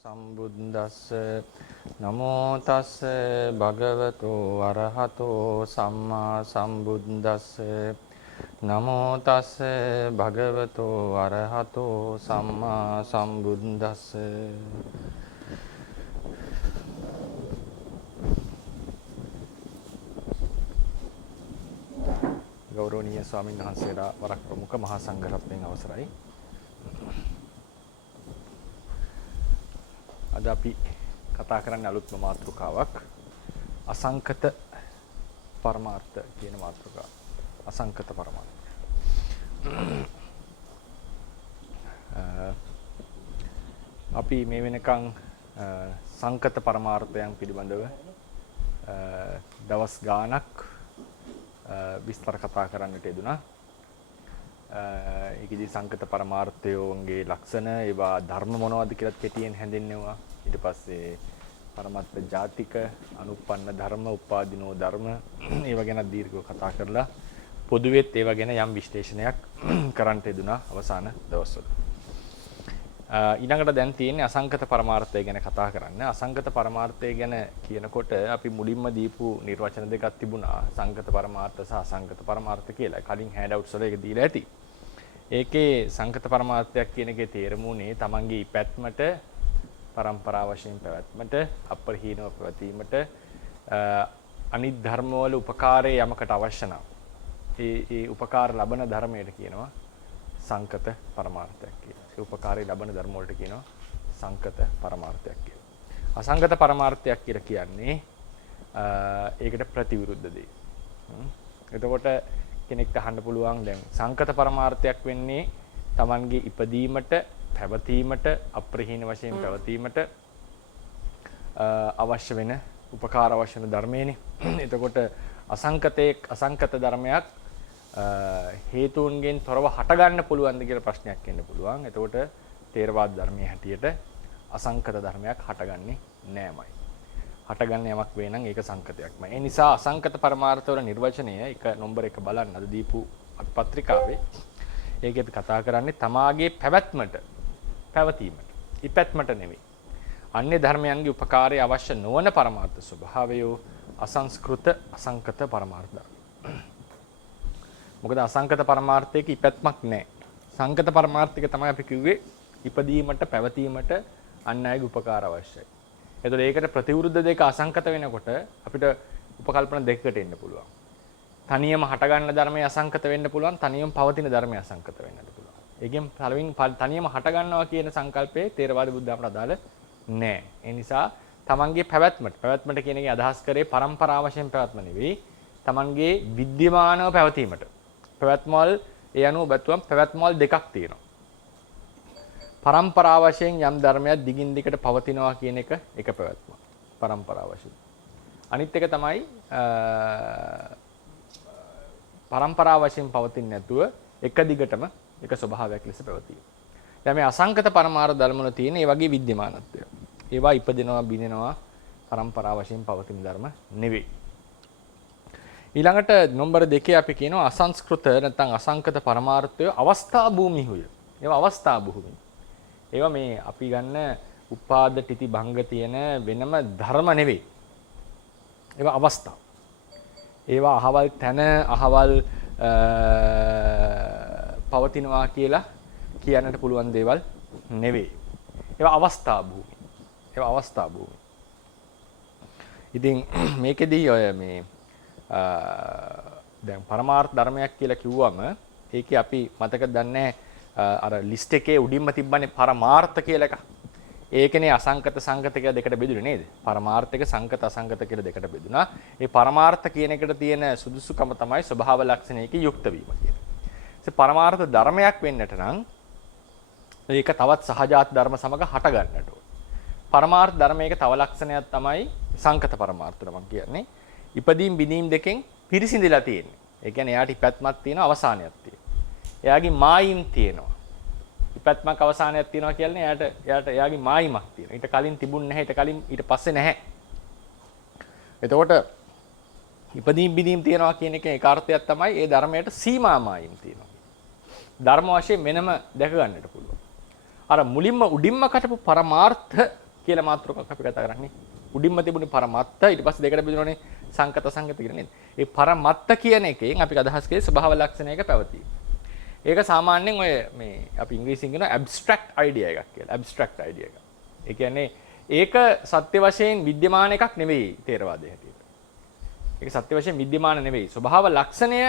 සම්බුද්දස්ස නමෝ තස්ස භගවතු අරහතෝ සම්මා සම්බුද්දස්ස නමෝ තස්ස භගවතු අරහතෝ සම්මා සම්බුද්දස්ස ගෞරවනීය ස්වාමීන් වහන්සේලා වරක් ප්‍රමුඛ මහා සංඝරත්නයන් අවසරයි. අද අපි කතා කරන්නේ අලුත්ම මාතෘකාවක් අසංකත පරමාර්ථ කියන මාතෘකාව. අසංකත පරමාර්ථ. අපි මේ වෙනකන් සංකත පරමාර්ථයන් පිළිබඳව දවස් ගාණක් විස්තර කතා කරන්නට යෙදුණා. ඒකෙදි සංකත පරමාර්ථයෝන්ගේ ලක්ෂණ ඒවා ධර්ම මොනවද කියලා කෙටියෙන් හැඳින්වෙනවා. ඊට පස්සේ පරමත්ත ජාතික අනුප්පන්න ධර්ම, උපාදිනෝ ධර්ම ඒවා ගැන දීර්ඝව කතා කරලා පොදුවෙත් ඒවා ගැන යම් විශ්ලේෂණයක් කරන්නට යෙදුණා අවසාන දවස්වල. ඊළඟට දැන් තියෙන්නේ අසංකත පරමාර්ථය ගැන කතා කරන්න. අසංකත පරමාර්ථය ගැන කියනකොට අපි මුලින්ම දීපු නිර්වචන දෙකක් තිබුණා. සංකත පරමාර්ථ සහ අසංකත පරමාර්ථ කියලා. කලින් හෑන්ඩ් වල ඒක දීලා ඇති. ඒකේ සංකත පරමාර්ථයක් කියන එකේ තේරුම උනේ තමන්ගේ පැත්මට පරම්පරා වශයෙන් පැවැත්මට අපරිහීනව පැවතීමට අනිත් ධර්මවල උපකාරයේ යමකට අවශ්‍ය නම් ඒ උපකාර ලබන ධර්මයට කියනවා සංකත පරමාර්ථයක් කියලා. ඒ උපකාරයේ ලබන ධර්ම වලට කියනවා සංකත පරමාර්ථයක් කියලා. අසංකත පරමාර්ථයක් කියලා කියන්නේ ඒකට ප්‍රතිවිරුද්ධ දේ. එතකොට කෙනෙක්ට අහන්න පුළුවන් දැන් සංකත පරමාර්ථයක් වෙන්නේ Tamanගේ ඉපදීමට, පැවතීමට, අප්‍රහීන වශයෙන් පැවතීමට අවශ්‍ය වෙන උපකාර අවශ්‍ය වෙන ධර්මයනේ. එතකොට අසංකත ධර්මයක් හේතුන්ගෙන් තොරව හට ගන්න පුළුවන්ද කියලා ප්‍රශ්නයක් එන්න පුළුවන්. එතකොට තේරවාද ධර්මයේ හැටියට අසංකත ධර්මයක් හටගන්නේ නෑමයි. හටගන්න යමක් වේ නම් ඒක සංකතයක්මයි. ඒ නිසා අසංකත පරමාර්ථ වල නිර්වචනය එක නම්බර 1 බලන්න අද දීපු පත්‍රිකාවේ. ඒකේ අපි කතා කරන්නේ තමාගේ පැවැත්මට, පැවතීමට, ඉපැත්මට නෙවෙයි. අන්‍ය ධර්මයන්ගේ උපකාරයේ අවශ්‍ය නොවන පරමාර්ථ ස්වභාවය අසංස්කෘත අසංකත පරමාර්ථ ධර්ම. මොකද අසංකත පරමාර්ථයක ඉපැත්මක් නැහැ. සංකත පරමාර්ථික තමයි අපි කිව්වේ ඉපදීමට, පැවතීමට අන් අයගේ උපකාර අවශ්‍යයි. එතකොට ඒකට ප්‍රතිවිරුද්ධ දෙක අසංකත වෙනකොට අපිට උපකල්පන දෙකකට එන්න පුළුවන්. තනියම හටගන්න ධර්මයේ අසංකත වෙන්න පුළුවන්, තනියම පවතින ධර්මයේ අසංකත වෙන්නත් පුළුවන්. ඒකෙන් පළවෙනි තනියම හටගන්නවා කියන සංකල්පයේ තේරවාද බුද්ධාගමට අදාළ නැහැ. ඒ නිසා තමන්ගේ පැවැත්මට කියන එකේ අදහස් කරේ පරම්පරා වශයෙන් පැවැත්ම නෙවෙයි, තමන්ගේ විද්‍යමානව පැවතීමට. පැවැත්මවල ඒ අනුව බැලුවම් පැවැත්මවල දෙකක් තියෙනවා. පරම්පරා වශයෙන් යම් ධර්මයක් දිගින් දිගට පවතිනවා කියන එක පැවැත්ම. පරම්පරා වශයෙන්. අනිත් එක තමයි පරම්පරා වශයෙන් පවතින්නේ නැතුව එක දිගටම එක ස්වභාවයක් ලෙස පැවතීම. දැන් මේ අසංකත පරමාර්ථ ධර්ම වල තියෙන ඒ වගේ විද්‍යමානත්වය. ඒවා ඉපදෙනවා, බිඳෙනවා, පරම්පරා වශයෙන් පවතින ධර්ම නෙවෙයි. ඊළඟට නම්බර 2 අපි කියනවා අසංස්කෘත නැත්නම් අසංකත පරමාර්ථය අවස්ථා භූමිහුය. ඒවා අවස්ථා භූමි. ඒවා මේ අපි ගන්න උපාද තිති භංග තියෙන වෙනම ධර්ම නෙවෙයි. ඒවා අවස්ථා. ඒවා අහවල් තන අහවල් පවතිනවා කියලා කියන්නට පුළුවන් දේවල් නෙවෙයි. ඒවා අවස්ථා භූමි. ඒවා අවස්ථා භූමි. ඉතින් මේකෙදී ඔය මේ දැන් පරමාර්ථ ධර්මයක් කියලා කිව්වම ඒකේ අපි මතක දන්නේ අර ලිස්ට් එකේ උඩින්ම තිබ්බනේ පරමාර්ථ කියලා එක. ඒකනේ අසංකත සංකත කියලා දෙකට බෙදුනේ නේද? පරමාර්ථක සංකත අසංකත කියලා දෙකට බෙදුනා. ඒ පරමාර්ථ කියන එකට තියෙන සුදුසුකම තමයි ස්වභාව ලක්ෂණයකින් යුක්ත වීම කියන්නේ. ඒ පරමාර්ථ ධර්මයක් වෙන්නට නම් ඒක තවත් සහජාත ධර්ම සමග හට ගන්නට ඕන. පරමාර්ථ ධර්මයක තව ලක්ෂණයක් තමයි සංකත පරමාර්ථ මම කියන්නේ. ඉපදීම් බිඳීම් දෙකෙන් පිරිසිඳිලා තියෙන්නේ. ඒ කියන්නේ එයාට ඉපැත්මක් තියෙනවා, අවසානයක් තියෙනවා. එයාගේ මායිම් තියෙනවා. ඉපැත්මක් අවසානයක් තියෙනවා කියන්නේ එයාගේ මායිමක් තියෙනවා. ඊට කලින් තිබුණ නැහැ, ඊට පස්සේ නැහැ. එතකොට ඉපදීම් බිඳීම් තියෙනවා කියන එකේ එක අර්ථයක් තමයි ඒ ධර්මයට සීමා මායිම් තියෙනවා. ධර්ම වශයෙන් වෙනම දැක ගන්නට පුළුවන්. අර මුලින්ම උඩින්ම කටපු පරමාර්ථ කියලා මාතෘකාවක් අපි කතා කරන්නේ. උඩින්ම තිබුණේ පරමත්ත ඊට පස්සේ දෙකට බෙදුණානේ සංකත අසංකත කියලා නේද? ඒ පරමත්ත කියන එකෙන් අපි අදහස් කළේ ස්වභාව ලක්ෂණයක පැවතීම. ඒක සාමාන්‍යයෙන් ඔය මේ අපි ඉංග්‍රීසියෙන් කියන ඇබ්ස්ට්‍රැක්ට් අයිඩියා එකක් කියලා. ඇබ්ස්ට්‍රැක්ට් අයිඩියා එකක්. ඒ කියන්නේ ඒක සත්‍ය වශයෙන් විද්‍යමාන එකක් නෙවෙයි තේරවාදයේ හැටියට. ඒක සත්‍ය වශයෙන් විද්‍යමාන නෙවෙයි. ස්වභාව ලක්ෂණය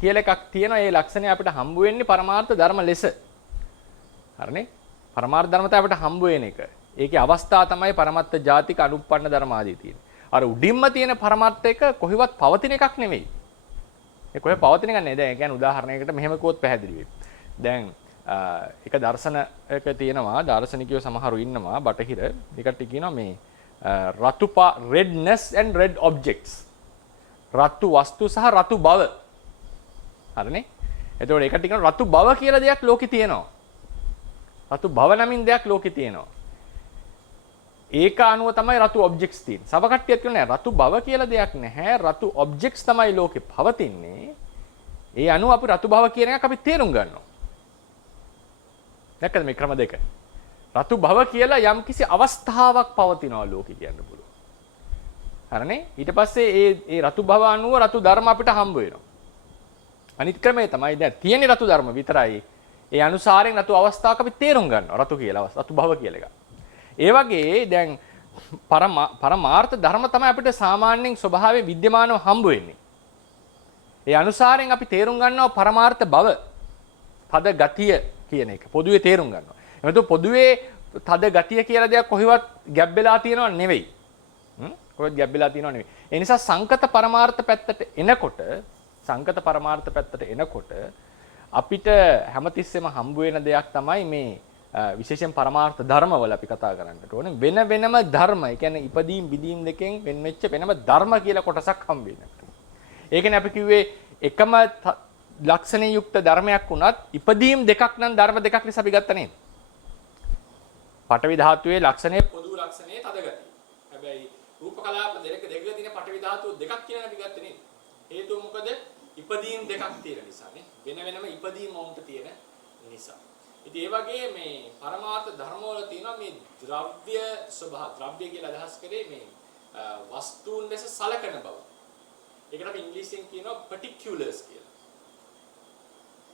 කියලා එකක් තියෙනවා. ඒ ලක්ෂණය අපිට හම්බ වෙන්නේ පරමාර්ථ ධර්ම ලෙස. හරිනේ? පරමාර්ථ ධර්මත අපිට හම්බ වෙන එක. ඒකේ අවස්ථා තමයි පරමත්ත ජාතික අනුප්පන්න ධර්ම ආදී තියෙන්නේ. අර උඩින්ම තියෙන පරමාර්ථ එක කොහෙවත් පවතින එකක් නෙවෙයි. ඒ කොහෙ පවතින එක නෙවෙයි. දැන් ඒ කියන්නේ උදාහරණයකට මෙහෙම කිව්වොත් පැහැදිලි වෙයි. දැන් එක දර්ශනයක තියෙනවා දාර්ශනිකයෝ සමහරු ඉන්නවා බටහිර. ඒකට කියනවා මේ redness and red objects. රතු වස්තු සහ රතු බව. හරිනේ? එතකොට ඒකට කියනවා රතු බව කියලා දෙයක් ලෝකේ තියෙනවා. රතු බව නමින් දෙයක් ලෝකේ තියෙනවා. ඒක අනුව තමයි රතු ඔබ්ජෙක්ට්ස් තියෙන්නේ. සබ කට්ටියත් කියනවා නෑ රතු බව කියලා දෙයක් නැහැ. රතු ඔබ්ජෙක්ට්ස් තමයි ලෝකේ පවතින්නේ. ඒ අනුව අපි රතු බව කියන එක අපි තේරුම් ගන්නවා. දැක්කද මේ ක්‍රම දෙක? රතු බව කියලා යම්කිසි අවස්ථාවක් පවතිනවා ලෝකේ කියන්න පුළුවන්. හරිනේ? ඊට පස්සේ ඒ රතු බව අනුව රතු ධර්ම අපිට හම්බ වෙනවා. අනිත් ක්‍රමය තමයි දැන් තියෙන රතු ධර්ම විතරයි. ඒ අනුසාරයෙන් රතු අවස්ථාවක් අපි තේරුම් ගන්නවා. රතු කියලා රතු භව කියලා එක. ඒ වගේ දැන් පරමාර්ථ ධර්ම තමයි අපිට සාමාන්‍යයෙන් ස්වභාවයෙන් විද්‍යමානව හම්බ වෙන්නේ. ඒ අනුසාරයෙන් අපි තේරුම් ගන්නවා පරමාර්ථ භව. තද ගතිය කියන එක. පොදුවේ තේරුම් ගන්නවා. එතකොට පොදුවේ තද ගතිය කියලා දෙයක් කොහෙවත් ගැබ් වෙලා තියෙනව නෙවෙයි. කොහෙවත් ගැබ් වෙලා තියෙනව නෙවෙයි. ඒ නිසා සංකත පරමාර්ථ පැත්තට එනකොට අපිට හැමතිස්සෙම හම්බ වෙන දෙයක් තමයි මේ විශේෂයෙන් පරමාර්ථ ධර්මවල අපි කතා කරන්නට ඕනේ වෙන වෙනම ධර්ම. ඒ කියන්නේ ඉදීම් බිදීම් දෙකෙන් වෙන් වෙච්ච වෙනම ධර්ම කියලා කොටසක් හම්බ වෙනවා. ඒ කියන්නේ අපි කිව්වේ එකම ලක්ෂණ යුක්ත ධර්මයක් වුණත් ඉදීම් දෙකක් නම් ධර්ම දෙකක් නිසා අපි ගත්ත නේද? පඨවි ධාතුවේ ලක්ෂණය පොදු ලක්ෂණේ තද ගතිය. හැබැයි රූප කලාප දෙක තියෙන පඨවි ධාතුව දෙකක් කියලා අපි ගත්තේ නේද? හේතුව මොකද? ඉදීම් දෙකක් තියෙන නිසානේ. වෙන වෙනම ඉදීම් වුන්ට තියෙන නිසා. ඉතින් ඒ වගේ මේ පරමාර්ථ ධර්මවල තියෙනවා මේ ද්‍රව්‍ය ස්වභාව. ද්‍රව්‍ය කියලා අදහස් කරේ මේ වස්තුන් ලෙස සලකන බව. ඒකට අපි ඉංග්‍රීසියෙන් කියනවා particulars කියලා.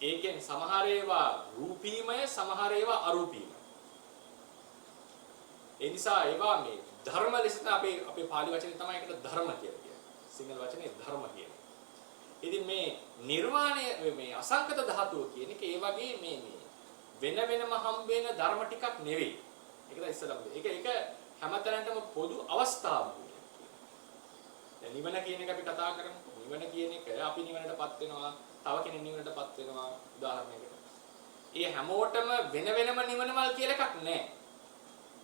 ඒකෙන් සමහර ඒවා රූපීමය, සමහර ඒවා අරූපීමය. ඒ නිසා ඒවා මේ ධර්ම ලෙස අපේ පාලි වචනේ තමයි ඒකට ධර්ම කියලා කියන්නේ. සිංහල වචනේ ධර්ම කියන්නේ. ඉතින් මේ නිර්වාණය මේ අසංකත ධාතුව කියන එක ඒ වගේ මේ වෙන වෙනම හම්බ වෙන ධර්ම ටිකක් නෙවෙයි. ඒක තමයි ඉස්සලම. ඒක හැමතැනටම පොදු අවස්ථාවක්. දැන් නිවන කියන එක අපි කතා කරමු. නිවන කියන එක අපි නිවනටපත් වෙනවා, තව කෙනෙක් නිවනටපත් වෙනවා උදාහරණයකට. ඒ හැමෝටම වෙන වෙනම නිවනමල් කියලා එකක් නැහැ.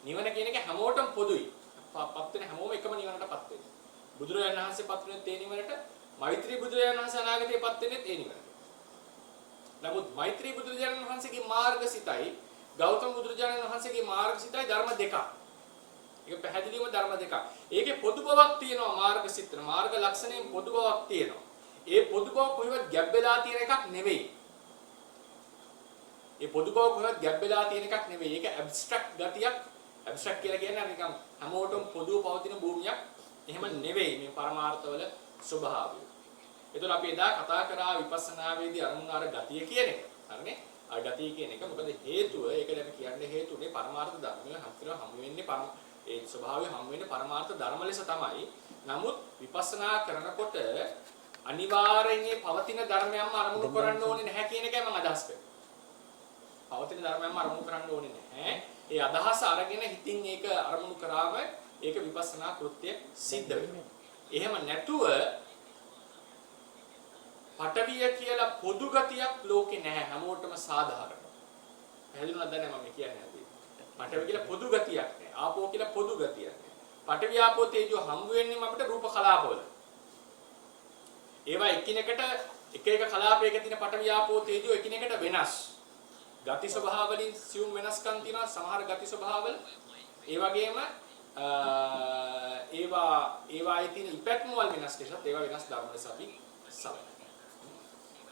නිවන කියන එක හැමෝටම පොදුයි. පත් වෙන හැමෝම එකම නිවනටපත් වෙනවා. බුදුරජාණන් වහන්සේපත් වෙනත් ඒ නිවනට, මෛත්‍රී බුදුරජාණන් වහන්සේ අනාගතයේපත් වෙන්නේත් ඒ නිවනට. නමුත් මෛත්‍රී බුදුරජාණන් වහන්සේගේ මාර්ගසිතයි ගෞතම බුදුරජාණන් වහන්සේගේ මාර්ගසිතයි ධර්ම දෙකක්. ඒක පැහැදිලිවම ධර්ම දෙකක්. ඒකේ පොදු බවක් තියෙනවා මාර්ගසිත. මාර්ග ලක්ෂණයෙන් පොදු බවක් තියෙනවා. ඒ පොදු බව කොහෙවත් ගැබ් වෙලා තියෙන එකක් නෙවෙයි. ඒ පොදු බව කොහෙවත් ගැබ් වෙලා තියෙන එකක් නෙවෙයි. ඒක ඇබ්ස්ට්‍රැක්ට් ගතියක්. ඇබ්ස්ට්‍රැක්ට් කියලා කියන්නේ නිකන් හැමෝටම පොදුව පවතින භූමියක්. එහෙම නෙවෙයි මේ පරමාර්ථවල ස්වභාවය. එතකොට අපි එදා කතා කරා විපස්සනාවේදී අරමුණ අර ගතිය කියන එක. හරිනේ? අර ගතිය කියන එක මොකද හේතුව? ඒකද අපි කියන්නේ හේතුනේ පරමාර්ථ ධර්මය හමු වෙන්නේ ඒ ස්වභාවය හමු වෙන්නේ පරමාර්ථ ධර්ම ලෙස තමයි. නමුත් විපස්සනා කරනකොට අනිවාර්යයෙන් මේ පවතින ධර්මයන්ම අරමුණු කරන්න ඕනේ නැහැ කියන එකයි මම අදහස් කරන්නේ. පවතින ධර්මයන්ම අරමුණු කරන්න ඕනේ නැහැ. ඒ අදහස අරගෙන හිතින් ඒක අරමුණු කරාම ඒක විපස්සනා කෘත්‍ය සිද්ධ වෙනවා. එහෙම නැතුව පටවිය කියලා පොදු ගතියක් ලෝකේ නැහැ. හැමෝටම සාධාරණ. පැහැදිලිවද නැහැ මම කියන්නේ. පටවිය කියලා පොදු ගතියක් නැහැ. ආපෝ කියලා පොදු ගතියක් නැහැ. පටවිය ආපෝ තේජෝ හම්බ වෙන්නේ අපිට රූප කලාපවල. ඒවා එකිනෙකට එක එක කලාපයක තියෙන පටවිය ආපෝ තේජෝ එකිනෙකට වෙනස්. ගති ස්වභාව වලින් සියුම් වෙනස්කම් තියෙනවා සමහර ගති ස්වභාවවල. ඒ වගේම ඒවායේ තියෙන ඉපැක්ම වල වෙනස් නිසා ඒවා වෙනස් ධර්ම ලෙස අපි සලකනවා.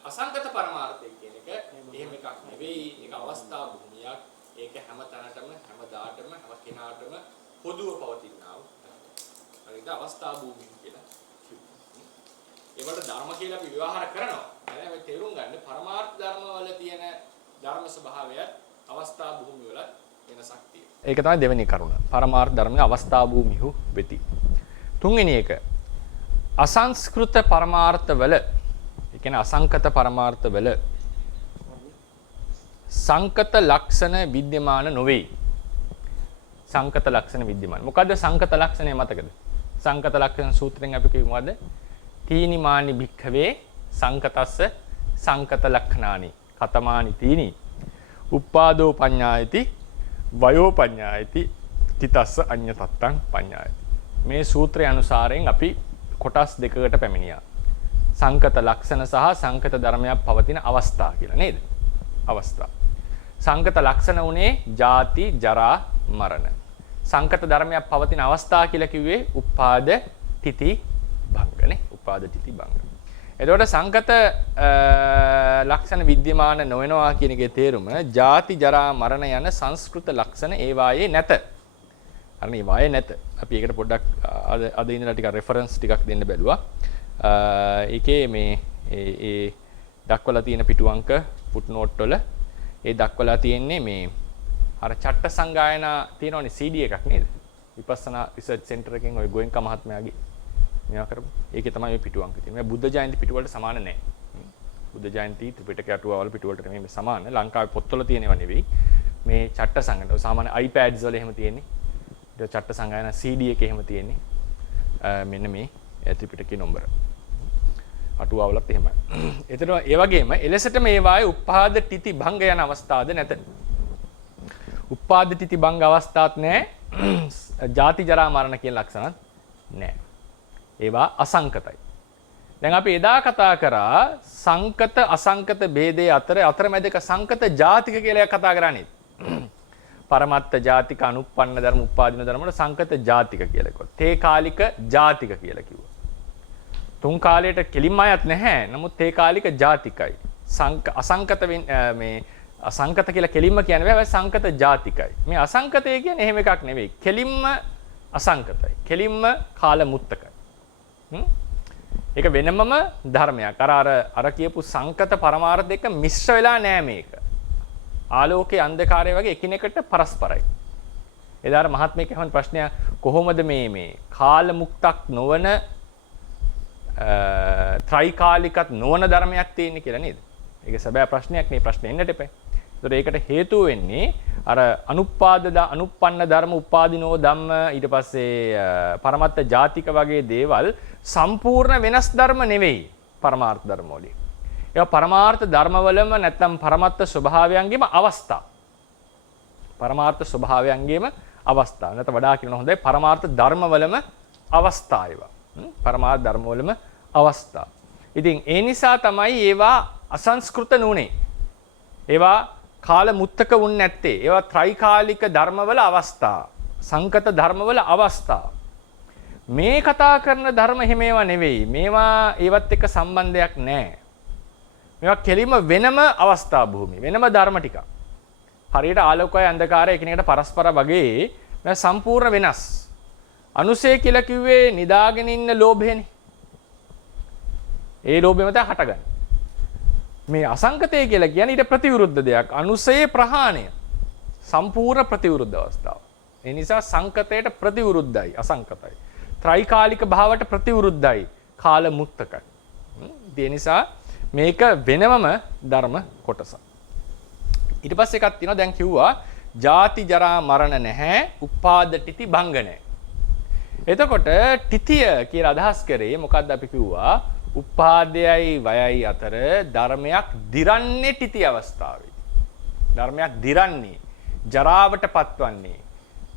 අසංගත පරමාර්ථය කියන එක එහෙම එකක් නෙවෙයි. ඒක අවස්ථා භූමියක්. ඒක හැම තැනටම හැමදාටම හැම කෙනාටම පොදුව පවතිනා වූ හරිද අවස්ථා භූමිය කියලා කිව්වා. ඒවට ධර්ම කියලා අපි විවහාර කරනවා. නේද? මේ තේරුම් ගන්න පරමාර්ථ ධර්මවල තියෙන ධර්ම ස්වභාවයත් අවස්ථා භූමිය වල වෙනසක් තියෙනවා. ඒක තමයි දෙවෙනි කරුණ. පරමාර්ථ ධර්මයේ අවස්ථා භූමියු වෙති. තුන්වෙනි එක අසංස්කෘත පරමාර්ථ වල ඒ කියන්නේ අසංකත පරමාර්ථ වල සංකත ලක්ෂණ विद्यमान නොවේ. සංකත ලක්ෂණ विद्यमान. මොකද්ද සංකත ලක්ෂණය මතකද? සංකත ලක්ෂණ සූත්‍රයෙන් අපි කිව්ව මොකද්ද? තීනි මානි භික්ඛවේ සංකතස්ස සංකත ලක්ෂණානි කතමානි තීනි උප්පාදෝ පඤ්ඤායති වයෝ පඤ්ඤායති තිතස්ස අඤ්ඤ තත්තං පඤ්ඤායති. මේ සූත්‍රය අනුසාරයෙන් අපි කොටස් දෙකකට පැමිණියා. සංකත ලක්ෂණ සහ සංකත ධර්මයක් පවතින අවස්ථා කියලා නේද? අවස්ථා. සංකත ලක්ෂණ උනේ ජාති ජරා මරණ. සංකත ධර්මයක් පවතින අවස්ථා කියලා කිව්වේ උපාද තිති භංගනේ. උපාද තිති භංග. එතකොට සංකත ලක්ෂණ विद्यमान නොවෙනවා කියන එකේ තේරුම ජාති ජරා මරණ යන සංස්කෘත ලක්ෂණ ඒ වායේ නැත. අනේ වායේ නැත. අපි ඒකට පොඩ්ඩක් අද ඉඳලා ටිකක් රෙෆරන්ස් ටිකක් දෙන්න බැලුවා. ඒකේ මේ ඒ දක්වලා තියෙන පිටු අංක ෆුට්නෝට් වල ඒ දක්වලා තියෙන්නේ මේ අර චට්ට සංගායනා තියෙනවනේ CD එකක් නේද? විපස්සනා රිසර්ච් සෙන්ටර් එකෙන් ඔය ගෝයන්ක මහත්මයාගේ මේවා කරපු. ඒකේ තමයි මේ පිටු අංක තියෙන්නේ. මේ බුද්ධ ජයන්ති පිටු වලට සමාන නැහැ. බුද්ධ ජයන්ති ත්‍රිපිටක අටුවාවල පිටු වලට නෙමෙයි සමාන. ලංකාවේ පොත්වල තියෙනව නෙවෙයි. මේ චට්ට සංගායනා සාමාන්‍ය iPads වල එහෙම තියෙන්නේ. ඒ චට්ට සංගායනා CD එකේ එහෙම තියෙන්නේ. මෙන්න මේ ත්‍රිපිටකේ නම්බර. අටුවාවලත් එහෙමයි. එතන ඒ වගේම එලෙසට මේ වායේ උපාද තිති භංග යන අවස්ථාද නැත. උපාද තිති භංග අවස්ථාවක් නැහැ. ජාති ජරා මරණ කියන ලක්ෂණත් නැහැ. ඒවා අසංකතයි. දැන් අපි එදා කතා කරා සංකත අසංකත ભેදයේ අතරමැද එක සංකත ජාතික කියලා කතා කරන්නේ. පරමත්ත ජාතික අනුප්පන්න ධර්ම උපාදින ධර්ම වල සංකත ජාතික කියලා කිව්වා. තේ කාලික ජාතික කියලා කිව්වා. තුන් කාලයට කෙලින්ම අයත් නැහැ. නමුත් තේ කාලික ජාතිකයි. අසංකත මේ අසංකත කියලා කෙලින්ම කියන්නේ බෑ. සංකත ජාතිකයි. මේ අසංකතය කියන්නේ එහෙම එකක් නෙවෙයි. කෙලින්ම අසංකතයි. කෙලින්ම කාල මුත්තකයි. ඒක වෙනමම ධර්මයක්. අර කියපු සංකත පරමාර්ථ දෙක මිශ්‍ර වෙලා නෑ මේක. ආලෝකයේ අන්ධකාරය වගේ එකිනෙකට පරස්පරයි. එදාට මහත්මයෙක් අහන ප්‍රශ්නය කොහොමද මේ කාල මුක්තක් නොවන ත්‍රිකාලිකත් නොවන ධර්මයක් තියෙන්නේ කියලා නේද? ඒක සැබෑ ප්‍රශ්නයක් නේ. ප්‍රශ්නේ එන්නට එපා. ඒතර ඒකට හේතුව වෙන්නේ අර අනුප්පන්න ධර්ම උපාදිනෝ ධම්ම ඊට පස්සේ පරමත්ත ජාතික වගේ දේවල් සම්පූර්ණ වෙනස් ධර්ම නෙවෙයි පරමාර්ථ ධර්ම වලින්. ඒවා පරමාර්ථ ධර්මවලම නැත්නම් පරමත්ත ස්වභාවයන්ගේම අවස්ථා. පරමාර්ථ ස්වභාවයන්ගේම අවස්ථා. නැත්නම් වඩා කියනවා හොඳයි පරමාර්ථ ධර්මවලම අවස්ථා ඒවා. පරමාර්ථ ධර්මවලම අවස්ථා. ඉතින් ඒ නිසා තමයි ඒවා අසංස්කෘත නුනේ. ඒවා කාල මුත්තක වුන් නැත්තේ. ඒවා ත්‍රිකාලික ධර්මවල අවස්ථා. සංකත ධර්මවල අවස්ථා. මේ කතා කරන ධර්ම හැම ඒවා නෙවෙයි. මේවා ඒවත් එක්ක සම්බන්ධයක් නැහැ. මේවා කෙලිම වෙනම අවස්ථා භූමි. වෙනම ධර්ම ටික. හරියට ආලෝකය අන්ධකාරය එකිනෙකට පරස්පර වගේ මේ සම්පූර්ණ වෙනස්. අනුසය කියලා කිව්වේ නිදාගෙන ඉන්න ලෝභයනේ. ඒ ලෝභය මත හටගන්නේ. මේ අසංකතය කියලා කියන්නේ ඊට ප්‍රතිවිරුද්ධ දෙයක්. අනුසයේ ප්‍රහාණය. සම්පූර්ණ ප්‍රතිවිරුද්ධ අවස්ථාව. ඒ නිසා සංකතයට ප්‍රතිවිරුද්ධයි අසංකතයි. ත්‍රිකාලික භාවයට ප්‍රතිවිරුද්ධයි කාල මුත්තකයි. ඒ නිසා මේක වෙනමම ධර්ම කොටසක්. ඊට පස්සේ එකක් තියෙනවා දැන් කිව්වා ජාති ජරා මරණ නැහැ උපාද තිති භංග නැහැ. එතකොට තිතිය කියලා අදහස් කරේ මොකද්ද අපි කිව්වා උපාදයයි වයයි අතර ධර්මයක් දිරන්නේ තිති අවස්ථාවේ. ධර්මයක් දිරන්නේ ජරාවට පත්වන්නේ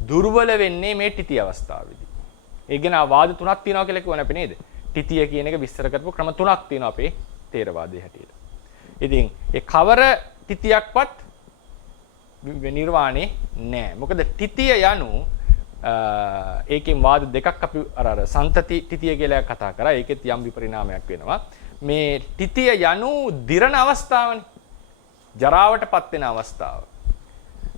දුර්වල වෙන්නේ මේ තිති අවස්ථාවේදී. ඒ ගැන වාද තුනක් තියෙනවා කියලා කිව්වනේ අපි නේද? තිතිය කියන එක විස්තර කරපු ක්‍රම තුනක් තියෙනවා අපේ තේරවාදයේ හැටියට. ඉතින් ඒ කවර තිතියක්වත් නිර්වාණේ නෑ. මොකද තිතිය යනු ඒකෙන් වාද දෙකක් අපි අර සන්තති තිතිය කියලා කතා කරා. ඒකෙත් යම් විපරිණාමයක් වෙනවා. මේ තිතිය යනු දිරණ අවස්ථාවනේ. ජරාවටපත් වෙන අවස්ථාව.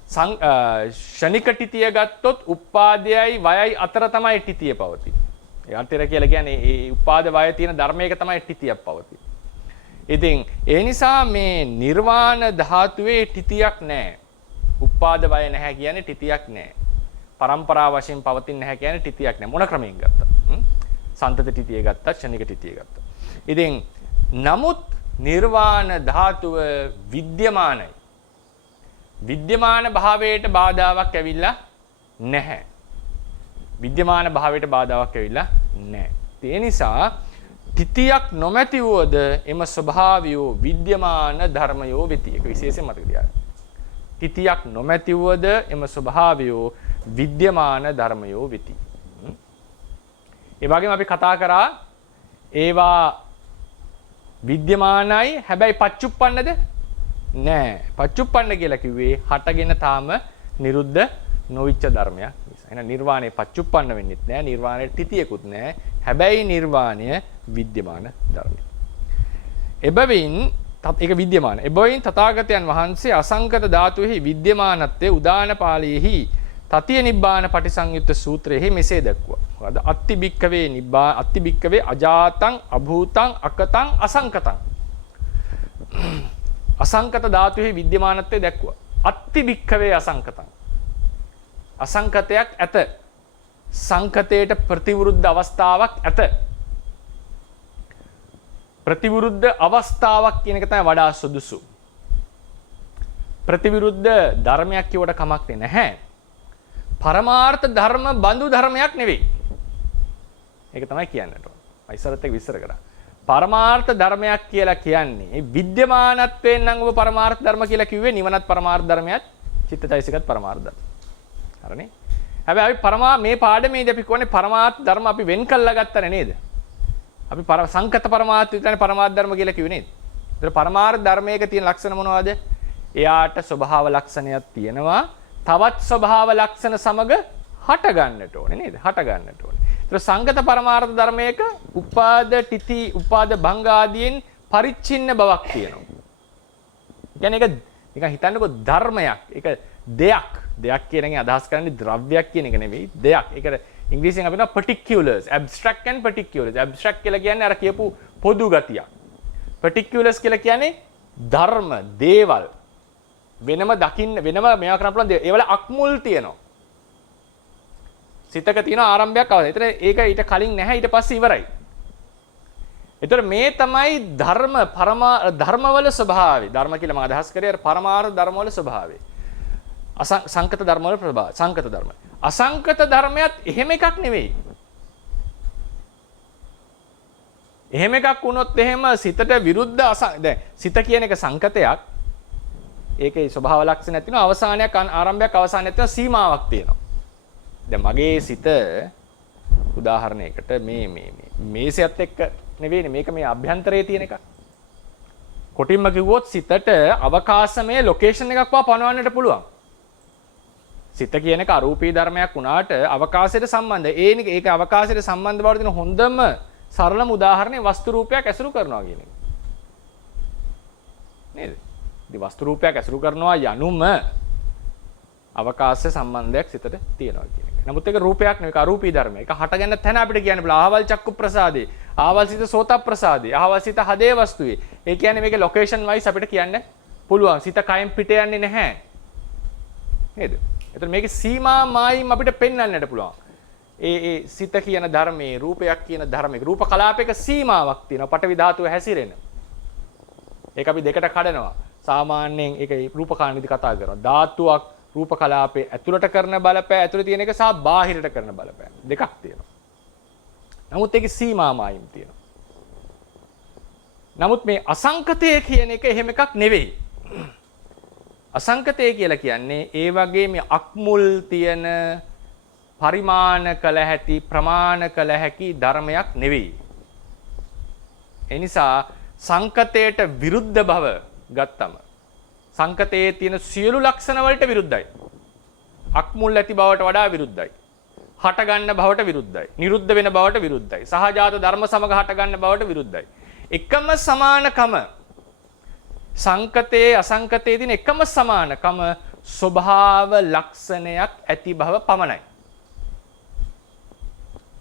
ෂණික තිතිය ගත්තොත් උපාදයයි වයයි අතර තමයි තිතිය පවතින්නේ. ඒ අතර කියලා කියන්නේ ඒ උපාද වය තියෙන ධර්මයක තමයි තිතියක් පවතින්නේ. ඉතින් ඒ නිසා මේ නිර්වාණ ධාතුවේ තිතියක් නැහැ. උපාද වය නැහැ කියන්නේ තිතියක් නැහැ. පරම්පරා වශයෙන් පවතින්නේ නැහැ කියන්නේ තිතියක් නැහැ. මොන ක්‍රමයෙන් ගත්තා? සන්තත තිතිය ගත්තා, ෂණික තිතිය ගත්තා. ඉතින් නමුත් නිර්වාණ ධාතුව විද්‍යමානයි. විද්‍යමාන භාවයට බාධාවක් ඇවිල්ලා නැහැ. විද්‍යමාන භාවයට බාධාවක් ඇවිල්ලා නැහැ. ඒ නිසා තිතියක් නොමැති වූද එම ස්වභාවය විද්‍යමාන ධර්මයෝ වෙති. ඒක විශේෂයෙන් මතක තියාගන්න. තිතියක් නොමැති වූද එම ස්වභාවය විද්‍යමාන ධර්මයෝ වෙති. ඒ වගේම අපි කතා කරා ඒවා විද්‍යමානයි හැබැයි පච්චුප්පන්නද? නෑ. පච්චුප්පන්න කියලා කිව්වේ හටගෙන තාම නිරුද්ධ නොවිච්ච ධර්මයක් නිසා. එහෙනම් නිර්වාණය පච්චුප්පන්න වෙන්නෙත් නෑ. නිර්වාණයට තිතියකුත් නෑ. හැබැයි නිර්වාණය විද්‍යමාන ධර්මයක්. එබැවින් ඒක විද්‍යමාන. එබැවින් තථාගතයන් වහන්සේ අසංකත ධාතුෙහි විද්‍යමානත්වයේ උදාන පාළියේහි තතිය නිබ්බාන පටිසංයුත්ත සූත්‍රයේ මෙසේ දැක්වුවා. මොකද අත්ති බික්කවේ නිබ්බා අත්ති බික්කවේ අජාතං අභූතං අකතං අසංකතං. අසංකත ධාතුෙහි විද්‍යමානත්වයේ දැක්වුවා. අත්ති බික්කවේ අසංකතං. අසංකතයක් ඇත. සංකතයට ප්‍රතිවිරුද්ධ අවස්ථාවක් ඇත. ප්‍රතිවිරුද්ධ අවස්ථාවක් කියන එක තමයි වඩා සුදුසු. ප්‍රතිවිරුද්ධ ධර්මයක් කියවට කමක් නැහැ. පරමාර්ථ ධර්ම බඳු ධර්මයක් නෙවෙයි. ඒක තමයි කියන්නට ඕන. මම ඉස්සරත් එක විස්තර කරා. පරමාර්ථ ධර්මයක් කියලා කියන්නේ විද්‍යමානත්වයෙන් නම් ඔබ පරමාර්ථ ධර්ම කියලා කිව්වේ නිවනත් පරමාර්ථ ධර්මයක්, චිත්තචෛසිකත් පරමාර්ථ ධර්ම. හරිනේ? හැබැයි අපි මේ පාඩමේදී අපි කියන්නේ පරමාර්ථ ධර්ම අපි වෙන් කළා ගත්තනේ නේද? අපි සංකත පරමාර්ථ විතරනේ පරමාර්ථ ධර්ම කියලා කිව්වේ නේද? ඒතර පරමාර්ථ ධර්මයක තියෙන ලක්ෂණ මොනවද? එයාට ස්වභාව ලක්ෂණයක් තියෙනවා. තවත් ස්වභාව ලක්ෂණ සමග හට ගන්නට ඕනේ නේද? හට ගන්නට ඕනේ. ඒතර සංගත පරමාර්ථ ධර්මයක උපාද තිති උපාද භංග ආදීන් පරිච්ඡින්න බවක් තියෙනවා. කියන්නේ ඒක නිකන් හිතන්නකෝ ධර්මයක්. ඒක දෙයක්. දෙයක් කියන එකෙන් අදහස් කරන්නේ ද්‍රව්‍යයක් කියන එක නෙවෙයි. දෙයක්. ඒකට ඉංග්‍රීසියෙන් අපි කියනවා particulars, abstract and particulars. abstract කියලා කියන්නේ අර කියපු පොදු ගතියක්. particulars කියලා කියන්නේ ධර්ම, දේවල්. වෙනම දකින්න වෙනම මේවා කරන්න පුළුවන් දේ. ඒවල අක්මුල් තියෙනවා. සිතක තියෙන ආරම්භයක් අවද. ඒතර ඒක ඊට කලින් නැහැ ඊට පස්සේ ඉවරයි. ඒතර මේ තමයි ධර්මවල ස්වභාවය. ධර්ම කියලා මම අදහස් කරේ අර පරමාර්ථ ධර්මවල ස්වභාවය. සංකත ධර්මවල ප්‍රභාව. සංකත ධර්ම. අසංකත ධර්මයක් එහෙම එකක් නෙවෙයි. එහෙම එකක් වුණොත් එහෙම සිතට විරුද්ධ දැන් සිත කියන එක සංකතයක්. ඒකේ ස්වභාව ලක්ෂණ තියෙනවා අවසානයක් ආරම්භයක් අවසානයක් තියෙනවා සීමාවක් තියෙනවා. දැන් මගේ සිත උදාහරණයකට මේ මේසයත් එක්ක නෙවෙයිනේ මේක මේ අභ්‍යන්තරයේ තියෙන එකක්. කොටින්ම කිව්වොත් සිතට අවකාශමය ලොකේෂන් එකක් පනවන්නට පුළුවන්. සිත කියන එක අරූපී ධර්මයක් වුණාට අවකාශයට සම්බන්ධ. ඒක අවකාශයට සම්බන්ධ බවට තියෙන හොඳම සරලම උදාහරණය වස්තු රූපයක් ඇසුරු කරනවා කියන එක. නේද? ඉතින් වස්තු රූපයක් ඇසුරු කරනවා යනුම අවකාශ සම්බන්ධයක් සිතට තියෙනවා කියන එක. නමුත් ඒක රූපයක් නෙවෙයි අරූපී ධර්මයක්. ඒක හටගන්න තැන අපිට කියන්න බෑ. ආවල් චක්කු ප්‍රසාදේ, ආවල් සිත සෝත ප්‍රසාදේ, ආවල් සිත හදේ වස්තුවේ. ඒ කියන්නේ මේකේ ලොකේෂන් වයිස් අපිට කියන්න පුළුවන්. සිත කයෙන් පිට යන්නේ නැහැ. නේද? එතකොට මේකේ සීමා මායිම් අපිට පෙන්වන්නට පුළුවන්. ඒ සිත කියන ධර්මයේ රූපයක් කියන ධර්මයක රූප කලාපයක සීමාවක් තියෙනවා. පටවි ධාතුව හැසිරෙන. ඒක අපි දෙකට කඩනවා. සාමාන්‍යයෙන් ඒක රූප කාණිදි කතා කරනවා. ධාතුවක් රූප කලාපේ ඇතුළට කරන බලපෑ ඇතුළේ තියෙන එක සහ බාහිරට කරන බලපෑ දෙකක් තියෙනවා. නමුත් ඒකේ සීමා මායිම් තියෙනවා. නමුත් මේ අසංකතය කියන එක එහෙම එකක් නෙවෙයි. අසංකතය කියලා කියන්නේ ඒ වගේ මේ අක්මුල් තියෙන පරිමාණ කළ හැකි ප්‍රමාණ කළ හැකි ධර්මයක් නෙවෙයි. ඒ නිසා සංකතයට විරුද්ධ බව ගත්තම සංකතයේ තියෙන සියලු ලක්ෂණ වලට විරුද්ධයි. අක්මුල් ඇති බවට වඩා විරුද්ධයි. හට ගන්න බවට විරුද්ධයි. නිරුද්ධ වෙන බවට විරුද්ධයි. සහජාත ධර්ම සමග හට ගන්න බවට විරුද්ධයි. එකම සමානකම සංකතයේ අසංකතයේ තියෙන එකම සමානකම ස්වභාව ලක්ෂණයක් ඇති බව පමණයි.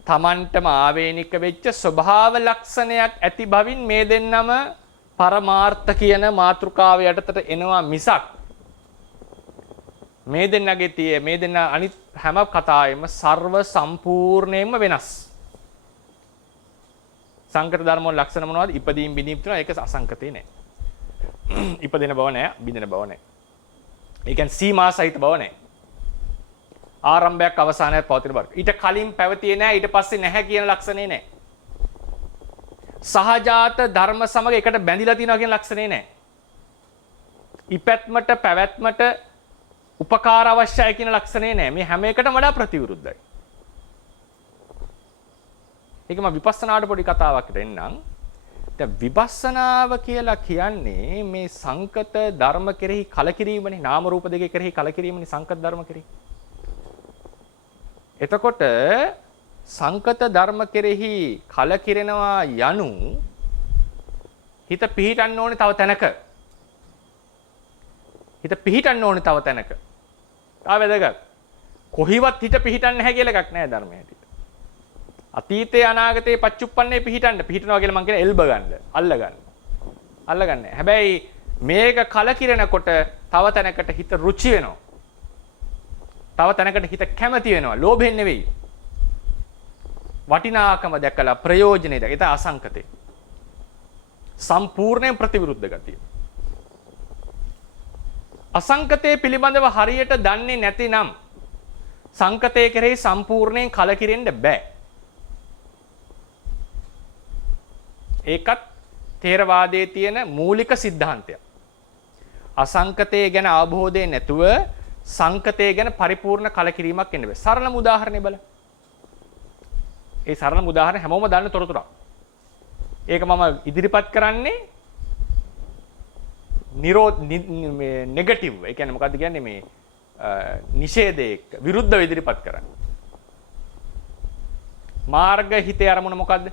තමන්ටම ආවේනික වෙච්ච ස්වභාව ලක්ෂණයක් ඇති බවින් මේ දෙන්නම පරමාර්ථ කියන මාතෘකාව යටතට එනවා මිසක් මේ දෙන්න අනිත් හැම කතාවෙම සර්ව සම්පූර්ණයෙන්ම වෙනස්. සංකත ධර්ම වල ලක්ෂණ මොනවද? ඉපදීම් බිඳීම් තියෙනවා. ඒක අසංකතේ නෑ. ඉපදෙන බව නෑ, බිඳෙන බව නෑ. ඒ කියන්නේ සීමා සහිත බව නෑ. ආරම්භයක් අවසානයක් පවතින බව. ඊට කලින් පැවතියේ නෑ, ඊට පස්සේ නැහැ කියන ලක්ෂණේ නෑ. සහජාත ධර්ම සමග එකට බැඳිලා තියෙනවා කියන ලක්ෂණේ නෑ. ඉපැත්මට පැවැත්මට උපකාර අවශ්‍යයි කියන ලක්ෂණේ නෑ. මේ හැම එකටම වඩා ප්‍රතිවිරුද්ධයි. ඒක මම විපස්සනාට පොඩි කතාවකට එන්නම්. දැන් විපස්සනාව කියලා කියන්නේ මේ සංකත ධර්ම කෙරෙහි කලකිරීමනේ. නාම රූප දෙකේ කෙරෙහි කලකිරීමනේ සංකත ධර්ම කෙරෙහි. එතකොට සංකත ධර්ම කෙරෙහි කලකිරෙනවා යනු හිත පිහිටන්න ඕනේ තව තැනක. හිත පිහිටන්න ඕනේ තව තැනක. ආවේදගත්. කොහිවත් හිත පිහිටන්නේ නැහැ කියලා එකක් නැහැ ධර්මයේ හැටියට. අතීතේ අනාගතේ පච්චුප්පන්නේ පිහිටනවා කියලා මම කියන එල්බ ගන්න, අල්ල ගන්න. හැබැයි මේක කලකිරෙනකොට තව තැනකට හිත රුචි වෙනවා. තව තැනකට හිත කැමති වෙනවා. ලෝභයෙන් නෙවෙයි. වටිනාකම දැකලා ප්‍රයෝජනෙ දැක. ඒක අසංකතේ. සම්පූර්ණයෙන් ප්‍රතිවිරුද්ධ ගතිය. අසංකතේ පිළිබඳව හරියට දන්නේ නැතිනම් සංකතේ කෙරෙහි සම්පූර්ණයෙන් කලකිරෙන්න බෑ. ඒකත් ථේරවාදයේ තියෙන මූලික સિદ્ધාන්තයක්. අසංකතය ගැන අවබෝධය නැතුව සංකතය ගැන පරිපූර්ණ කලකිරීමක් එන්න බෑ. සරලම උදාහරණයක් බලන්න. ඒ සරලම උදාහරණ හැමෝම දන්න තොරතුරක්. ඒක මම ඉදිරිපත් කරන්නේ නෙගටිව්. ඒ කියන්නේ මොකද්ද කියන්නේ මේ නිෂේධයක විරුද්ධව ඉදිරිපත් කරන්නේ. මාර්ග හිතේ අරමුණ මොකද්ද?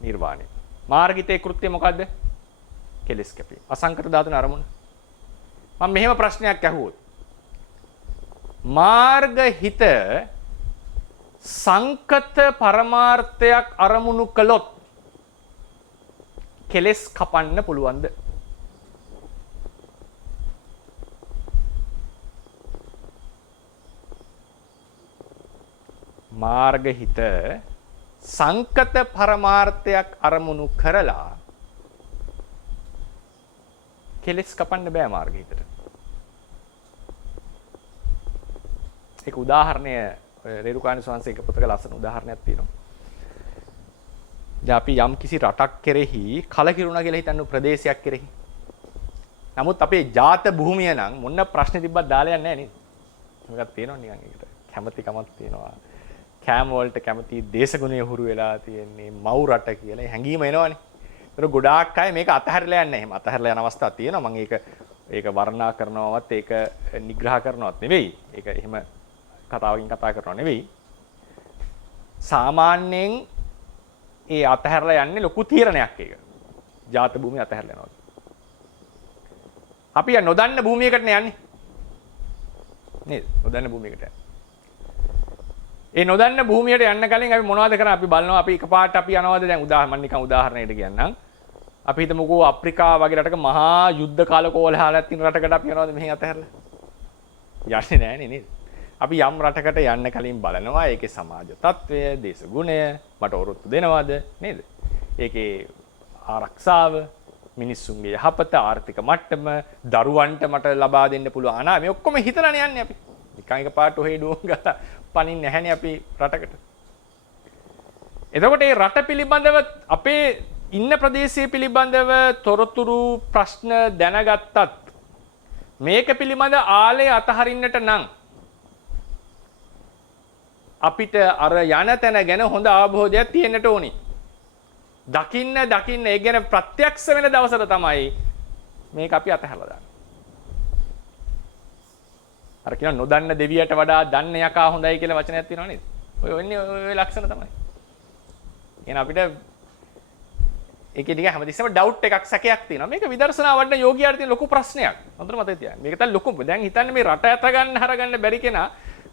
නිර්වාණය. මාර්ගිතේ කෘත්‍ය මොකද්ද? කෙලස් කැපීම. අසංකත ධාතුන අරමුණ. මම මෙහෙම ප්‍රශ්නයක් අහුවොත් මාර්ග හිත සංකත පරමාර්ථයක් අරමුණු කළොත් කෙලස් කපන්න පුළුවන්ද? මාර්ග හිත සංකත පරමාර්ථයක් අරමුණු කරලා කෙලස් කපන්න බෑ මාර්ග හිතට. ඒක උදාහරණය රේරුකාණී ස්වාමීන් එක පොතක ලස්සන උදාහරණයක් තියෙනවා. දැන් අපි යම් කිසි රටක් කෙරෙහි කලකිරුණා කියලා හිතන්න ප්‍රදේශයක් කෙරෙහි. නමුත් අපේ ජාත භූමිය නම් මොන ප්‍රශ්නේ තිබ්බත් දාලා යන්නේ නැහැ නේද? මේකක් තියෙනවා නිකන් ඒකට. කැමැතිකමක් තියෙනවා. කෑම වලට කැමති දේශගුණය හුරු වෙලා තියෙන්නේ මව් රට කියලා හැඟීම එනවනේ. ඒතර ගොඩාක් අය මේක අතහැරලා යන්නේ නැහැ. එහෙම අතහැරලා යන අවස්ථා තියෙනවා. මම ඒක වර්ණනා කරනවවත් ඒක නිග්‍රහ කරනවත් නෙවෙයි. ඒක එහෙම කතාවකින් කතා කරනව නෙවෙයි. සාමාන්‍යයෙන් ඒ අතහැරලා යන්නේ ලොකු තීරණයක් ඒක. ජාත භූමිය අතහැරලා යනවා. අපි නොදන්න භූමියකට යන්නේ. නේද? නොදන්න භූමියකට යන්නේ. ඒ නොදන්න භූමියට යන්න කලින් අපි මොනවද කරන්නේ? අපි බලනවා අපි එකපාරට අපි යනවාද දැන් මම නිකන් උදාහරණයකට කියන්නම්. අපි හිතමුකෝ අප්‍රිකාව වගේ රටක මහා යුද්ධ කාල කෝලහලයක් තියෙන රටකට අපි යනවාද මෙහෙන් අතහැරලා? යන්නේ නැහැ නේද? අපි යම් රටකට යන්න කලින් බලනවා ඒකේ සමාජ තත්ත්වය, දේශ ගුණය, මට ඔරොත්තු දෙනවද නේද? ඒකේ ආරක්ෂාව, මිනිස්සුන්ගේ යහපත, ආර්ථික මට්ටම, දරුවන්ට මට ලබා දෙන්න පුළුවන් අනාගතය මේ ඔක්කොම හිතලානේ යන්නේ අපි. නිකන් එකපාරට ඔහේ ඩුවන් ගාලා පනින්නේ නැහැනේ අපි රටකට. එතකොට මේ රට පිළිබඳව අපේ ඉන්න ප්‍රදේශය පිළිබඳව තොරතුරු ප්‍රශ්න දැනගත්තත් මේක පිළිබඳ ආලය අතහරින්නට නම් අපිට අර යන තැන ගැන හොඳ අවබෝධයක් තියෙන්නට ඕනි. දකින්න ඒ ගැන ප්‍රත්‍යක්ෂ වෙන දවසට තමයි මේක අපි අතහැරලා දාන්නේ. අර කියන නොදන්න දෙවියට වඩා දන්න යකා හොඳයි කියලා වචනයක් තියෙනවා නේද? ඔය වෙන්නේ ඔය ලක්ෂණ තමයි. එහෙනම් අපිට ඒකේ නිකන් හැමතිස්සෙම ඩවුට් එකක් සැකයක් තියෙනවා. මේක විදර්ශනා වඩන යෝගියාට තියෙන ලොකු ප්‍රශ්නයක්. හොඳට මතක තියාගන්න. මේක තමයි ලොකු. දැන් හිතන්නේ මේ රට ඇත ගන්න හරගන්න බැරි කෙනා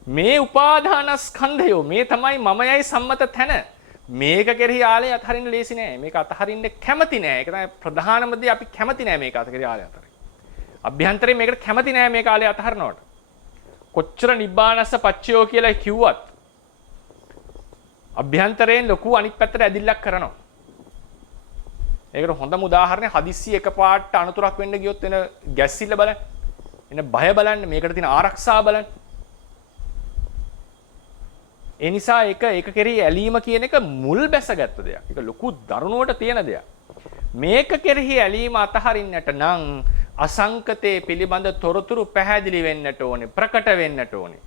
මේ උපාදානස්කන්ධය මේ තමයි මමයයි සම්මත තැන. මේක කෙරෙහි ආලය අතහරින්න ලේසි නෑ. මේක අතහරින්න කැමති නෑ. ඒක තමයි ප්‍රධානම දේ. අපි කැමති නෑ මේක අතහරින්න ආලය අතහරින්න. අභ්‍යන්තරයෙන් මේකට කැමති නෑ මේක ආලය අතහරිනවට. කොච්චර නිබ්බානස්ස පච්චයෝ කියලා කිව්වත් අභ්‍යන්තරයෙන් ලොකු අනිත් පැත්තට ඇදිල්ලක් කරනවා. ඒකට හොඳම උදාහරණය හදිස්සි එකපාරට අනතුරක් වෙන්න ගියොත් එන ගැස්සිල්ල බලන්න. එන බය බලන්න. මේකට තියෙන ආරක්ෂා බලන්න. ඒ නිසා ඒක කෙරෙහි ඇලීම කියන එක මුල් බැසගත්ත දෙයක්. ඒක ලොකු දරුණුවට තියෙන දෙයක්. මේක කෙරෙහි ඇලීම අතහරින්නට නම් අසංකතේ පිළිබඳ තොරතුරු පැහැදිලි වෙන්නට ඕනේ, ප්‍රකට වෙන්නට ඕනේ.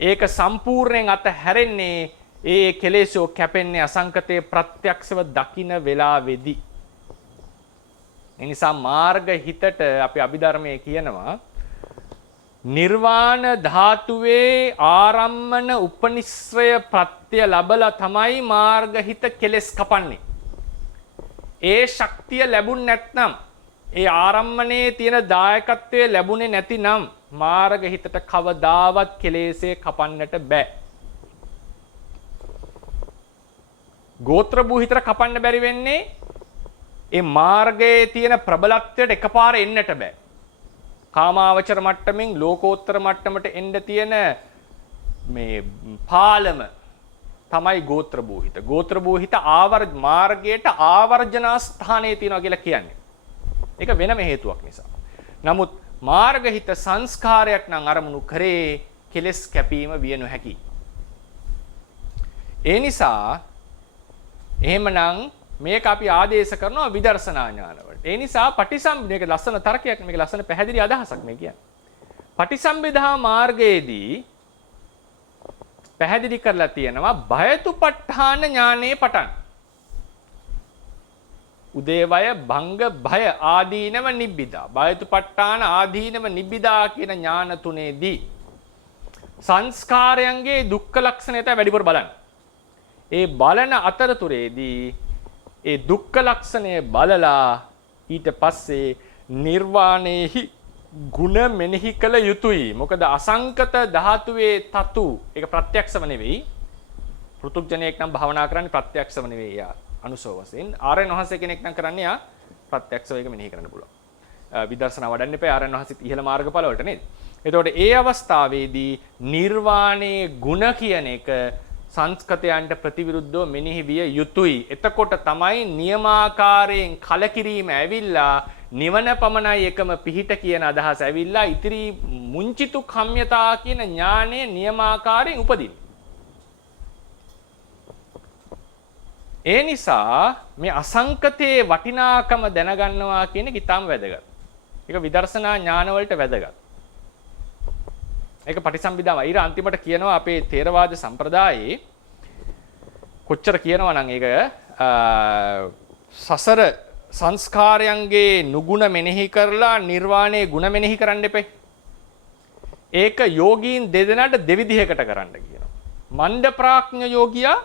ඒක සම්පූර්ණයෙන් අතහැරෙන්නේ ඒ කෙලෙසෝ කැපෙන්නේ අසංකතේ ප්‍රත්‍යක්ෂව දකින වෙලාවේදී. ඒ නිසා මාර්ග හිතට අපි අභිධර්මයේ කියනවා නිර්වාණ ධාතුවේ ආරම්මන උපනිශ්‍රය ප්‍රත්‍ය ලැබලා තමයි මාර්ග හිත කෙලස් කපන්නේ. ඒ ශක්තිය ලැබුණ නැත්නම් ඒ ආරම්මනේ තියෙන දායකත්වයේ ලැබුණේ නැතිනම් මාර්ග හිතට කවදාවත් කෙලෙසේ කපන්නට බෑ. ගෝත්‍ර භූ හිතට කපන්න බැරි වෙන්නේ ඒ මාර්ගයේ තියෙන ප්‍රබලත්වයට එකපාර එන්නට බෑ. කාමාවචර මට්ටමින් ලෝකෝත්තර මට්ටමට එන්න තියෙන මේ පාලම තමයි ගෝත්‍ර භූ හිත. ගෝත්‍ර භූ හිත මාර්ගයට ආවර්ජනා ස්ථානයේ තියෙනවා කියලා කියන්නේ. ඒක වෙනම හේතුවක් නිසා. නමුත් මාර්ග හිත සංස්කාරයක් නම් අරමුණු කරේ කෙලස් කැපීම විය නොහැකි. ඒ නිසා එහෙමනම් මේක අපි ආදේශ කරනවා විදර්ශනා ඥානවලට. ඒ නිසා මේක ලස්සන තර්කයක්, මේක ලස්සන පැහැදිලි අදහසක් මේ කියන්නේ. පටිසම්භිදා මාර්ගයේදී පැහැදිලි කරලා තියෙනවා භයතුපට්ඨාන ඥානේ පටන්. උදේවය භංග භය ආදීනව නිබ්බිදා. භයතුපට්ඨාන ආදීනව නිබ්බිදා කියන ඥාන තුනේදී සංස්කාරයන්ගේ දුක්ඛ ලක්ෂණය තමයි වැඩිපුර බලන්නේ. ඒ බලන අතරතුරේදී ඒ දුක්ඛ ලක්ෂණය බලලා ඊට පස්සේ නිර්වාණයෙහි ගුණ මෙනෙහි කළ යුතුයි. මොකද අසංකත ධාතුවේ තතු ඒක ප්‍රත්‍යක්ෂව නෙවෙයි. පෘතුග්ජනයෙක් නම් භාවනා කරන්නේ ප්‍රත්‍යක්ෂව නෙවෙයි. යා අනුසව වශයෙන් ආරයන් වහන්සේ කෙනෙක් නම් කරන්නේ යා ප්‍රත්‍යක්ෂව ඒක මෙනෙහි කරන්න පුළුවන්. විදර්ශනා වඩන්න එපා ආරයන් වහන්සේ ඉහළ මාර්ගඵල වලට නේද? එතකොට ඒ අවස්ථාවේදී නිර්වාණයේ ගුණ කියන එක සංස්කතයන්ට ප්‍රතිවිරුද්ධව මෙනෙහි විය යුතුයි. එතකොට තමයි නියමාකාරයෙන් කලකිරීම ඇවිල්ලා නිවන පමණයි එකම පිහිට කියන අදහස ඇවිල්ලා ඉතිරි මුංචිතු කම්යතා කියන ඥානය නියමාකාරයෙන් උපදින්නේ. ඒ නිසා මේ අසංකතයේ වටිනාකම දැනගන්නවා කියන එක ඉතාම වැදගත්. ඒක විදර්ශනා ඥාන වලට වැදගත්. ඒක පටිසම්භිදාව. ඊට අන්තිමට කියනවා අපේ ථේරවාද සම්ප්‍රදායේ කොච්චර කියනවා නම් ඒක සසර සංස්කාරයන්ගේ නුගුණ මෙනෙහි කරලා නිර්වාණයේ ගුණ මෙනෙහි කරන්න එපේ. ඒක යෝගීන් දෙදෙනාට දෙවිධයකට කරන්න කියනවා. මණ්ඩ ප්‍රඥ යෝගියා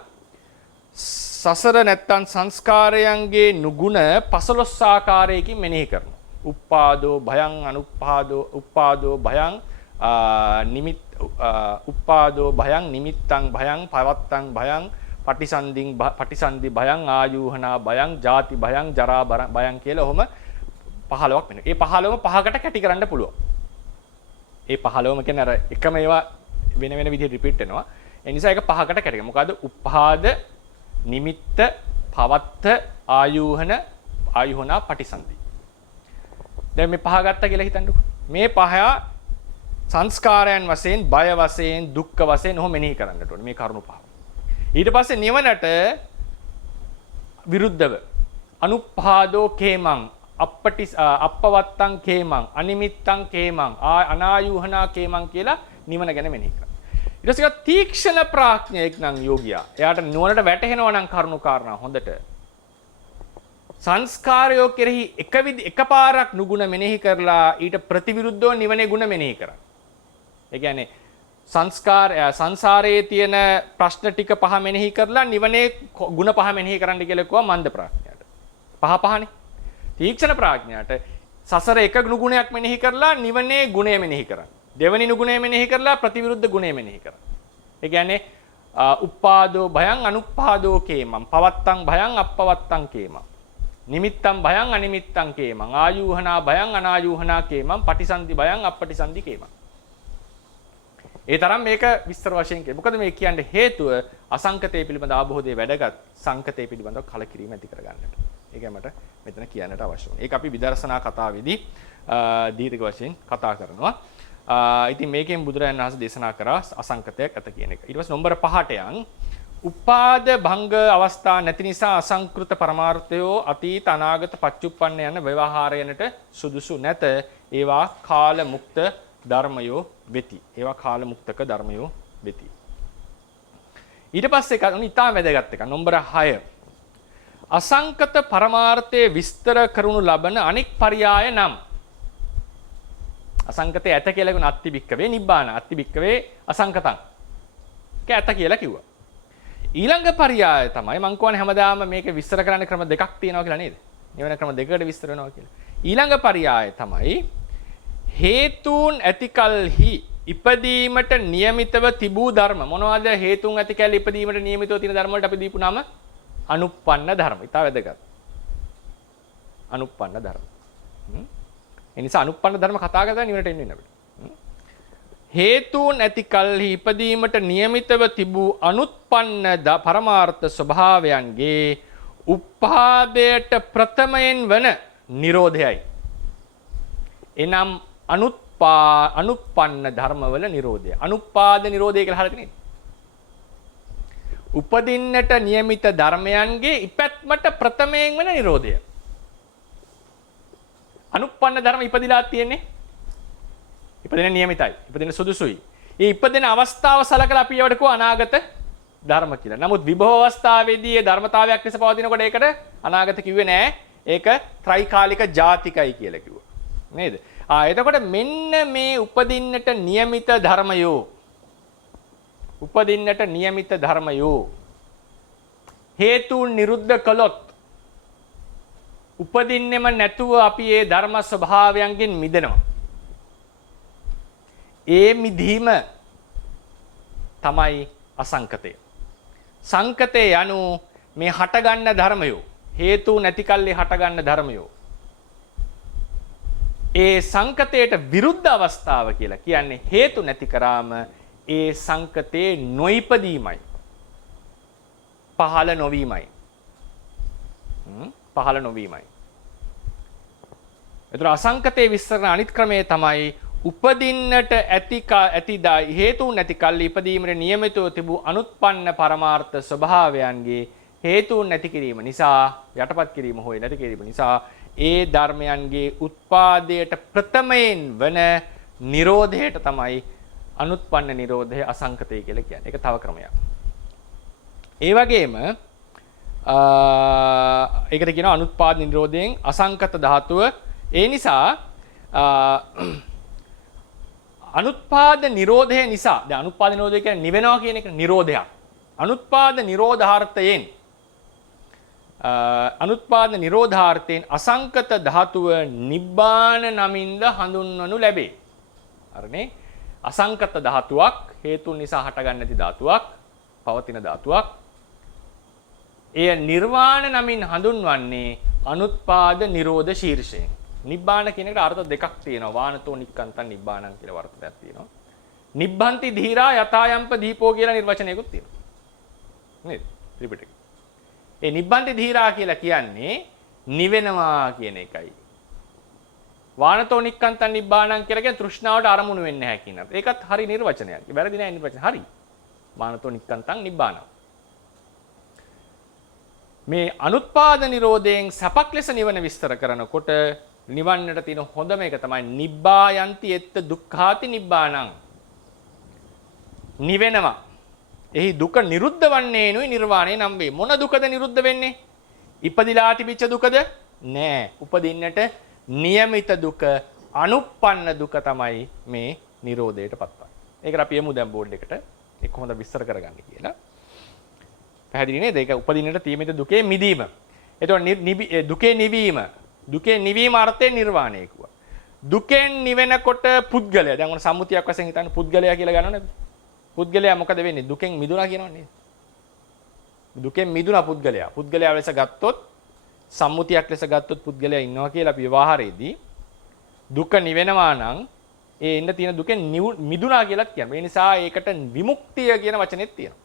සසර නැත්තම් සංස්කාරයන්ගේ නුගුණ 15 ආකාරයකින් මෙනෙහි කරනවා. උප්පාදෝ භයං අනුප්පාදෝ උප්පාදෝ භයං උප්පාදෝ භයං නිමිත්තං භයං පවත්තං භයං පටිසන්ධි භයං ආයුහනා භයං ජාති භයං ජරා භයං කියලා ඔහොම 15ක් වෙනවා. ඒ 15ම පහකට කැටි කරන්න පුළුවන්. ඒ 15ම කියන්නේ අර එකම ඒවා වෙන වෙන විදිහට රිපීට් වෙනවා. ඒ නිසා ඒක පහකට කැටි කරනවා. මොකද්ද? උප්පාද නිමිත්ත පවත්ත ආයුහනා පටිසන්ධි. දැන් මේ පහ ගත්තා කියලා හිතන්නකෝ. මේ පහ සංස්කාරයන් වශයෙන් බය වශයෙන් දුක්ඛ වශයෙන් ඔහොම මෙනෙහි කරන්නට ඕනේ මේ කරුණු පහ. ඊට පස්සේ නිවනට විරුද්ධව අනුප්පාදෝ කේමං අප්පවත්තං කේමං අනිමිත්තං කේමං අනායුහනා කේමං කියලා නිවන ගැන මෙනෙහි කරනවා. ඊට පස්සේ තීක්ෂණ ප්‍රඥයෙක් නම් යෝගියා. එයාට නුවණට වැටහෙනවා නම් කරුණු කාරණා හොඳට. සංස්කාරයෝ කෙරෙහි එකපාරක් නුගුණ මෙනෙහි කරලා ඊට ප්‍රතිවිරුද්ධව නිවනේ ගුණ මෙනෙහි කරා. ඒ කියන්නේ සංසාරයේ තියෙන ප්‍රශ්න ටික පහ මෙනෙහි කරලා නිවනේ ගුණ පහ මෙනෙහි කරන්න කියලා කිව්වා මන්ද ප්‍රඥයට. පහ පහනේ. තීක්ෂණ ප්‍රඥාට සසර එක නුගුණයක් මෙනෙහි කරලා නිවනේ ගුණය මෙනෙහි කරන්න. දෙවනි නුගුණය මෙනෙහි කරලා ප්‍රතිවිරුද්ධ ගුණය මෙනෙහි කරන්න. ඒ කියන්නේ උප්පාදෝ භයං අනුප්පාදෝ කේමං පවත්තං භයං අප්පවත්තං කේමං නිමිත්තං භයං අනිමිත්තං කේමං ආයූහනා භයං අනායූහනා කේමං පටිසන්ධි භයං අප්පටිසන්ධි කේමං. ඒ තරම් මේක විස්තර වශයෙන් කියයි. මොකද මේ කියන්නේ හේතුව අසංකතේ පිළිබඳ අවබෝධය වැඩගත් සංකතේ පිළිබඳව කලකිරීම ඇති කරගන්නට. ඒකයි මට මෙතන කියන්නට අවශ්‍ය වුණේ. ඒක අපි විදර්ශනා කතාවේදී දීර්ඝ වශයෙන් කතා කරනවා. ඉතින් මේකෙන් බුදුරජාණන් වහන්සේ දේශනා කරා අසංකතයක් ඇත කියන එක. ඊට පස්සේ නම්බර 5ට යන් උපාද භංග අවස්ථා නැති නිසා අසංකෘත පරමාර්ථයෝ අතීත අනාගත පච්චුප්පන්න යන ව්‍යවහාරයනට සුදුසු නැත. ඒවා කාල මුක්ත ධර්මයෝ වෙති. ඒවා කාල මුක්තක ධර්මයෝ වෙති. ඊට පස්සේ එක ඉතාම වැදගත් එකක් නම්බර 6. අසංකත පරමාර්ථයේ විස්තර කරනු ලබන අනෙක් පරයය නම් අසංකතේ ඇත කියලා කියන අත්ති බික්කවේ නිබ්බාන අත්ති බික්කවේ අසංකතං ඇත කියලා කිව්වා. ඊළඟ පරයය තමයි මං කියන්නේ හැමදාම මේක විස්තර කරන්න ක්‍රම දෙකක් තියෙනවා කියලා නේද? නිවන ක්‍රම දෙකකට විස්තර වෙනවා කියලා. ඊළඟ පරයය තමයි හේතුන් ඇතිකල්හි ඉපදීමට නියමිතව තිබූ ධර්ම. මොනවද හේතුන් ඇතිකල් ඉපදීමට නියමිතව තියෙන ධර්ම වලට අපි දීපු නම අනුප්පන්න ධර්ම. ඊට වැදගත්. අනුප්පන්න ධර්ම. ඒ නිසා අනුප්පන්න ධර්ම කතා කරලා නිවනට එන්න වෙන අපිට. හේතුන් ඇතිකල්හි ඉපදීමට නියමිතව තිබූ අනුත්පන්න පරමාර්ථ ස්වභාවයන්ගේ උපාදයට ප්‍රථමයෙන් වන නිරෝධයයි. එනම් අනුප්පන්න ධර්මවල නිරෝධය. අනුපාද නිරෝධය කියලා අහලා තියෙනවද? උපදින්නට නියමිත ධර්මයන්ගේ ඉපැත්මට ප්‍රථමයෙන් වෙන නිරෝධය. අනුප්පන්න ධර්ම ඉපදිලා තියෙන්නේ. ඉපදින නියමිතයි. ඉපදින සුදුසුයි. මේ ඉපදින අවස්ථාව සලකලා අපි ඒවට කෝ අනාගත ධර්ම කියලා. නමුත් විභව අවස්ථාවේදී ඒ ධර්මතාවයක් ලෙස පවතිනකොට ඒකට අනාගත කිව්වේ නෑ. ඒක ත්‍රිකාලික ජාතිකයි කියලා කිව්වා. නේද? එතකොට මෙන්න මේ උපදින්නට නියමිත ධර්මයෝ උපදින්නට නියමිත ධර්මයෝ හේතුන් නිරුද්ධ කළොත් උපදින්නෙම නැතුව අපි මේ ධර්ම ස්වභාවයන්ගෙන් මිදෙනවා. ඒ මිදීම තමයි අසංකතය. සංකතය යනු මේ හටගන්න ධර්මයෝ හේතු නැති කල්ලි හටගන්න ධර්මයෝ. ඒ සංකතයට විරුද්ධ අවස්ථාව කියලා කියන්නේ හේතු නැති කරාම ඒ සංකතේ නොයිපදීමයි. පහළ නොවීමයි. පහළ නොවීමයි. ඒතර අසංකතේ විස්තරන අනිත් ක්‍රමය තමයි උපදින්නට ඇති හේතු නැති කල්ලි ඉපදීමේ නියමිතව තිබූ අනුත්පන්න පරමාර්ථ ස්වභාවයන්ගේ හේතුන් නැති කිරීම නිසා යටපත් කිරීම හොය නැති කිරීම නිසා ඒ ධර්මයන්ගේ උත්පාදයට ප්‍රථමයෙන් වන නිරෝධයට තමයි අනුත්පන්න නිරෝධය අසංකතය කියලා කියන්නේ. ඒක තව ක්‍රමයක්. ඒ වගේම ඒකට කියනවා අනුත්පාද නිරෝධයෙන් අසංකත ධාතුව. ඒ නිසා අනුත්පාද නිරෝධය නිසා දැන් අනුත්පාද නිරෝධය කියන්නේ නිවෙනවා කියන එක නිරෝධයක්. අනුත්පාද නිරෝධාර්ථයෙන් අනුත්පාද නිරෝධාර්ථයෙන් අසංකත ධාතුව නිබ්බාන නමින්ද හඳුන්වනු ලැබේ. හරිනේ? අසංකත ධාතුවක් හේතුන් නිසා හටගන්නේ නැති ධාතුවක්, පවතින ධාතුවක්. එය නිර්වාණ නමින් හඳුන්වන්නේ අනුත්පාද නිරෝධ ශීර්ෂයෙන්. නිබ්බාන කියන එකට අර්ථ දෙකක් තියෙනවා. වානතෝ නික්කන්තං නිබ්බාණං කියලා වර්ථයක් තියෙනවා. නිබ්බන්ති ධීරා යථායම්ප දීපෝ කියලා නිර්වචනයකුත් තියෙනවා. නේද? ත්‍රිපිටකේ. ඒ නිබ්බන්ති ධීරා කියලා කියන්නේ නිවෙනවා කියන එකයි. වානතෝ නික්කන්තං නිබ්බාණං කියලා කියන්නේ තෘෂ්ණාවට අරමුණු වෙන්නේ නැහැ කියන එක. ඒකත් හරි නිර්වචනයක්. වැරදි නෑ නිර්වචන. හරි. වානතෝ නික්කන්තං නිබ්බාණං. මේ අනුත්පාද නිරෝධයෙන් සපක් ලෙස නිවන විස්තර කරනකොට නිවන්නට තියෙන හොඳම එක තමයි නිබ්බායන්ති එත්ත දුක්ඛාති නිබ්බාණං. නිවෙනවා. එහි දුක නිරුද්ධ වන්නේ නුයි නිර්වාණය නම් වේ. මොන දුකද නිරුද්ධ වෙන්නේ? ඉපදිලා තිබිච්ච දුකද? නෑ. උපදින්නට නියමිත දුක, අනුප්පන්න දුක තමයි මේ නිරෝධයටපත් වන්නේ. ඒකට අපි යමු දැන් බෝඩ් එකට. ඒක කොහොමද විස්තර කරගන්නේ කියලා. පැහැදිලි නේද? ඒක උපදින්නට තීමිත දුකේ මිදීම. එතකොට දුකේ නිවීම අර්ථයෙන් නිර්වාණය කිව්වා. දුකෙන් නිවෙනකොට පුද්ගලයා දැන් ඔන්න සම්මුතියක් වශයෙන් හිතන්න පුද්ගලයා කියලා ගන්නවනේ. පුද්ගලයා මොකද වෙන්නේ? දුකෙන් මිදුණා කියනවනේ නේද? දුකෙන් මිදුණා පුද්ගලයා. පුද්ගලයා ලෙස ගත්තොත් සම්මුතියක් ලෙස ගත්තොත් පුද්ගලයා ඉන්නවා කියලා අපි ව්‍යවහාරයේදී දුක නිවෙනවා නම් ඒ ඉන්න තියෙන දුකෙන් මිදුණා කියලාත් කියනවා. ඒ නිසා ඒකට විමුක්තිය කියන වචනේත් තියෙනවා.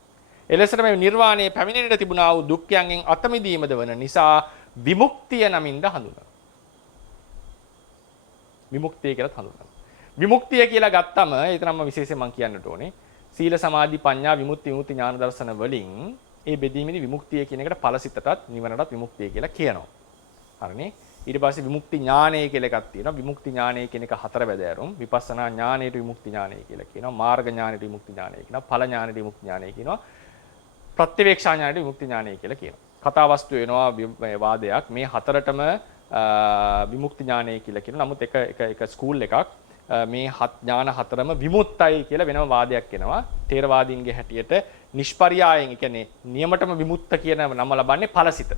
එලෙසට මේ නිර්වාණය පැමිණෙන්නට තිබුණා වූ දුක්ඛයන්ගෙන් අත මිදීමද වන නිසා විමුක්තිය නමින්ද හඳුන්වනවා. විමුක්තිය කියලා හඳුන්වනවා. විමුක්තිය කියලා ගත්තම ඒතරම්ම විශේෂයෙන් මම කියන්නට ඕනේ. සීල සමාධි ප්‍රඥා විමුක්ති ඥාන දර්ශන වලින් ඒ බෙදීමේදී විමුක්තිය කියන එකට ඵලසිතටත් නිවනටත් විමුක්තිය කියලා කියනවා. හරිනේ? ඊට පස්සේ විමුක්ති ඥානය කියලා එකක් තියෙනවා. විමුක්ති ඥානය කියන එක හතර බෙදෑරුම්. විපස්සනා ඥානයට විමුක්ති ඥානය කියලා කියනවා. මාර්ග ඥානයට විමුක්ති ඥානය කියනවා. ඵල ඥානයට විමුක්ති ඥානය කියනවා. ප්‍රත්‍යවේක්ෂා ඥානයට විමුක්ති ඥානය කියලා කියනවා. කතාවස්තු වෙනවා වාදයක් මේ හතරටම විමුක්ති ඥානය කියලා කියනවා. නමුත් එක ස්කූල් එකක් මේ ඥාන හතරම විමුක්තයි කියලා වෙනම වාදයක් එනවා. තේරවාදීන්ගේ හැටියට නිෂ්පර්යායෙන්, ඒ කියන්නේ නියමටම විමුක්ත කියන නම ලබන්නේ ඵලසිත.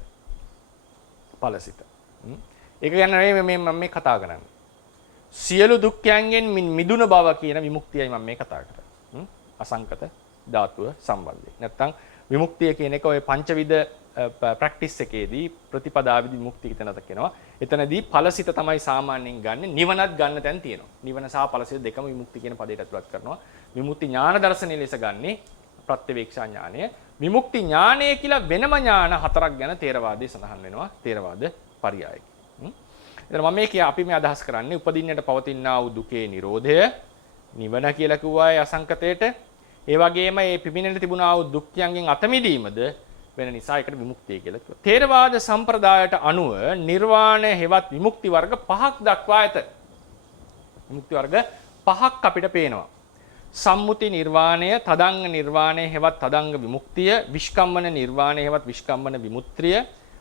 ඵලසිත. ඒක ගැන නෙමෙයි මම මේ කතා කරන්නේ. සියලු දුක්ඛයන්ගෙන් මිදුන බව කියන විමුක්තියයි මම මේ කතා කරන්නේ. අසංකත ධාතුව සම්බන්ධයෙන්. නැත්තම් විමුක්තිය කියන එක ඔය පංචවිධ ප්‍රැක්ටිස් එකේදී ප්‍රතිපදාවේදී විමුක්තිය කියනකට කියනවා. එතනදී ඵලසිත තමයි සාමාන්‍යයෙන් ගන්න. නිවනත් ගන්න තැන් තියෙනවා. නිවන සහ ඵලසිත දෙකම විමුක්ති කියන පදයට ඇතුළත් කරනවා. විමුක්ති ඥාන දර්ශනයේ ලෙස ගන්නේ ප්‍රත්‍යවේක්ෂා ඥානය. විමුක්ති ඥානය කියලා වෙනම ඥාන හතරක් ගැන තේරවාදයේ සඳහන් වෙනවා. තේරවාද පරියායක. එතන මම මේ අපි මේ අදහස් කරන්නේ උපදින්නට පවතිනා වූ දුකේ නිරෝධය නිවන කියලා කිව්වායේ අසංකතයට. ඒ වගේම මේ පිපිනෙන්න තිබුණා වූ දුක්ඛයන්ගෙන් අත මිදීමද වෙන නිසා ඒකට විමුක්තිය කියලා කිව්වා. තේරවාද සම්ප්‍රදායට අනුව නිර්වාණය හෙවත් විමුක්ති වර්ග පහක් දක්වා ඇත. විමුක්ති වර්ග පහක් අපිට පේනවා. සම්මුති නිර්වාණය, තදංග නිර්වාණය හෙවත් තදංග විමුක්තිය, විස්කම්මන නිර්වාණය හෙවත් විස්කම්මන විමුක්තිය.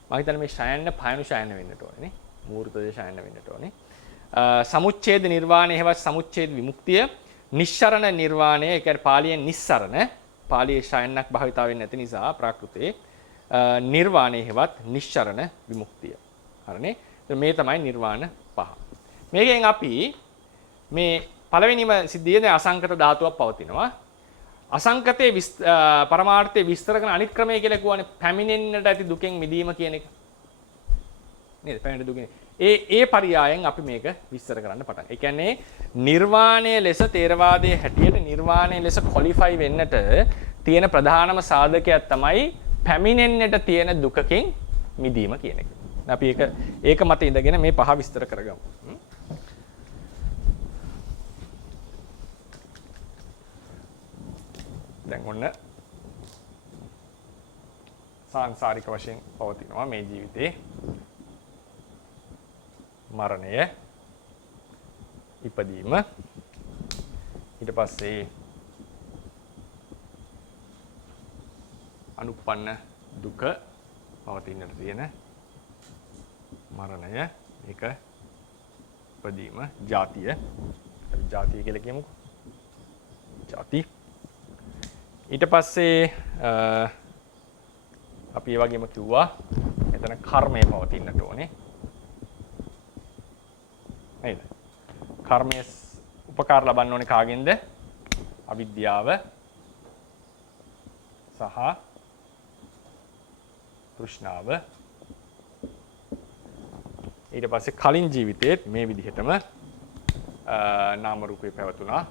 මම හිතන්නේ මේ ශයන්න පයනු ශයන්න වෙන්නට ඕනේ නේ. මූර්තයේ ශයන්න වෙන්නට ඕනේ. සමුච්ඡේද නිර්වාණය හෙවත් සමුච්ඡේද විමුක්තිය, නිස්සරණ නිර්වාණය, ඒ කියන්නේ පාලියෙන් නිස්සරණ, පාලියේ ශයන්නක් භාවිතා වෙන්නේ නැති නිසා ප්‍රාකෘතේ නිර්වාණය හෙවත් නිස්සරණ විමුක්තිය. හරිනේ? මේ තමයි නිර්වාණ පහ. මේකෙන් අපි මේ පළවෙනිම සිද්ධියේදී අසංකත ධාතුවක් පවතිනවා. අසංකතේ පරමාර්ථයේ විස්තර කරන අනිත් ක්‍රමය කියලා කියවනේ පැමිණෙන්නට ඇති දුකෙන් මිදීම කියන එක. නේද? පැමිණෙන්න දුකෙන්. ඒ පරියායෙන් අපි මේක විස්තර කරන්න පටන්. ඒ කියන්නේ නිර්වාණය ලෙස තේරවාදයේ හැටියට නිර්වාණය ලෙස ක්වොලිෆයි වෙන්නට තියෙන ප්‍රධානම සාධකයක් තමයි පැමිණෙන්නට තියෙන දුකකින් මිදීම කියන එක. අපි ඒක මත ඉඳගෙන මේ පහ විස්තර කරගමු. දැන් ඔන්න සාංශාරික වශයෙන් පවතිනවා මේ ජීවිතේ මරණය, ඉපදීම, ඊට පස්සේ අනුප්පන්න දුක පවතින්නට තියෙන මරණය, ඒක ඉපදීම, ජාතිය. අපි ජාතිය කියලා කියමුකෝ. ජාති. ඊට පස්සේ අපි ඒ වගේම කිව්වා එතන කර්මය පවතින්නට ඕනේ. නේද? කර්මයේ උපකාර ලබන්න ඕනේ කාගෙන්ද? අවිද්‍යාව සහ තෘෂ්ණාව. ඊට පස්සේ කලින් ජීවිතේත් මේ විදිහටම නාම රූපේ පැවතුණා.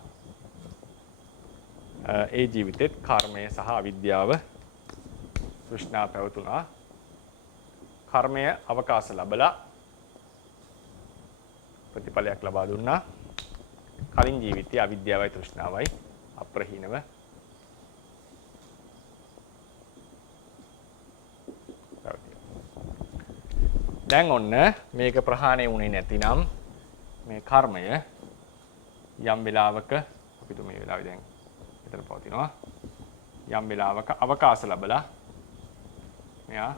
ඒ ජීවිතේත් කර්මය සහ අවිද්‍යාව තෘෂ්ණා පැවතුණා. කර්මය අවකාශ ලැබලා ප්‍රතිඵලයක් ලබා දුන්නා. කලින් ජීවිතයේ අවිද්‍යාවයි තෘෂ්ණාවයි අප්‍රහීනව දැන් ඔන්න මේක ප්‍රහාණය වුණේ නැතිනම් මේ කර්මය යම් වෙලාවක අපිට මේ වෙලාවේ දැන් විතර පවතිනවා. යම් වෙලාවක අවකාශ ලැබලා මෙයා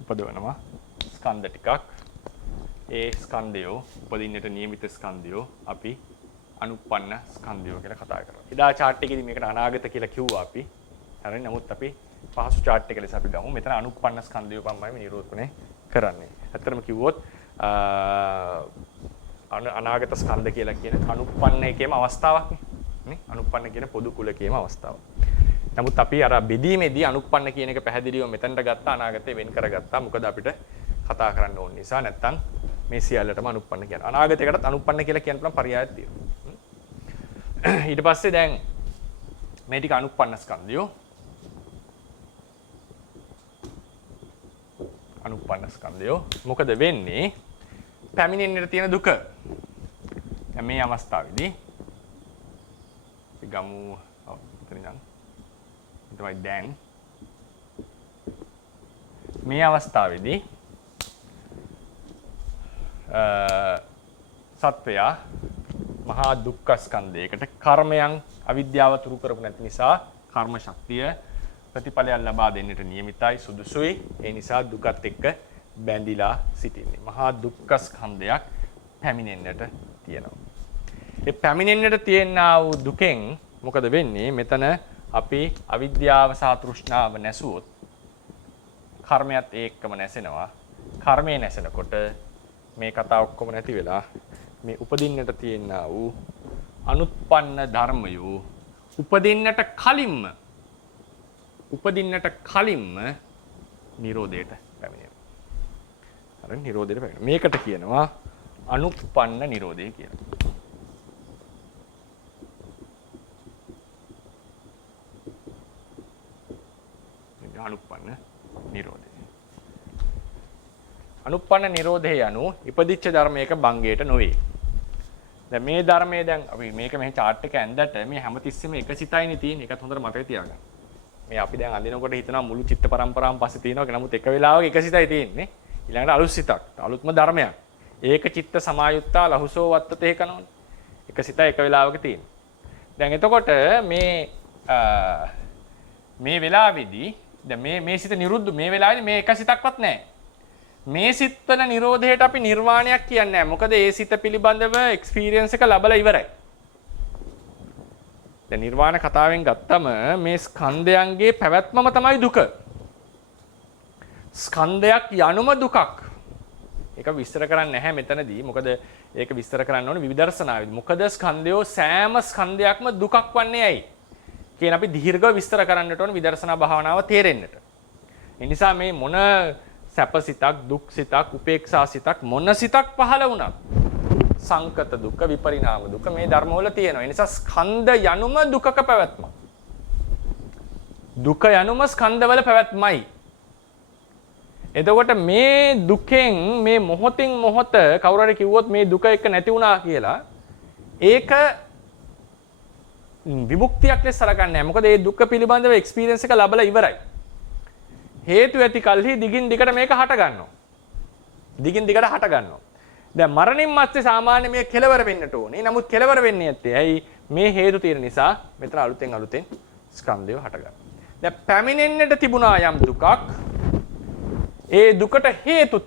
උපදවනවා ස්කන්ධ ටිකක්. ඒ ස්කන්ධයෝ උපදින්නට නියමිත ස්කන්ධයෝ අපි අනුප්පන්න ස්කන්ධයෝ කියලා කතා කරනවා. එදා chart එකේදී මේකට අනාගත කියලා කිව්වා අපි. හරිනේ. නමුත් අපි පහසු chart එක ලෙස අපි ගමු. මෙතන අනුප්පන්න ස්කන්ධයෝ පමණයි නිරූපණය කරන්නේ. ඇත්තටම කිව්වොත් අනාගත ස්කන්ධ කියලා කියන අනුප්පන්න එකේම අවස්ථාවක් නේ. අනුප්පන්න කියන පොදු කුලකේම අවස්ථාවක්. නමුත් අපි අර බෙදීමේදී අනුප්පන්න කියන එක පැහැදිලිව මෙතනට ගත්තා අනාගතේ වෙන් කරගත්තා. මොකද අපිට කතා කරන්න ඕන නිසා නැත්තම් මේ සියල්ලටම අනුප්පන්න කියන. අනාගතයකටත් අනුප්පන්න කියලා කියන්න පුළුවන් පරයයක් තියෙනවා. ඊට පස්සේ දැන් මේ ටික අනුප්පන්න ස්කන්ධයෝ. අනුප්පන්න ස්කන්ධයෝ මොකද වෙන්නේ? පැමිණෙන්නට තියෙන දුක. දැන් මේ අවස්ථාවේදී ගමු තමයි දැන් මේ අවස්ථාවේදී සත්වයා මහා දුක්ඛ ස්කන්ධයකට කර්මයන් අවිද්‍යාව තුරු කරපු නැති නිසා කර්ම ශක්තිය ප්‍රතිඵලයක් ලබා දෙන්නට නියමිතයි සුදුසුයි. ඒ නිසා දුකත් එක්ක බැඳිලා සිටින්නේ. මහා දුක්ඛ ස්කන්ධයක් පැමිණෙන්නට තියෙනවා. ඒ පැමිණෙන්නට තියෙනා වූ දුකෙන් මොකද වෙන්නේ? මෙතන අපි අවිද්‍යාව සහ තෘෂ්ණාව නැසුවොත් කර්මයක් ඒකම නැසෙනවා. කර්මය නැසෙනකොට මේ කතාව ඔක්කොම නැති වෙලා මේ උපදින්නට තියෙනා වූ අනුත්පන්න ධර්මයෝ උපදින්නට කලින්ම නිරෝධයට පැමිණෙනවා. අර නිරෝධයට පැමිණෙනවා. මේකට කියනවා අනුප්පන්න නිරෝධය කියලා. අනුප්පන්න නිරෝධය. අනුප්පන්න නිරෝධය යනු ඉපදිච්ච ධර්මයක භංගයට නොවේ. දැන් මේ ධර්මයේ දැන් අපි මේක මේ chart එක ඇඳට මේ හැමතිස්සෙම එක සිතයිනේ තියෙන්නේ. ඒකත් හොඳට මතක තියාගන්න. මේ අපි දැන් අඳිනකොට හිතනවා මුළු චිත්ත පරම්පරාවම පස්සේ තියෙනවා කියලා. නමුත් එක වෙලාවක එක සිතයි තියෙන්නේ. ඊළඟට අලුත් සිතක්. අලුත්ම ධර්මයක්. ඒක චිත්ත සමායුත්තා ලහුසෝ වත්තතේ කනෝනේ. එක සිතයි එක වෙලාවක තියෙන්නේ. දැන් එතකොට මේ වෙලාවේදී දැන් මේ සිත නිරුද්ධ මේ වෙලාවේදී මේ එක සිතක්වත් නැහැ. මේ සිත්වල නිරෝධයට අපි නිර්වාණයක් කියන්නේ නැහැ. මොකද ඒ සිත පිළිබඳව එක්ස්පීරියන්ස් එක ලැබලා ඉවරයි. දැන් නිර්වාණ කතාවෙන් ගත්තම මේ ස්කන්ධයන්ගේ පැවැත්මම තමයි දුක. ස්කන්ධයක් යනුම දුකක්. ඒක විස්තර කරන්නේ නැහැ මෙතනදී. මොකද ඒක විස්තර කරන්න ඕනේ විවිධර්ශනාවේදී. මොකද ස්කන්ධයෝ සෑම ස්කන්ධයක්ම දුකක් වන්නේ ඇයි? කියන අපි දීර්ඝව විස්තර කරන්නට ඕනේ විදර්ශනා භාවනාව තේරෙන්නට. ඒ නිසා මේ මොන සැපසිතක්, දුක්සිතක්, උපේක්ෂා සිතක් මොන සිතක් පහළ වුණත් සංකත දුක, විපරිණාම දුක මේ ධර්මවල තියෙනවා. ඒ නිසා ස්කන්ධ යනුම දුකක පැවැත්ම. දුක යනුම ස්කන්ධවල පැවැත්මයි. එතකොට මේ දුකෙන් මේ මොහොතින් මොහොත කවුරු හරි කිව්වොත් මේ දුක එක නැති වුණා කියලා ඒක විමුක්තියක් ලෙස සලකන්නේ නැහැ. මොකද මේ දුක පිළිබඳව එක්ස්පීරියන්ස් එක ලැබලා ඉවරයි. හේතු ඇති කල්හි දිගින් දිගට මේක හට ගන්නවා. දිගින් දිගට හට ගන්නවා. දැන් මරණින් මත්තේ සාමාන්‍ය මේ කෙලවර වෙන්නට ඕනේ. නමුත් කෙලවර වෙන්නේ නැත්තේ. ඇයි? මේ හේතු තියෙන නිසා මෙතන අලුතෙන් ස්කන්ධය හට ගන්නවා. දැන් පැමිණෙන්නට තිබුණා යම් දුකක්. ඒ දුකට හේතු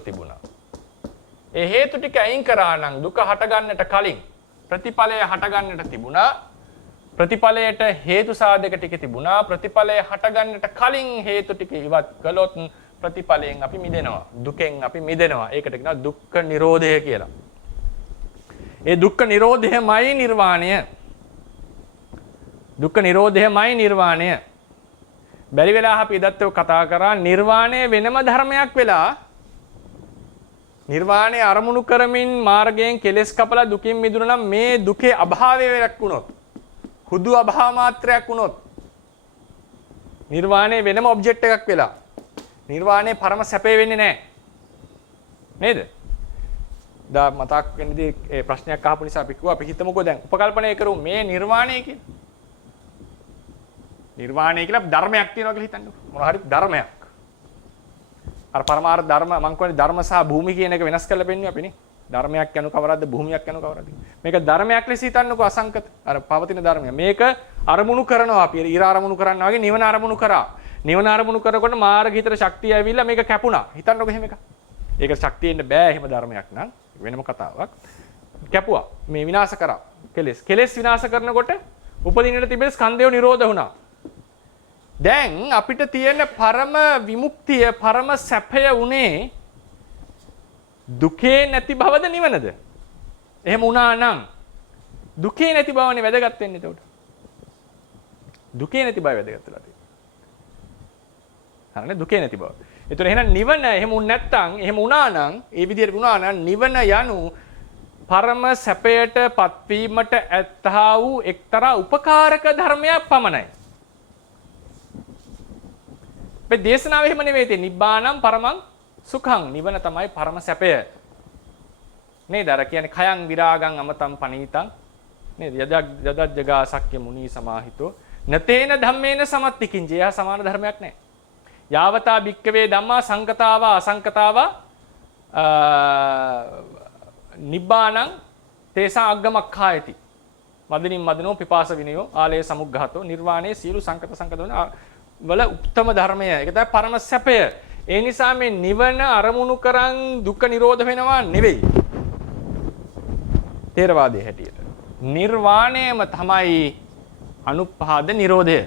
තිබුණා. ඒ හේතු ටික අයින් කරා නම් දුක හට ගන්නට කලින් ප්‍රතිඵලය හට ගන්නට තිබුණා. ප්‍රතිඵලයට හේතු සාධක ටික තිබුණා. ප්‍රතිඵලය හට ගන්නට කලින් හේතු ටික ඉවත් කළොත් ප්‍රතිඵලයෙන් අපි මිදෙනවා. දුකෙන් අපි මිදෙනවා. ඒකට කියනවා දුක්ඛ නිරෝධය කියලා. ඒ දුක්ඛ නිරෝධයමයි නිර්වාණය. දුක්ඛ නිරෝධයමයි නිර්වාණය. බැරි වෙලා අපි ඉදත්තව කතා කරා නිර්වාණය වෙනම ධර්මයක් වෙලා නිර්වාණය අරමුණු කරමින් මාර්ගයෙන් කෙලෙස් කපලා දුකින් මිදුණා නම් මේ දුකේ අභාවය වෙලක් වුණොත් හුදු අභාව මාත්‍රයක් වුණොත් නිර්වාණය වෙනම ඔබ්ජෙක්ට් එකක් වෙලා නිර්වාණය පරම සැපේ වෙන්නේ නැහැ නේද? දා මතක් වෙනදී ඒ ප්‍රශ්නයක් අහපු නිසා අපි කිව්වා අපි හිතමුකෝ දැන් උපකල්පනය කරමු මේ නිර්වාණය කියන නිර්වාණය කියලා ධර්මයක් තියෙනවා කියලා හිතන්නකෝ. මොනවා හරි ධර්මයක්. අර පරමාර්ථ ධර්ම මම කියන්නේ ධර්ම සහ භූමි කියන එක වෙනස් කරලා පෙන්වන්නේ අපි නේ. ධර්මයක් යනු කවරක්ද භූමියක් යනු කවරක්ද? මේක ධර්මයක් ලෙස හිතන්නකෝ අසංකත. අර පවතින ධර්මය. මේක අරමුණු කරනවා අපි ඉර අරමුණු කරනවා වගේ නිවන අරමුණු කරා. නිවන අරමුණු කරනකොට මාර්ග හිතට ශක්තිය ඇවිල්ලා මේක කැපුණා. හිතන්නකෝ එහෙම එකක්. ඒක ශක්තියෙන්න බෑ එහෙම ධර්මයක් නම් වෙනම කතාවක්. කැපුවා. මේ විනාශ කරා. කෙලෙස් විනාශ කරනකොට උපදින්නට තිබෙන ස්කන්ධය නිරෝධ වුණා. දැන් අපිට තියෙන පරම විමුක්තිය පරම සැපය උනේ දුකේ නැති බවද නිවනද? එහෙම වුණා නම් දුකේ නැති බවනේ වැදගත් වෙන්නේ එතකොට. දුකේ නැති බව වැදගත් වෙලා තියෙනවා. හරිනේ දුකේ නැති බව. ඒතර එහෙනම් නිවන එහෙම වුණ නැත්නම් එහෙම වුණා නම් ඒ විදිහට වුණා නම් නිවන යනු පරම සැපයට පත්වීමට ඇත්තා වූ එක්තරා උපකාරක ධර්මයක් පමණයි. මේ දේශනාව එහෙම නෙවෙයි තියෙන්නේ. නිබ්බානම් පරමං සුඛං නිවන තමයි පරම සැපය. නේද? අර කියන්නේ khයං විරාගං අමතං පනීතං නේද? යදජ්ජගා සක්්‍ය මුනි සමාහිතෝ නතේන ධම්මේන සමත්තිකින් ජය සමාන ධර්මයක් නැහැ. යාවතා භික්කවේ ධම්මා සංකතාවා අසංකතාවා නිබ්බානං තේසා අග්ගමක්ඛායති මදිනින් මදිනෝ පිපාස විනයෝ ආලේ සමුග්ඝාතෝ නිර්වාණේ සියලු සංකත සංකතවන වල උත්තම ධර්මය. ඒක තමයි පරම සැපය. ඒ නිසා මේ නිවන අරමුණු කරන් දුක්ඛ නිරෝධ වෙනවා නෙවෙයි. තේරවාදයේ හැටියට. නිර්වාණයම තමයි අනුපාද නිරෝධය.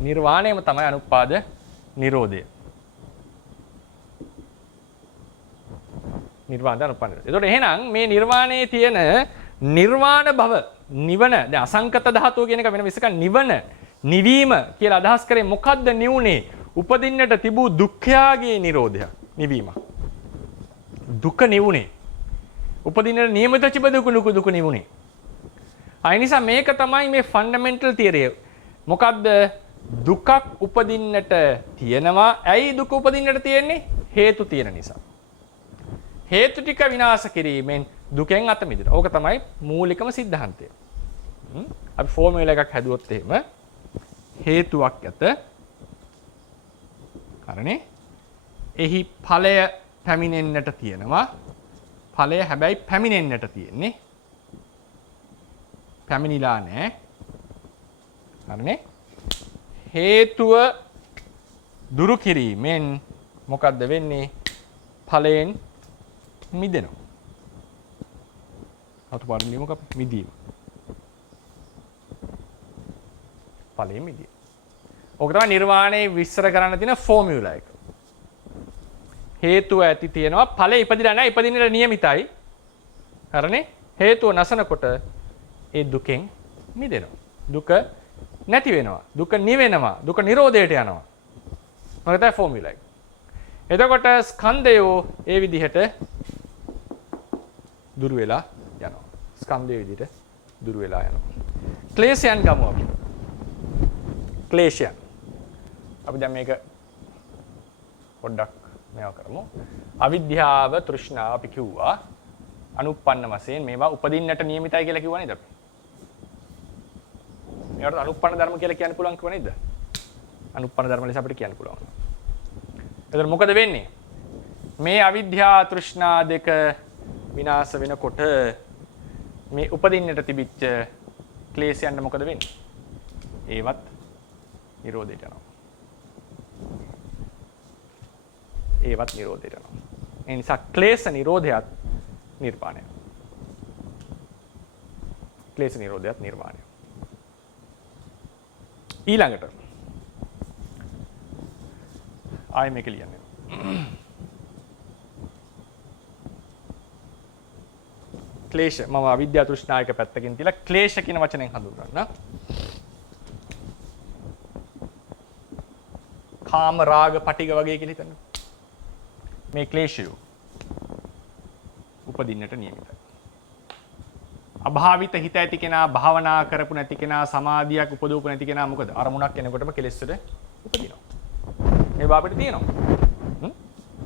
නිර්වාණයම තමයි අනුපාද නිරෝධය. නිර්වාණ අනුපාද. ඒතකොට එහෙනම් මේ නිර්වාණයේ තියෙන නිර්වාණ භව නිවන දැන් අසංකත ධාතුව කියන එක වෙන විසක නිවන නිවීම කියලා අදහස් කරේ මොකද්ද නිවුනේ? උපදින්නට තිබූ දුක්ඛයාගේ නිරෝධය නිවීම. දුක නිවුනේ. උපදින්නට නියමිත තිබ දුක නිවුනේ. ඒ නිසා මේක තමයි මේ ෆන්ඩමෙන්ටල් තියරිය. මොකද්ද? දුකක් උපදින්නට තියෙනවා. ඇයි දුක උපදින්නට තියෙන්නේ? හේතු තියෙන නිසා. හේතු ටික විනාශ කිරීමෙන් දුකෙන් අත මිදෙනවා. ඕක තමයි මූලිකම સિદ્ધාන්තය. අපි ෆෝමියුලා එකක් හැදුවොත් එහෙම හේතුවක් ඇත. හරිනේ? එහි ඵලය පැමිණෙන්නට තියෙනවා. ඵලය හැබැයි පැමිණෙන්නට තියෙන්නේ. පැමිණිලා නැහැ. හරිනේ? හේතුව දුරු කිරීමෙන් මොකද්ද වෙන්නේ? ඵලයෙන් මිදෙනවා. අතු පාඩම් මොකක්ද? මිදීම. ඵලයෙන් මිදීම. ඕක තමයි නිර්වාණය විස්තර කරන්න තියෙන ෆෝමියුලා එක. හේතුව ඇති තියෙනවා ඵලෙ ඉපදිලා නැහැ ඉපදින්නට නියමිතයි. හරිනේ? හේතුව නැසනකොට ඒ දුකෙන් මිදෙනවා. දුක නැති වෙනවා. දුක නිවෙනවා. දුක නිරෝධයට යනවා. මොකද තමයි ෆෝමියුලා එක. එතකොට ස්කන්ධයෝ ඒ විදිහට දුර වෙලා යනවා. ස්කන්ධය විදිහට දුර වෙලා යනවා. ක්ලේශයන් ගමු අපි. ක්ලේශයන්. අපි දැන් මේක පොඩ්ඩක් මේවා කරමු. අවිද්‍යාව, තෘෂ්ණාව අපි කිව්වා අනුප්පන්න වශයෙන් මේවා උපදින්නට නියමිතයි කියලා කිව්වා නේද අපි? මේවට අනුප්පන්න ධර්ම කියලා කියන්න පුළුවන් කිව්වා නේද? අනුප්පන්න ධර්ම ලෙස අපිට කියන්න පුළුවන්. එතකොට මොකද වෙන්නේ? මේ අවිද්‍යාව, තෘෂ්ණා දෙක විනාශ වෙනකොට මේ උපදින්නට තිබිච්ච ක්ලේශයන්ට මොකද වෙන්නේ? ඒවත් නිරෝධයට යනවා. ඒවත් නිරෝධයට යනවා. ඒ නිසා ක්ලේශ නිරෝධයත් නිර්වාණය. ක්ලේශ නිරෝධයත් නිර්වාණය. ඊළඟට ආයෙ මේක ලියන්න. ක්ලේශ මම අවිද්‍යාව තෘෂ්ණායක පැත්තකින් තියලා ක්ලේශ කියන වචනෙන් හඳුන්වන්න. කාම රාග පටිග වගේ කියලා හිතන්න. මේ ක්ලේශය උපදින්නට නියමිතයි. අභාවිත හිත ඇති කෙනා, භාවනා කරපු නැති කෙනා, සමාධියක් උපදවපු නැති කෙනා මොකද? අරමුණක් එනකොටම කෙලෙස්වල උපදිනවා. මේ බාපිට තියෙනවා.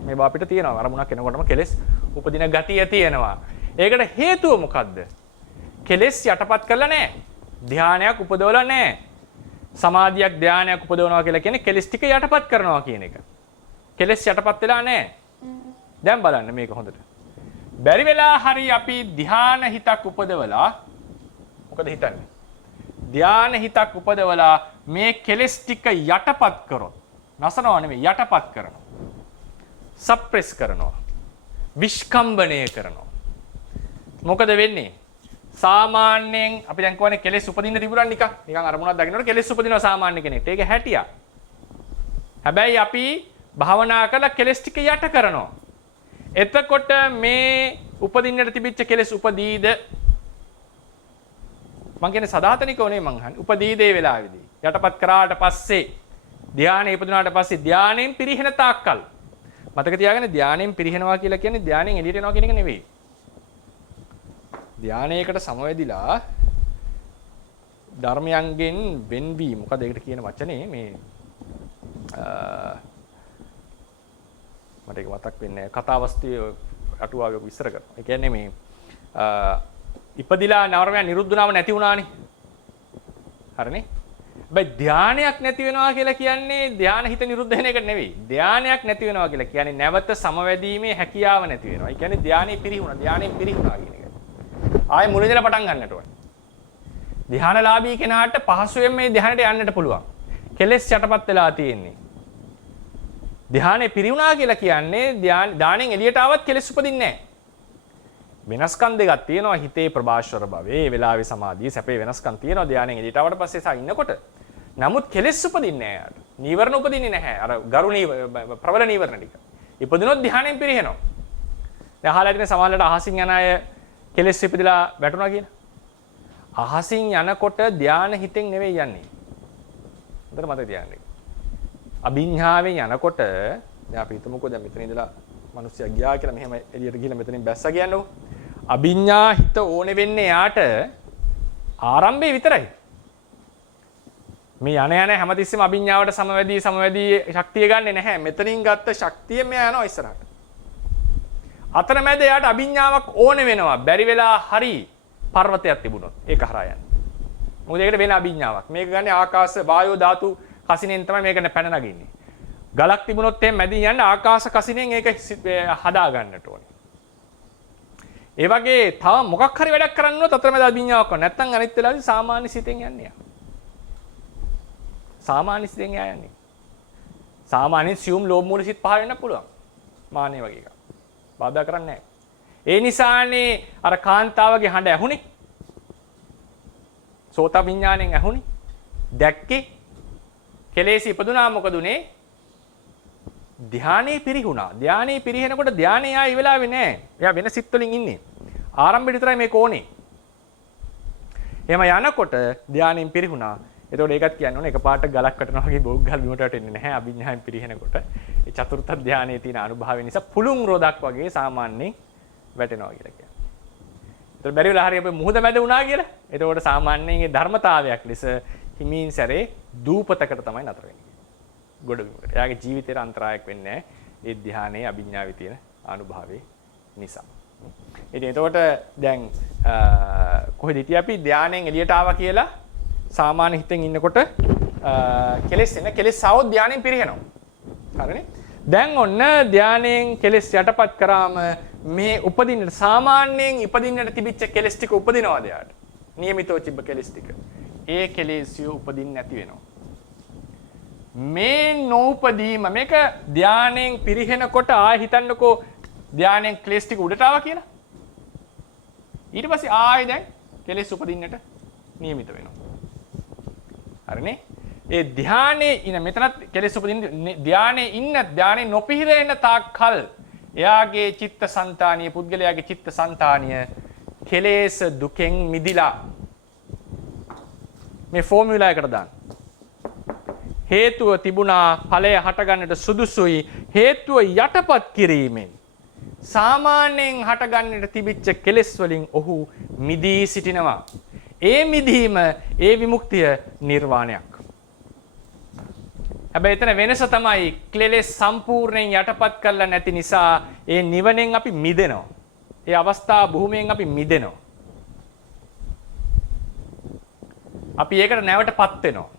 මේ බාපිට තියෙනවා. අරමුණක් එනකොටම කෙලෙස් උපදින ගතිය තියෙනවා. ඒකට හේතුව මොකද්ද? කෙලෙස් යටපත් කරලා නැහැ. ධානයක් උපදවලා නැහැ. සමාධියක් ධානයක් උපදවනවා කියලා කියන්නේ කෙලෙස් ටික යටපත් කරනවා කියන එක. කෙලෙස් යටපත් වෙලා නැහැ. දැන් බලන්න මේක හොඳට. බැරි වෙලා හරි අපි ධාන හිතක් උපදවලා මොකද හිතන්නේ? ධාන හිතක් උපදවලා මේ කෙලෙස් ටික යටපත් කරොත් නසනවා නෙමෙයි යටපත් කරනවා. සප්‍රෙස් කරනවා. විස්කම්බණය කරනවා. මොකද වෙන්නේ? සාමාන්‍යයෙන් අපි දැන් කියන්නේ කෙලෙස් උපදින්න තිබුණා නිකන් අරමුණක් දකින්නකොට කෙලෙස් උපදිනවා සාමාන්‍ය කෙනෙක්ට. ඒක හැටියක්. හැබැයි අපි භාවනා කරලා කෙලෙස් ටික යට කරනවා. එතකොට මේ උපදින්නට තිබිච්ච කෙලෙස් උපදීද? මං කියන්නේ සදාතනිකව නේ මං අහන්නේ. උපදීද ඒ වෙලාවේදී. යටපත් කරාට පස්සේ ධානය ඉපදුනාට පස්සේ ධානයෙන් පිරිහෙන තාක්කල්. මතක තියාගන්න ධානයෙන් පිරිහෙනවා කියලා කියන්නේ ධානයෙන් එළියට එනවා කියන එක නෙවෙයි. ධානයේකට සමවැදිලා ධර්මයන්ගෙන් වෙන්වීම මොකද ඒකට කියන වචනේ මේ මට ඒක මතක් වෙන්නේ නැහැ. කතාවස්තුවේ අටුවාවක විස්තර කරනවා. ඒ කියන්නේ මේ ඉපදිලා නවරමයා නිරුද්ධ වුණාම නැති වුණානේ. හරිනේ? හැබැයි ධානයක් නැති වෙනවා කියලා කියන්නේ ධාන හිත නිරුද්ධ වෙන එක නෙවෙයි. ධානයක් නැති වෙනවා කියලා කියන්නේ නැවත සමවැදීමේ හැකියාව නැති වෙනවා. ඒ කියන්නේ ධානයේ පිරිහුණා, ධානයෙන් පිරිහුණා කියන එක. ආයේ මුල ඉඳලා පටන් ගන්නට ඕනේ. ධානලාභී කෙනාට පහසුවෙන් මේ ධානයට යන්නට පුළුවන්. කෙලෙස් යටපත් වෙලා තියෙන්නේ. ධානයේ පිරිහුණා කියලා කියන්නේ ධානයෙන් එළියට ආවත් කෙලෙස් උපදින්නේ නැහැ. වෙනස්කම් දෙකක් තියෙනවා හිතේ ප්‍රභාස්වර භවයේ ඒ වෙලාවේ සමාධිය සැපේ වෙනස්කම් තියෙනවා ධානයෙන් එළියට ආවට පස්සේ සා ඉන්නකොට. නමුත් කෙලෙස් උපදින්නේ නැහැ යාට. නීවරණ උපදින්නේ නැහැ. අර ගරු ප්‍රබල නීවරණ ටික. ඉපදිනොත් ධානයෙන් පිරිහෙනවා. දැන් අහලා තියෙන සමහරවිට අහසින් යන අය කෙලෙස් ඉපදිලා වැටුණා කියලා. අහසින් යනකොට ධාන හිතෙන් නෙවෙයි යන්නේ. හොඳට මතක තියාගන්න. අභිඥාවෙන් යනකොට දැන් අපි හිතමුකෝ දැන් මෙතන ඉඳලා මිනිස්සයා ගියා කියලා මෙහෙම එළියට ගිහලා මෙතනින් බැස්සා කියන්නකො. අභිඥා හිත ඕනේ වෙන්නේ යාට ආරම්භයේ විතරයි. මේ යන හැමතිස්සෙම අභිඥාවට සමවැදී ශක්තිය ගන්නෙ නැහැ. මෙතනින් ගත්ත ශක්තිය මෙයා යනවා ඉස්සරහට. අතරමැද යාට අභිඥාවක් ඕනේ වෙනවා. බැරි වෙලා හරි පර්වතයක් තිබුණොත් ඒක හරහා යන්නේ. මොකද ඒකට වෙන අභිඥාවක්. මේක ගන්නේ ආකාශ වායෝ ධාතු කසිනෙන් තමයි මේක පැන නගින්නේ. ගලක් තිබුණොත් එහෙනම් මැදින් යන්න ආකාශ කසිනෙන් ඒක හදා ගන්නට ඕනේ. ඒ වගේ තව මොකක් හරි වැඩක් කරන්න ඕනත් අතරමැද අභිඥාවක් කරන්න. නැත්නම් අනිත් වෙලාවේ සාමාන්‍ය සිතෙන් යන්නේ. සාමාන්‍ය සිතෙන් යන්නේ. සාමාන්‍ය සියුම් ලෝභ මූල සිත් පහල වෙන්න පුළුවන්. මානෙ වගේ එකක්. බාධා කරන්නේ නැහැ. ඒ නිසානේ අර කාන්තාවගේ හඬ ඇහුනේ. සෝත විඥාණයෙන් ඇහුනේ. දැක්කේ. කෙලෙස් ඉපදුනා මොකද උනේ? ධානයේ පිරිහුණා. ධානයේ පිරිහෙනකොට ධානය ආයි වෙලාවේ නෑ. එයා වෙන සිත් වලින් ඉන්නේ. ආරම්භය විතරයි මේක ඕනේ. එහෙම යනකොට ධානයෙන් පිරිහුණා. එතකොට ඒකත් කියන්නේ ඕනේ එකපාරට ගලක් වටනවා වගේ බෝග් ගල් බිමට වැටෙන්නේ නැහැ. අභිඥායෙන් පිරිහෙනකොට ඒ චතුර්ථ ධානයේ තියෙන අනුභවය නිසා පුළුන් රොදක් වගේ සාමාන්‍යයෙන් වැටෙනවා කියලා කියන්නේ. එතකොට බැරි වෙලා හරි අපි මුහුද මැද වුණා කියලා. එතකොට සාමාන්‍යයෙන් ඒ ධර්මතාවයක් ලෙස හිමින් සැරේ දූපතකට තමයි නතර වෙන්නේ. ගොඩබිමකට. එයාගේ ජීවිතේට අන්තරායක් වෙන්නේ නැහැ. ඒ ධානයේ අභිඥාවේ තියෙන අනුභවයේ නිසා. ඉතින් එතකොට දැන් කොහෙද හිටියේ අපි ධානයෙන් එළියට ආවා කියලා සාමාන්‍ය හිතෙන් ඉන්නකොට කෙලෙස් આવොත් ධානයෙන් පිරිහෙනවා. හරිනේ? දැන් ඔන්න ධානයෙන් කෙලෙස් යටපත් කරාම මේ උපදින්නට සාමාන්‍යයෙන් ඉපදින්නට තිබිච්ච කෙලෙස් ටික උපදිනවාද යාට? නියමිතව තිබ්බ කෙලෙස් ටික. ඒ කෙලෙස්ය උපදින්න නැති වෙනවා. මේ නෝපදීම මේක ධානයෙන් පිරිහෙනකොට ආයෙ හිතන්නකෝ ධානයෙන් ක්ලේශ ටික උඩට ආවා කියලා. ඊට පස්සේ ආයෙ දැන් කෙලෙස් උපදින්නට නියමිත වෙනවා. හරිනේ? ඒ ධානයේ ඉන්න මෙතනත් කෙලෙස් උපදින්න ධානයේ ඉන්න ධානයේ නොපිහිර එන තාක්කල් එයාගේ චිත්තසංතානිය පුද්ගලයාගේ චිත්තසංතානිය කෙලෙස් දුකෙන් මිදිලා මේ ෆෝමියුලා එකට දාන්න. හේතුව තිබුණා ඵලය හටගන්නට සුදුසුයි. හේතුව යටපත් කිරීමෙන් සාමාන්‍යයෙන් හටගන්නට තිබිච්ච කෙලෙස් වලින් ඔහු මිදී සිටිනවා. ඒ මිදීම ඒ විමුක්තිය නිර්වාණයක්. හැබැයි එතන වෙනස තමයි කෙලෙස් සම්පූර්ණයෙන් යටපත් කරලා නැති නිසා ඒ නිවනෙන් අපි මිදෙනවා. ඒ අවස්ථාව භූමියෙන් අපි මිදෙනවා. අපි ඒකට නැවටපත් වෙනවා.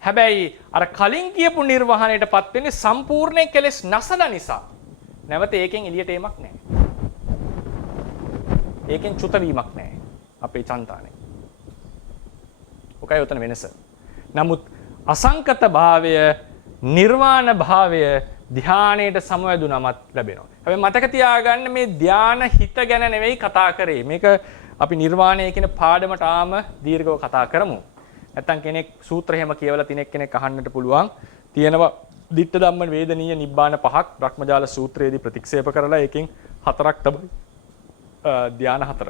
හැබැයි අර කලින් කියපු නිර්වාණයටපත් වෙන්නේ සම්පූර්ණ කෙලෙස් නැසලා නිසා. නැවත ඒකෙන් එළියට එීමක් නැහැ. ඒකෙන් චුත වීමක් නැහැ. අපේ චන්තානේ. ඔකයි උතන වෙනස. නමුත් අසංකත භාවය, නිර්වාණ භාවය ධානයට සමවැදුනමත් ලැබෙනවා. හැබැයි මතක තියාගන්න මේ ධාන හිත ගැන නෙවෙයි කතා කරේ. මේක අපි නිර්වාණය කියන පාඩමට ආම දීර්ඝව කතා කරමු. නැත්තම් කෙනෙක් සූත්‍ර එහෙම කියවලා කෙනෙක් අහන්නට පුළුවන්. තියෙනවා ditta ධම්ම වේදනීය නිබ්බාන පහක් බ්‍රහ්මජාල සූත්‍රයේදී ප්‍රතික්ෂේප කරලා ඒකෙන් හතරක් තමයි ධාන හතර.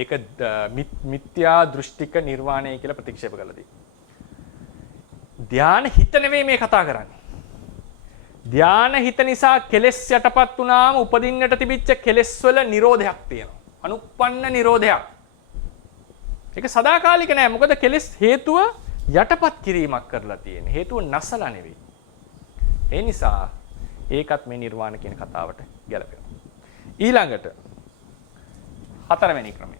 ඒක මිත්‍යා දෘෂ්ටික නිර්වාණය කියලා ප්‍රතික්ෂේප කරලා තියෙනවා. ධාන හිත නෙවෙයි මේ කතා කරන්නේ. ධාන හිත නිසා කෙලෙස් යටපත් වුණාම උපදින්නට තිබිච්ච කෙලෙස් වල නිරෝධයක් තියෙනවා. අනුප්පන්න නිරෝධයක්. ඒක සදාකාලික නෑ. මොකද කෙලෙස් හේතුව යටපත් කිරීමක් කරලා තියෙන්නේ. හේතුව නැසලා නෙවෙයි. ඒ නිසා ඒකත් මේ නිර්වාණ කියන කතාවට ගැලපෙනවා. ඊළඟට හතරවෙනි ක්‍රමය.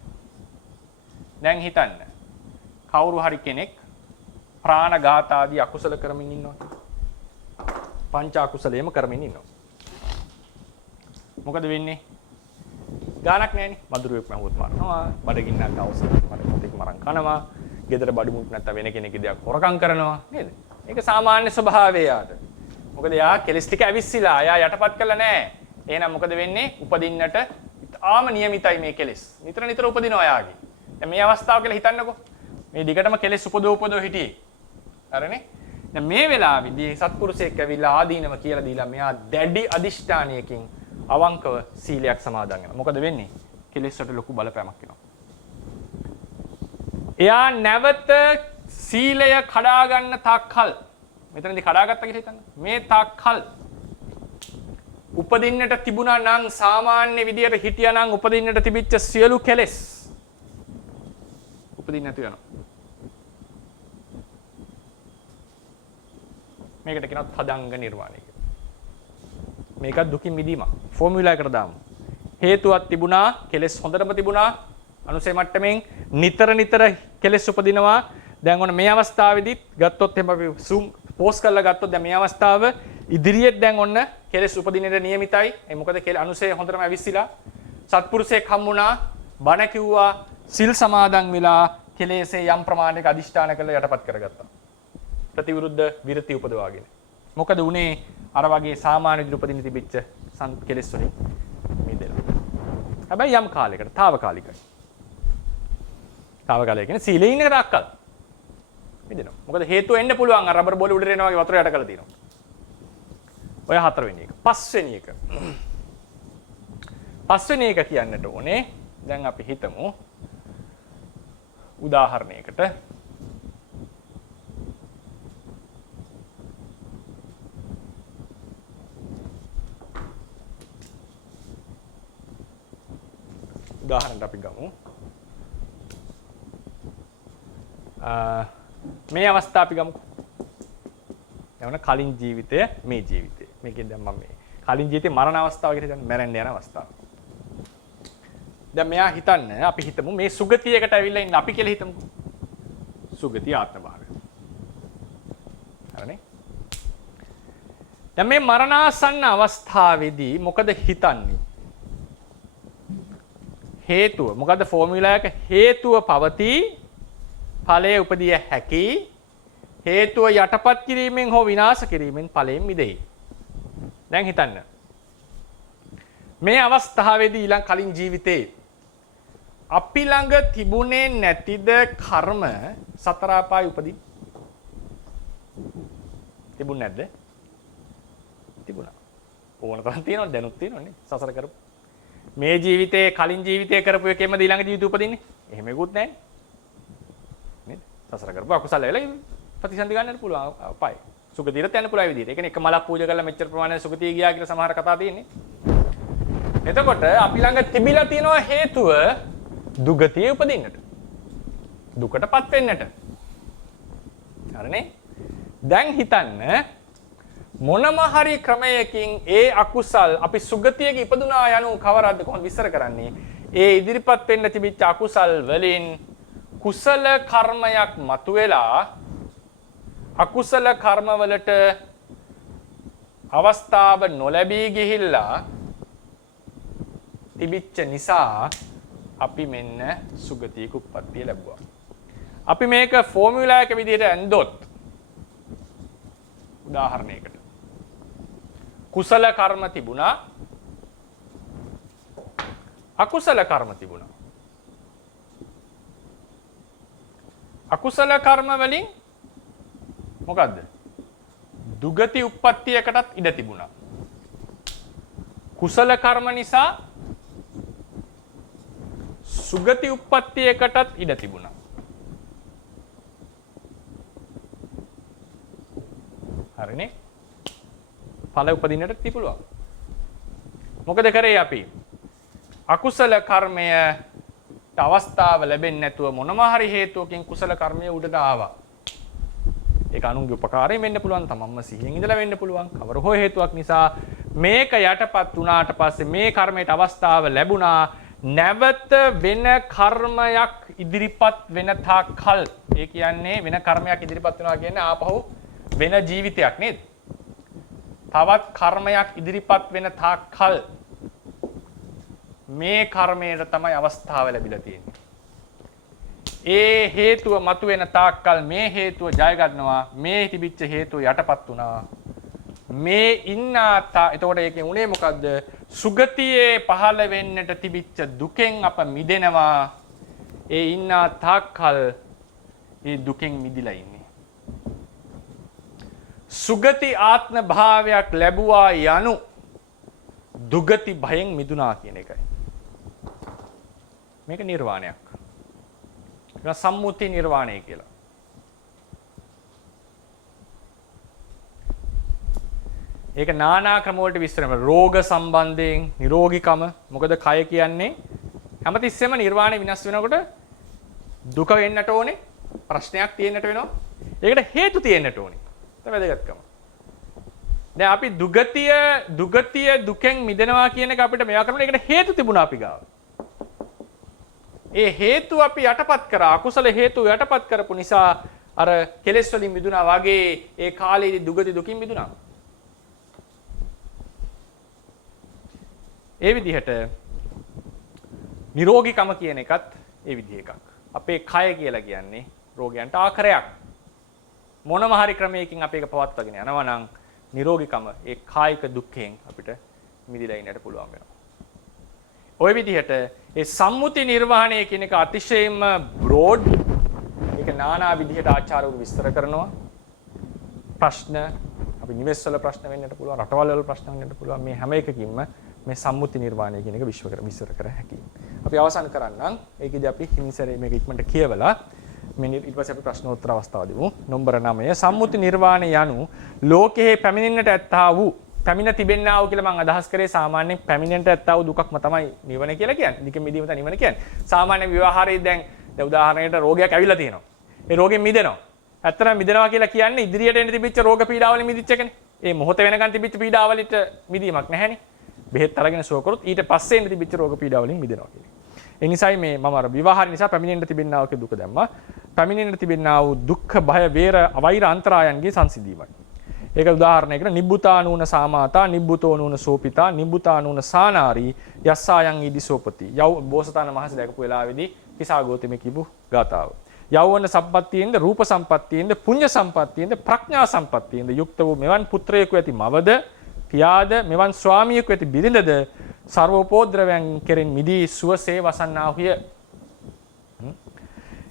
දැන් හිතන්න. කවුරු හරි කෙනෙක් ප්‍රාණඝාත ආදී අකුසල කරමින් ඉන්නවා. පංච අකුසලයේම කරමින් ඉන්නවා. මොකද වෙන්නේ? ගානක් නැහෙනි. මදුරුවෙක් මහුවත් මරනවා, බඩගින්නක් අවසන් මරණයක් මරන් කනවා, ගෙදර බඩමුත් නැත්නම් වෙන කෙනෙක්ගේ දෙයක් හොරකම් කරනවා නේද? ඒක සාමාන්‍ය ස්වභාවය යාට. මොකද යා කෙලස් ටික ඇවිස්සලා, යා යටපත් කළා නැහැ. එහෙනම් මොකද වෙන්නේ? උපදින්නට ආම නියමිතයි මේ කෙලස්. නිතර නිතර උපදිනවා යාගේ. දැන් මේ අවස්ථාව කියලා හිතන්නකෝ. මේ දිගටම කෙලස් උපදව හිටියේ. හරිනේ? දැන් මේ වෙලාවේදී සත්පුරුෂයෙක් ඇවිල්ලා ආදීනව කියලා දීලා මෙයා දැඩි අදිෂ්ඨානයකින් අවංකව සීලයක් සමාදන් වෙනවා. මොකද වෙන්නේ? කෙලෙස් වලට ලොකු බලපෑමක් එනවා. එයා නැවත සීලය කඩා ගන්න තාක්කල් මෙතනදී කඩාගත්තා කියලා හිතන්න. මේ තාක්කල් උපදින්නට තිබුණා නම් සාමාන්‍ය විදියට හිටියා නම් උපදින්නට තිබිච්ච සියලු කෙලෙස් උපදින්න නැතු වෙනවා. මේකට කියනවා තදංග නිර්වාණය කියලා. මේක දුකින් මිදීමක්. ෆෝමියුලා එකට දාමු. හේතුවක් තිබුණා, කෙලෙස් හොඳටම තිබුණා. අනුසය මට්ටමින් නිතර කෙලෙස් උපදිනවා. දැන් ඔන්න මේ අවස්ථාවේදීත් ගත්තොත් එහෙම අපි zoom පෝස් කරලා ගත්තොත් දැන් මේ අවස්ථාව ඉදිරියට දැන් ඔන්න කෙලෙස් උපදින්නට නියමිතයි. ඒ මොකද අනුසය හොඳටම ඇවිස්සিলা. සත්පුරුෂයෙක් හම්බුණා, බණ කිව්වා, සිල් සමාදන් වෙලා කෙලෙසේ යම් ප්‍රමාණයක අදිෂ්ඨාන කරලා යටපත් කරගත්තා. ප්‍රතිවිරුද්ධ විරති උපදවාගෙන. මොකද උනේ? අර වගේ සාමාන්‍ය විදිහට උපදින්න තිබිච්ච කෙලෙස් වලින් මිදෙනවා. හැබැයි යම් කාලයකට తాවකාලිකයි. తాවකාලික කියන්නේ සීලේ ඉන්න තාක්කල් මිදෙනවා. මොකද හේතුව එන්න පුළුවන්. අර රබර් බෝලේ උඩට එනවා වගේ වතුර යට කරලා තියෙනවා. ඔය හතරවෙනි එක. පස්වෙනි එක. පස්වෙනි එක කියන්නට ඕනේ. දැන් අපි හිතමු උදාහරණයකට උදාහරණයක් අපි ගමු. මේ අවස්ථාව අපි ගමුකෝ. එවන කලින් ජීවිතය මේ ජීවිතය. මේකෙන් දැන් මම මේ කලින් ජීවිතේ මරණ අවස්ථාව කියලා හිතන්න, මැරෙන්න යන අවස්ථාව. දැන් මෙයා හිතන්න අපි හිතමු මේ සුගතියකට ඇවිල්ලා ඉන්න අපි කියලා හිතමුකෝ. සුගතිය ආත්ම භාවය. හරිනේ? දැන් මේ මරණාසන්න අවස්ථාවේදී මොකද හිතන්නේ? හේතුව මොකද්ද? ෆෝමියුලා එක හේතුව පවතී, ඵලයේ උපදිය හැකි. හේතුව යටපත් කිරීමෙන් හෝ විනාශ කිරීමෙන් ඵලයෙන් මිදෙයි. දැන් හිතන්න. මේ අවස්ථාවේදී ඊළඟ කලින් ජීවිතේ අපි ළඟ තිබුණේ නැතිද කර්ම සතර ආපාය උපදී? තිබුණ නැද්ද? තිබුණා. ඕන තරම් තියෙනවා, දැනුත් තියෙනවනේ සසර කරපු. මේ ජීවිතේ කලින් ජීවිතේ කරපු එකෙම ඊළඟ ජීවිතේ උපදින්නේ. එහෙම එකකුත් නැහැ. නේද? සසර කරපු අකුසල වෙලා ප්‍රතිසන්දි ගන්නට පුළුවන් අපාය. සුගතියට යන්න පුළුවන් විදිහට. ඒ කියන්නේ එක මලක් පූජා කරලා මෙච්චර ප්‍රමාණයක් සුගතිය ගියා කියලා සමහර කතා තියෙන්නේ. එතකොට අපි ළඟ තිබිලා තියෙනවා හේතුව දුගතිය උපදින්නට. දුකටපත් වෙන්නට. හරිනේ? දැන් හිතන්න මොනම හරි ක්‍රමයකින් ඒ අකුසල් අපි සුගතියක ඉපදුනා යනු කවරක්ද කොහොමද විස්තර කරන්නේ? ඒ ඉදිරිපත් වෙන්න තිබිච්ච අකුසල් වලින් කුසල කර්මයක් මතුවෙලා අකුසල කර්ම වලට අවස්ථාව නොලැබී ගිහිල්ලා තිබිච්ච නිසා අපි මෙන්න සුගතියක උප්පත්තිය ලැබුවා. අපි මේක ෆෝමියුලා එක විදිහට ඇන්දොත් උදාහරණයකට කුසල කර්ම තිබුණා, අකුසල කර්ම තිබුණා. අකුසල කර්ම වලින් මොකද්ද? දුගති උප්පත්තියකටත් ඉඩ තිබුණා. කුසල කර්ම නිසා සුගති උප්පත්තියකටත් ඉඩ තිබුණා. හරිනේ? ඵල උපදින්නට තිබුණා. මොකද කරේ අපි? අකුසල කර්මයට අවස්ථාව ලැබෙන්නේ නැතුව මොනවා හරි හේතුවකින් කුසල කර්මය උඩට ආවා. ඒක අනුන්ගේ උපකාරයෙන් වෙන්න පුළුවන්, තමන්ම සිහියෙන් ඉඳලා වෙන්න පුළුවන්. කවර හෝ හේතුවක් නිසා මේක යටපත් වුණාට පස්සේ මේ කර්මයට අවස්ථාව ලැබුණා. නැවත වෙන කර්මයක් ඉදිරිපත් වෙන තාක්කල්, ඒ කියන්නේ වෙන කර්මයක් ඉදිරිපත් වෙනවා කියන්නේ ආපහු වෙන ජීවිතයක් නේද? තවත් කර්මයක් ඉදිරිපත් වෙන තාක්කල් මේ කර්මයට තමයි අවස්ථාව ලැබිලා තියෙන්නේ. ඒ හේතුව මතුවෙන තාක්කල් මේ හේතුව ජය ගන්නවා. මේ තිබිච්ච හේතුව යටපත් වුණා. මේ ඉන්නාතා. එතකොට ඒකෙන් උනේ මොකද්ද? සුගතියේ පහළ වෙන්නට තිබිච්ච දුකෙන් අප මිදෙනවා. ඒ ඉන්නා තාක්කල් ඒ දුකෙන් මිදිලා ඉන්නේ. සුගති ආත්ම භාවයක් ලැබුවා යනු දුගති භයෙන් මිදුණා කියන එකයි. මේක නිර්වාණයක්. ඒක සම්මුති නිර්වාණය කියලා. ඒක නානා ක්‍රම වලට විස්තර කරනවා. රෝග සම්බන්ධයෙන් නිරෝගීකම. මොකද කය කියන්නේ හැමතිස්සෙම නිර්වාණය විනාශ වෙනකොට දුක වෙන්නට ඕනේ, ප්‍රශ්නයක් තියෙන්නට වෙනවා. ඒකට හේතු තියෙන්නට ඕනේ. තමයි වැදගත්කම. දැන් අපි දුගතිය දුකෙන් මිදෙනවා කියන එක අපිට මේවා කරනකොට ඒකට හේතු තිබුණා අපි ගාව. ඒ හේතු අපි යටපත් කරා. අකුසල හේතු යටපත් කරපු නිසා අර කෙලෙස් වලින් මිදුණා වගේ ඒ කාලේදී දුගති දුකින් මිදුණා. ඒ විදිහට නිරෝගීකම කියන එකත් ඒ විදිහ එකක්. අපේ කය කියලා කියන්නේ රෝගයන්ට ආකරයක්. මොනම හරි ක්‍රමයකින් අපි ඒක පවත්වාගෙන යනවා නම් නිරෝගීකම ඒ කායික දුක්ඛයෙන් අපිට මිදලා ඉන්නට පුළුවන් වෙනවා. ওই විදිහට ඒ සම්මුති නිර්වාණය කියන එක අතිශයින්ම බ්‍රෝඩ්. ඒක নানা විදිහට ආචාර්යවරු විස්තර කරනවා. ප්‍රශ්න අපි නිවෙස්වල ප්‍රශ්න වෙන්නට පුළුවන්, රටවල් වල ප්‍රශ්න වෙන්නට පුළුවන්. මේ හැම එකකින්ම මේ සම්මුති නිර්වාණය කියන එක විස්තර කර හැකියි. අපි අවසන් කරන්නම්. ඒකෙදි අපි හිමිසරේ මේක ඉක්මනට කියවලා ඊට පස්සේ අපි ප්‍රශ්නෝත්තර අවස්ථාව දෙමු. නම්බර 9 සම්මුති නිර්වාණය යනු ලෝකයේ පැමිණෙන්නට ඇත්තා වූ පැමිණ තිබෙන්නා වූ කියලා මම අදහස් කරේ සාමාන්‍යයෙන් පැමිණෙන්නට ඇත්තා වූ දුකක්ම තමයි නිවන කියලා කියන්නේ. නික මිදීම තමයි නිවන කියන්නේ. සාමාන්‍ය විවාහාරයේ දැන් උදාහරණයකට රෝගයක් ඇවිල්ලා තියෙනවා. ඒ රෝගෙන් මිදෙනවා. ඇත්තටම මිදෙනවා කියලා කියන්නේ ඉදිරියට එන්න තිබිච්ච රෝග පීඩාවලින් මිදිච්ච එකනේ. ඒ මොහොත වෙනකන් තිබිච්ච පීඩාවලිට මිදීමක් නැහැනේ. බෙහෙත් අරගෙන සුව කරොත් ඊට පස්සේ එන්න තිබිච්ච රෝග පීඩාවලින් මිදෙනවා කියන්නේ. ඒ නිසායි මේ මම අර විවාහාර නිසා පැමිණෙන්න තිබෙන්නා වූ දුක දැම්මා. පැමිණෙන්න තිබෙන්නා වූ දුක්ඛ භය වේර අවෛර අන්තරායන්ගේ සංසිඳීමයි. ඒක උදාහරණයකට නිබ්බුතානූන සාමාතා නිබ්බුතෝනූන සෝපිතා නිබ්බුතානූන සානාරී යස්සායන් ඉදිසෝපති. යව් බෝසතාණන් වහන්සේ දැකපු වෙලාවේදී කිසා ගෝතමේ කියපු ගාතාව. යෞවන සම්පත්තියෙන්ද රූප සම්පත්තියෙන්ද පුඤ්ඤ සම්පත්තියෙන්ද ප්‍රඥා සම්පත්තියෙන්ද යුක්ත වූ මෙවන් පුත්‍රයෙකු ඇති මවද පියාද මෙවන් ස්වාමියෙකු ඇති බිරිඳද සර්වෝපෝද්‍රවයන් කෙරෙන් මිදී සුවසේ වසන්නාහුය.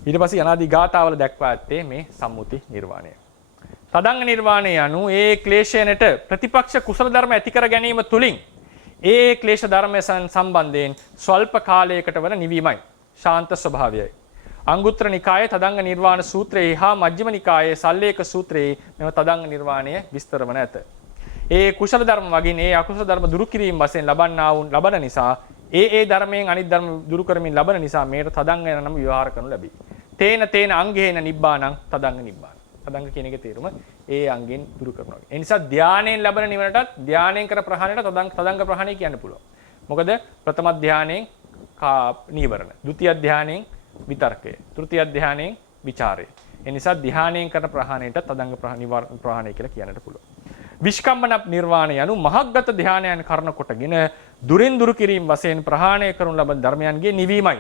ඊට පස්සේ අනාදී ගාථාවල දක්වා ඇත්තේ මේ සම්මුති නිර්වාණය. තදංග නිර්වාණය යනු ඒ ක්ලේශයනට ප්‍රතිපක්ෂ කුසල ධර්ම ඇති කර ගැනීම තුලින් ඒ ක්ලේශ ධර්ම සම්බන්ධයෙන් ස්වල්ප කාලයකට වන නිවීමයි. ශාන්ත ස්වභාවයයි. අංගුත්තර නිකායේ තදංග නිර්වාණ සූත්‍රයේ හා මජ්ක්‍ධිම නිකායේ සල්ලේක සූත්‍රයේ මෙම තදංග නිර්වාණය විස්තර වන ඇත. ඒ කුසල ධර්ම වගින් ඒ අකුසල ධර්ම දුරු කිරීම වශයෙන් ලබන නිසා ඒ ධර්මයෙන් අනිත් ධර්ම දුරු කරමින් ලබන නිසා මේට තදංග යන නම විවහාර කරනු ලැබේ. තේන අංගේන නිබ්බාණං තදංග නිබ්බාන. තදංග කියන එකේ තේරුම ඒ අංගෙන් දුරු කරනවා. ඒ නිසා ධානයෙන් ලබන නිවනටත් ධානයෙන් කර ප්‍රහාණයට තදංග ප්‍රහාණය කියන්න පුළුවන්. මොකද ප්‍රථම ධානයෙන් නීවරණ, ဒုတိ ය ධානයෙන් විතර්කය, තෘතිය ධානයෙන් විචාරය. ඒ නිසා ධානයෙන් කරන ප්‍රහාණයට තදංග ප්‍රහාණය කියලා කියන්නට පුළුවන්. විස්කම්බන නිර්වාණය යනු මහග්ගත ධානයන් කරන කොටගෙන දුරින් දුරු කිරීම වශයෙන් ප්‍රහාණය කරනු ලබන ධර්මයන්ගේ නිවීමයි.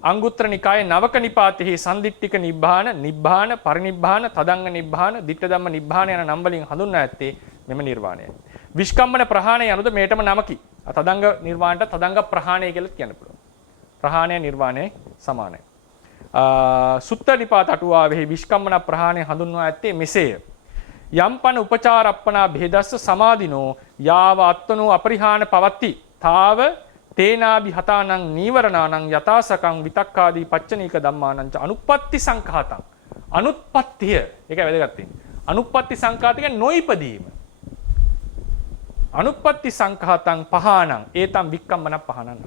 අංගුත්තර නිකායේ නවක නිපාතෙහි සම්දිට්ඨික නිබ්බාන, පරිනිබ්බාන, තදංග නිබ්බාන, ditta ධම්ම නිබ්බාන යන නම් වලින් හඳුන්වා ඇත්තේ මෙම නිර්වාණයයි. විස්කම්බන ප්‍රහාණය යනුද මේටම නමකි. තදංග නිර්වාණයට තදංග ප්‍රහාණය කියලා කියන්න පුළුවන්. ප්‍රහාණය නිර්වාණය සමානයි. සුත්ත නිපාත අටුවාවෙහි විස්කම්මන ප්‍රහාණය හඳුන්වා ඇත්තේ මෙසේය. යම්පන උපචාර අප්පනා භේදස්ස සමාදිනෝ යාව අත්තනෝ අපරිහාන පවත්ති තාව තේනාභි හතානං නීවරණානං යථාසකං විතක්කාදී පච්චනීක ධම්මානං ච අනුප්පත්ති සංඛාතං. අනුත්පත්තිය ඒක වැදගත් තියෙන්නේ. අනුප්පත්ති සංඛාත කියන්නේ නොයිපදීම. අනුප්පත්ති සංඛාතං පහානං ඒතම් වික්කම්මන පහනං.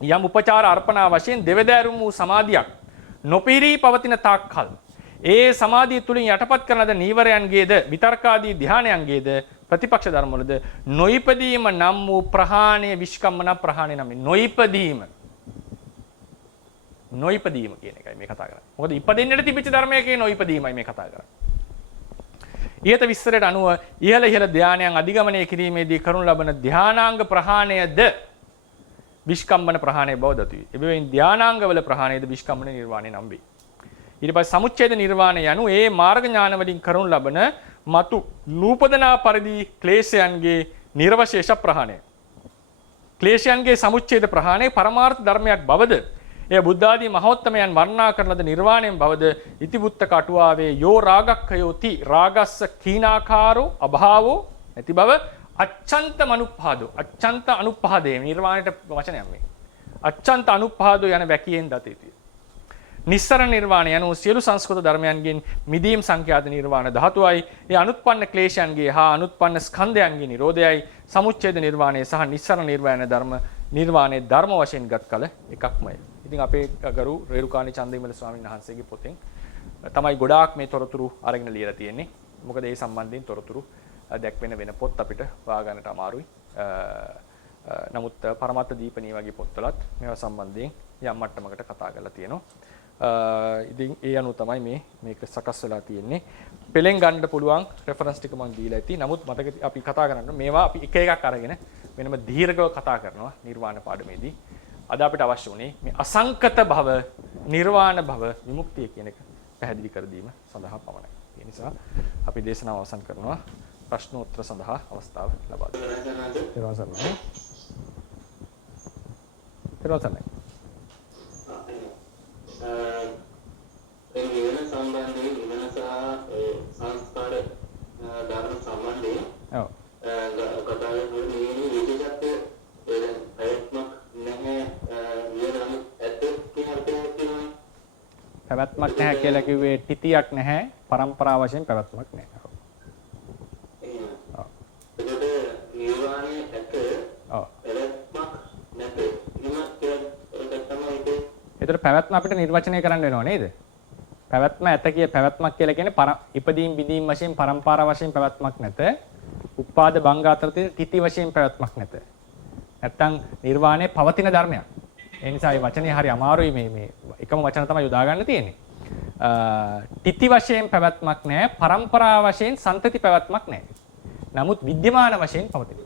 යම් උපචාර අර්පණා වශයෙන් දෙවදෑරුම් වූ සමාධියක් නොපිරී පවතින තාක්කල් ඒ සමාධිය තුලින් යටපත් කරන ලද නීවරයන්ගේද විතර්කාදී ධානයන්ගේද ප්‍රතිපක්ෂ ධර්මවලද නොයිපදීම නම් වූ ප්‍රහාණය විස්කම්මන ප්‍රහාණය නම් නොයිපදීම කියන එකයි මේ කතා කරන්නේ. මොකද ඉපදෙන්නට තිබිච්ච ධර්මයකේ නොයිපදීමයි මේ කතා කරන්නේ. ඊට විස්තරයට අනුව ඉහළ ධානයන් අධිගමනය කිරීමේදී කරනු ලබන ධානාංග ප්‍රහාණයද විස්කම්මන ප්‍රහාණය බව දතුයි. එබැවින් ධානාංගවල ප්‍රහාණයද විස්කම්මන නිර්වාණය නම් වේ. ඊට පස්සේ සමුච්ඡේද නිර්වාණය යනු ඒ මාර්ග ඥාන වලින් කරනු ලබන මතු නූපදනා පරිදි ක්ලේශයන්ගේ නිර්වශේෂ ප්‍රහාණය. ක්ලේශයන්ගේ සමුච්ඡේද ප්‍රහාණය පරමාර්ථ ධර්මයක් බවද එය බුද්ධ ආදී මහෝත්තමයන් වර්ණනා කරන ලද නිර්වාණයෙන් බවද ඉතිබුත්තක අටුවාවේ යෝ රාගක්ඛයෝති රාගස්ස කීනාකාරෝ අභාවෝ නැති බව අච්ඡන්ත මනුප්පාදෝ අච්ඡන්ත අනුප්පාදේ නිර්වාණයට වචනයක් මේ. අච්ඡන්ත අනුප්පාදෝ යන වැකියෙන් දත යුතුය. නිස්සරණ නිර්වාණය යනු සියලු සංස්කෘත ධර්මයන්ගෙන් මිදීම් සංඛ්‍යාත නිර්වාණ ධාතුවයි. ඒ අනුත්පන්න ක්ලේශයන්ගේ හා අනුත්පන්න ස්කන්ධයන්ගේ නිරෝධයයි. සමුච්ඡේද නිර්වාණය සහ නිස්සරණ නිර්වාණයේ ධර්ම වශයෙන් ගත් කල එකක්මය. ඉතින් අපේ ගරු රේරුකාණී චන්දවිමල ස්වාමීන් වහන්සේගේ පොතෙන් තමයි ගොඩාක් මේ තොරතුරු අරගෙන ලියලා තියෙන්නේ. මොකද ඒ සම්බන්ධයෙන් තොරතුරු දැක්වෙන වෙන පොත් අපිට හොයාගන්නට අමාරුයි. නමුත් පරමාර්ථ දීපණී වගේ පොත්වලත් මේවා සම්බන්ධයෙන් යම් මට්ටමකට කතා කරලා තියෙනවා. ඉතින් ඒ අනුව තමයි මේක සකස් වෙලා තියෙන්නේ. පෙලෙන් ගන්න පුළුවන් රෙෆරන්ස් ටික මම දීලා ඇති. නමුත් මතක අපි කතා කරන්නේ මේවා අපි එක එකක් අරගෙන වෙනම දීර්ඝව කතා කරනවා නිර්වාණ පාඩමේදී. අද අපිට අවශ්‍ය වුණේ මේ අසංකත භව, නිර්වාණ භව, විමුක්තිය කියන එක පැහැදිලි කර දීම සඳහා පමණයි. ඒ නිසා අපි දේශනාව අවසන් කරනවා. ප්‍රශ්නෝත්තර සඳහා අවස්ථාව ලබා දෙන්න. නිවන සම්බන්ධයෙන් නිවන සහ සංස්කාර ධර්ම සම්බන්ධයෙන් කතා කරන මේ විශේෂත්වය ප්‍රයත්නක් නැහැ නිවන ඇත්ත කියන අර්ථයක් තියෙනවා. පැවැත්මක් නැහැ කියලා කිව්වේ තිතියක් නැහැ, පරම්පරාව වශයෙන් පැවැත්මක් නැහැ. ඒතර පැවැත්ම අපිට නිර්වචනය කරන්න වෙනව නේද? පැවැත්ම ඇත කිය පැවැත්මක් කියලා කියන්නේ ඉපදීම් බිඳීම් වශයෙන් පරම්පරා වශයෙන් පැවැත්මක් නැත. උපාද භංග අතර තියෙන තිති වශයෙන් පැවැත්මක් නැත. නැත්තම් නිර්වාණය පවතින ධර්මයක්. ඒ නිසා මේ වචනේ හරි අමාරුයි මේ එකම වචන තමයි යොදා ගන්න තියෙන්නේ. තිති වශයෙන් පැවැත්මක් නැහැ, පරම්පරා වශයෙන් සන්තති පැවැත්මක් නැහැ. නමුත් විද්‍යමාන වශයෙන් පවතින.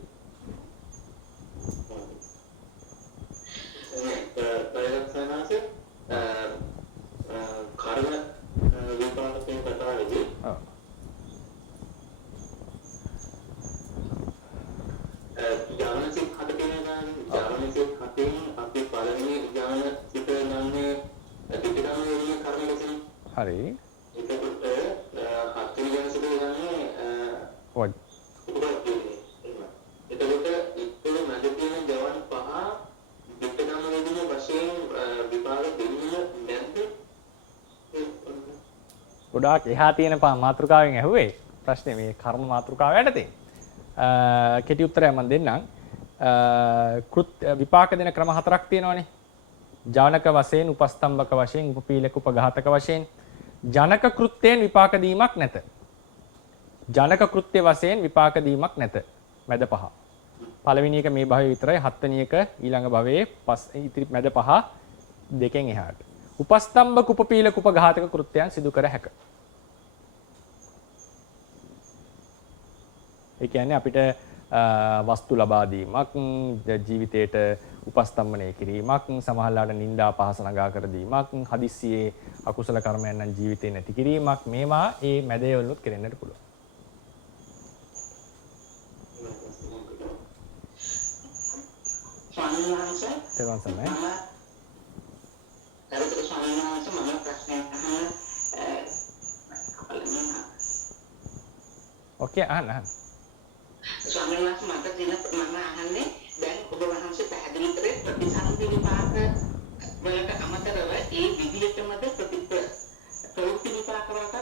කර්ම විපාකයෙන් කතාවේදී ඥානසික හතකින් ඥානසික හතෙන් අපි පළවෙනි ඥාන සිත ගන්නේ පිටිකම වෙන්නේ කර්ම ලෙසින්. හරි. ඒකත් හතෙන් ඥාන සිත ගන්නේ ඔය එතකොට ඉක්කල මැද තියෙන ජවන් පහ පිටිකම වෙන්නේ වශයෙන් විපාක දෙන්නේ නැද්ද? ගොඩාක් එහා තියෙන මාතෘකාවෙන් ඇහුවේ ප්‍රශ්නේ මේ කර්ම මාතෘකාව යටතේ. කෙටි උත්තරය මම දෙන්නම්. විපාක දෙන ක්‍රම හතරක් තියෙනවානේ. ජානක වශයෙන්, උපස්තම්භක වශයෙන්, උපපීලක, උපඝාතක වශයෙන්. ජනක කෘත්‍යයෙන් විපාක දීමක් නැත. ජනක කෘත්‍ය වශයෙන් විපාක දීමක් නැත. මැද පහ. පළවෙනි එක මේ භවයේ විතරයි, හත්වෙනි එක ඊළඟ භවයේ ඉතිරි මැද පහ දෙකෙන් එහාට. උපස්තම්භක, උපපීලක, උපඝාතක කෘත්‍යයන් සිදු කර හැක. ඒ කියන්නේ අපිට වස්තු ලබා දීමක්, ජීවිතයට උපස්තම්භනය කිරීමක්, සමහරවිට නිന്ദා පහස නගා කර දීමක්, හදිස්සියේ අකුසල කර්මයන් නම් ජීවිතේ නැති කිරීමක්, මේවා ඒ මැදේ වලුත් කෙරෙන්නට පුළුවන්. ස්වාමීන් වහන්සේ තේරුම් ගන්නයි. හරියට ස්වාමීන් වහන්සේ ඕකේ අහන්න. ස්වාමීන් වහන්සේ මට දින මම අහන්නේ දැන් ඔබ වහන්සේ පැහැදිලි කරේ ප්‍රතිසන්දි විපාක වලට අමතරව ඒ විදිහටමද ප්‍රවෘත්ති විපාක වලට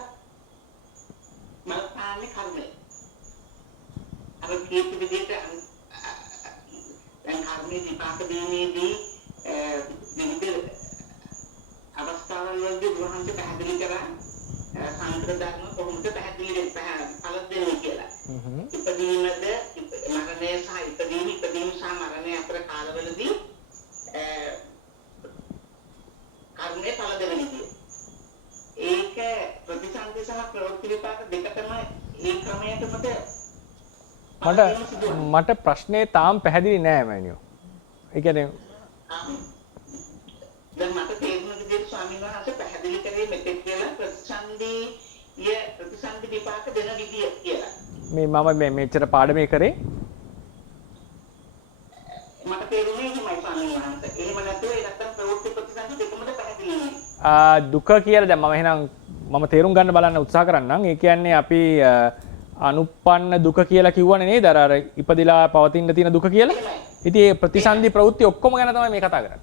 මල්පාන්නේ කර්මය. අර කීප විදිහට දැන් කර්මයේ විපාක දීමේදී විවිධ අවස්ථාවල වලදී වහන්සේ පැහැදිලි කරා සංකෘත ධර්ම කොහොමද පැහැදිලි පළ දෙන්නේ කියලා. ඉපදීමද මරණය සහ ඉපදීම සහ මරණය අතර කාලවලදී කර්මයේ පළ දෙන විදිය. ඒක ප්‍රතිසන්දි සහ ප්‍රවෘත්ති විපාක දෙකටම ඒ ක්‍රමයටමද මට ප්‍රශ්නේ තාම පැහැදිලි නෑ මෑනියෝ. ඒ කියන්නේ දැන් මට තේරුණ විදිහට ස්වාමීන් වහන්සේ පැහැදිලි කරේ මෙතෙක් කියලා ප්‍රතිසන්දි විපාක දෙන විදිය කියලා. මේ මෙච්චර පාඩමේ කරේ මට තේරුනේ එහෙමයි ස්වාමීන් වහන්සේ. එහෙම නැතුව ඒ නැත්තම් ප්‍රවෘත්ති ප්‍රතිසන්දි දෙකමද පැහැදිලි වෙන්නේ. දුක කියලා දැන් මම එහෙනම් මම තේරුම් ගන්න බලන්න උත්සාහ කරන්නම්. ඒ කියන්නේ අපි අනුප්පන්න දුක කියලා කිව්වනේ නේද? අර ඉපදිලා පවතින තියෙන දුක කියලා. ඉතින් මේ ප්‍රතිසන්දි ප්‍රවෘත්ති ඔක්කොම ගැන තමයි මේ කතා කරන්නේ.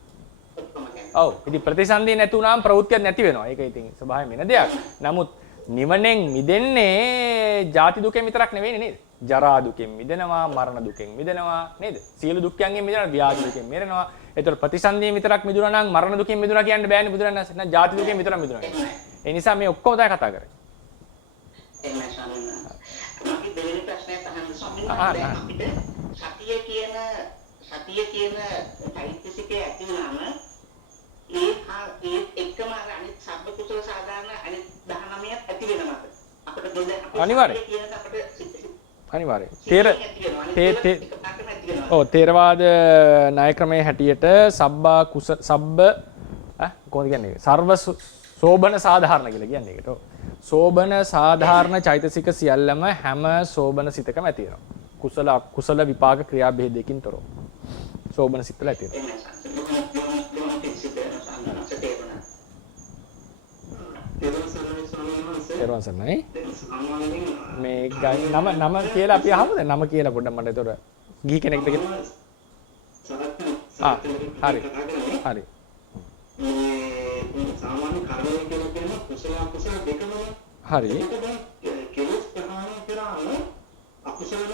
ඔව්. ඉතින් ප්‍රතිසන්දි නැති වුණාම ප්‍රවෘත්තියක් නැති වෙනවා. ඒක ඉතින් ස්වභාවයෙන් වෙන දෙයක්. නමුත් නිවනෙන් මිදෙන්නේ ජාති දුකෙන් විතරක් නෙවෙයි නේද? ජරා දුකෙන් මිදෙනවා, මරණ දුකෙන් මිදෙනවා නේද? සියලු දුක්ඛයන්ගෙන් මිදෙනවා, ව්‍යාධි දුකෙන් මිදෙනවා. ඒතකොට ප්‍රතිසන්දියෙන් විතරක් මිදුණා නම් මරණ දුකෙන් මිදුණා කියන්න බෑනේ බුදුරණන් වහන්සේ. නැත්නම් ජාති දුකෙන් විතරක් මිදුණා. ඒ නිසා මේ ඔක්කොම තමයි කතා කරන්නේ. එහෙමයි ස්වාමීන් වහන්සේ. අපි දෙවෙනි ප්‍රශ්නයට අහන්න ස්වාමීන් වහන්සේ අපිට සතිය කියන චෛතසිකය ඇති වුණාම ඒ එක්කම අනිත් සබ්බ කුසල සාධාරණ අනිත් 19ක් ඇති වෙනවද? අපිට අනිවාර්යයෙන්. තේරවාද ණය ක්‍රමයේ හැටියට කොහොමද කියන්නේ? සර්ව සෝබන සාධාරණ කියලා කියන්නේ ඒකට. සෝබන සාධාරණ චෛතසික සියල්ලම හැම සෝබන සිතකම ඇති වෙනවා. කුසල අකුසල විපාක ක්‍රියා බෙහෙදකින් තොරව. සෝබන සිත් වල ඇති වෙනවා. තේරුවන් සරණයි. මේ නම කියලා අපි අහමුද? නම කියලා පොඩ්ඩක් මට ඒතොර ගිහි කෙනෙක්ද කියලා. හරි. හරි. සාමාන්‍ය කර්මය කියලා කියන කුසල අකුසල දෙකම හරි. කෙලස් ප්‍රහාණය කරාම අකුසල නම්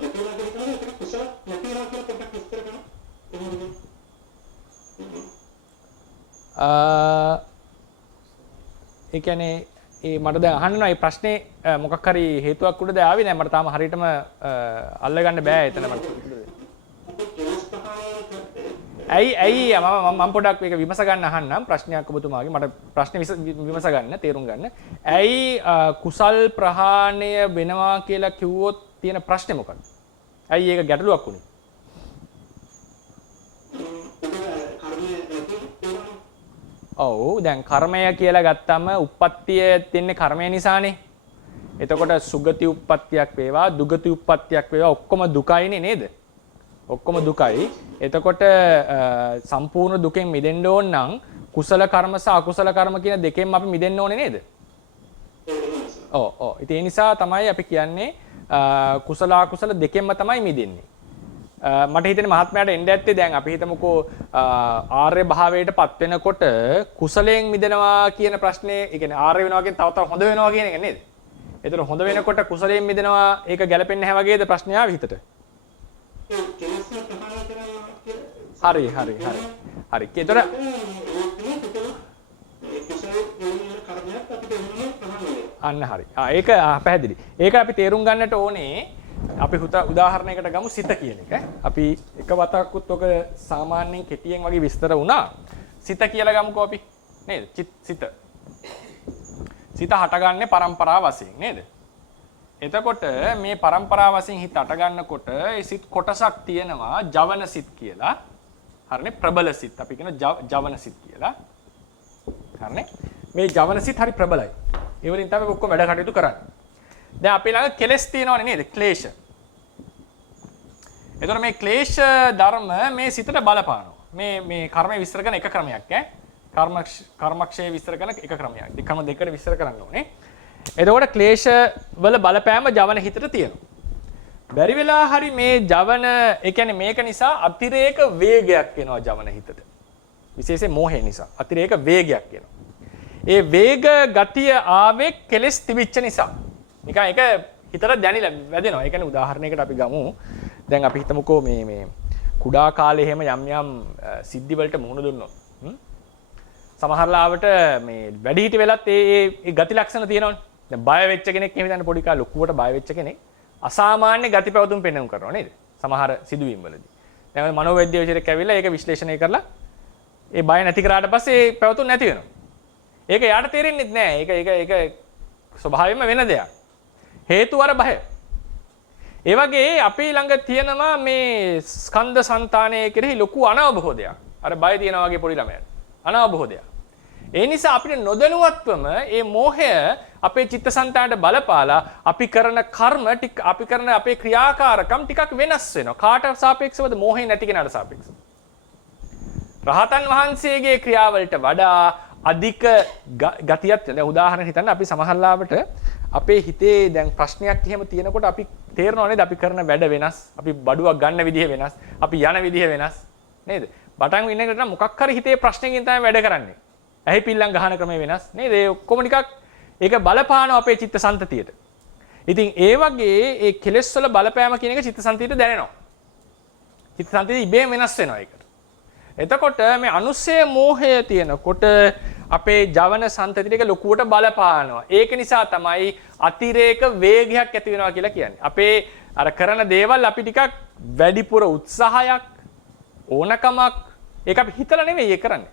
නැතිවෙනවා කියලා ඒක කුසල නැතිවෙනවා කියලා පොඩ්ඩක් විස්තර කරන්න. කොහොමද? ඒ කියන්නේ මට දැන් අහන්න මේ ප්‍රශ්නේ මොකක් හරි හේතුවක් උඩද ආවේ නැහැ මට තාම හරියටම අල්ලගන්න බෑ එතන මට. ඇයි මම පොඩක් මේක විමස ගන්න අහන්නම් ප්‍රශ්නයක් ඔබතුමාගේ මට ප්‍රශ්නේ විමස ගන්න තේරුම් ගන්න. ඇයි කුසල් ප්‍රහාණය වෙනවා කියලා කිව්වොත් තියෙන ප්‍රශ්නේ මොකක්ද? ඇයි ඒක ගැටලුවක් උනේ? ඔව් දැන් කර්මය කියලා ගත්තම උප්පත්තිය දෙන්නේ කර්මය නිසානේ. එතකොට සුගති උප්පත්තියක් වේවා දුගති උප්පත්තියක් වේවා ඔක්කොම දුකයිනේ නේද? ඔක්කොම දුකයි. එතකොට සම්පූර්ණ දුකෙන් මිදෙන්න ඕන නම් කුසල කර්ම සහ අකුසල කර්ම කියන දෙකෙන්ම අපි මිදෙන්න ඕනේ නේද? ඔව්. ඉතින් ඒ නිසා තමයි අපි කියන්නේ කුසල අකුසල දෙකෙන්ම තමයි මිදෙන්නේ. මට හිතෙන්නේ මහත්මයාට එන්න ඇත්තේ දැන් අපි හිතමුකෝ ආර්ය භාවයටපත් වෙනකොට කුසලයෙන් මිදෙනවා කියන ප්‍රශ්නේ, ඒ කියන්නේ ආර්ය වෙනවා කියන්නේ තව හොඳ වෙනවා කියන එක නේද? ඒතර හොඳ වෙනකොට කුසලයෙන් මිදෙනවා ඒක ගැලපෙන්නේ නැහැ වගේද ප්‍රශ්නේ ආවේ හිතට? හරි. ඒතර අන්න හරි. ඒක පැහැදිලි. ඒක අපි තේරුම් ගන්නට ඕනේ. අපි උදාහරණයකට ගමු සිත කියන එක. අපි එක වතාවකුත් ඔක සාමාන්‍යයෙන් කෙටියෙන් වගේ විස්තර වුණා. සිත කියලා ගමුකෝ අපි. නේද? සිත හටගන්නේ පරම්පරාව වශයෙන් නේද? එතකොට මේ පරම්පරාව වශයෙන් හිත හටගන්නකොට ඒ සිත් කොටසක් තියෙනවා ජවන සිත් කියලා. හරිනේ? ප්‍රබල සිත්. අපි කියන ජවන සිත් කියලා. හරිනේ? මේ ජවන සිත් හරි ප්‍රබලයි. ඒ වලින් තමයි ඔක්කොම වැඩ කටයුතු කරන්නේ. දැන් අපි ළඟ කෙලස් තියෙනවනේ නේද? ක්ලේශ. එතකොට මේ ක්ලේශ ධර්ම මේ සිතට බලපානවා. මේ කර්මය විස්තර කරන එක ක්‍රමයක් කර්මක්ෂය විස්තර කරන එක ක්‍රමයක්. ක්‍රම දෙකකට විස්තර කරන්න ඕනේ. එතකොට ක්ලේශ වල බලපෑම ජවන හිතට තියෙනවා. බැරි වෙලා හරි මේ ජවන ඒ කියන්නේ මේක නිසා අතිරේක වේගයක් එනවා ජවන හිතට. විශේෂයෙන් මෝහය නිසා අතිරේක වේගයක් එනවා. ඒ වේග ගතිය ආවේ කෙලස් තිබිච්ච නිසා. නිකන් ඒක හිතට දැනිලා වැදෙනවා. ඒ කියන්නේ උදාහරණයකට අපි ගමු. දැන් අපි හිතමුකෝ මේ කුඩා කාලේ එහෙම යම් සිද්ධි වලට මුහුණ දුන්නොත්. සමහරලාවට මේ වැඩිහිටි වෙලත් ඒ ගති ලක්ෂණ තියෙනවනේ. දැන් බය වෙච්ච කෙනෙක් එහෙම හිතන්න පොඩි කාලේ ලොකුවට බය වෙච්ච කෙනෙක් අසාමාන්‍ය ගති පැවතුම් පෙන්වන්න කරනවා නේද? සමහර සිදුවීම් වලදී. දැන් මනෝවෛද්‍ය විශේෂඥයෙක් ඇවිල්ලා ඒක විශ්ලේෂණය කරලා ඒ බය නැති කරාට පස්සේ ඒ පැවතුම් නැති වෙනවා. ඒක යාට තේරෙන්නේ නැහැ. ඒක ස්වභාවයෙන්ම වෙන දෙයක්. හේතුව අර බය. ඒ වගේ අපේ ළඟ තියෙනවා මේ ස්කන්ධ సంతානයේ කෙරෙහි ලොකු අනවබෝධයක්. අර බය තියෙනවා වගේ පොඩි ළමයාට. අනවබෝධයක්. ඒ නිසා අපිට නොදැනුවත්වම මේ මෝහය අපේ චිත්තසංතානට බලපාලා අපි කරන කර්ම අපි කරන අපේ ක්‍රියාකාරකම් ටිකක් වෙනස් වෙනවා. කාට සාපේක්ෂවද? මෝහය නැති කෙනාට සාපේක්ෂව. රහතන් වහන්සේගේ ක්‍රියාවලට වඩා අධික ගතියක් දැන් උදාහරණ හිතන්න අපි සමහරලාවට අපේ හිතේ දැන් ප්‍රශ්නයක් එහෙම තියෙනකොට අපි තේරෙනව නේද අපි කරන වැඩ වෙනස්, අපි බඩුවක් ගන්න විදිහ වෙනස්, අපි යන විදිහ වෙනස් නේද? බටන් ඉන්න එකට නම් මොකක් හරි හිතේ ප්‍රශ්නකින් තමයි වැඩ කරන්නේ. ඇහි පිල්ලම් ගහන ක්‍රමය වෙනස් නේද? ඒ ඔක්කොම ටිකක් ඒක බලපානවා අපේ චිත්තසංතතියට. ඉතින් ඒ වගේ ඒ කෙලෙස් වල බලපෑම කියන එක චිත්තසංතතියට දැනෙනවා. චිත්තසංතතිය ඉබේම වෙනස් වෙනවා ඒකට. එතකොට මේ අනුස්සය මෝහය තියෙනකොට අපේ ජවන සංතතියට ඒක ලොකුවට බලපානවා. ඒක නිසා තමයි අතිරේක වේගයක් ඇති වෙනවා කියලා කියන්නේ. අපේ අර කරන දේවල් අපි ටිකක් වැඩිපුර උත්සාහයක් ඕනකමක් ඒක අපි හිතලා නෙමෙයි ඒක කරන්නේ.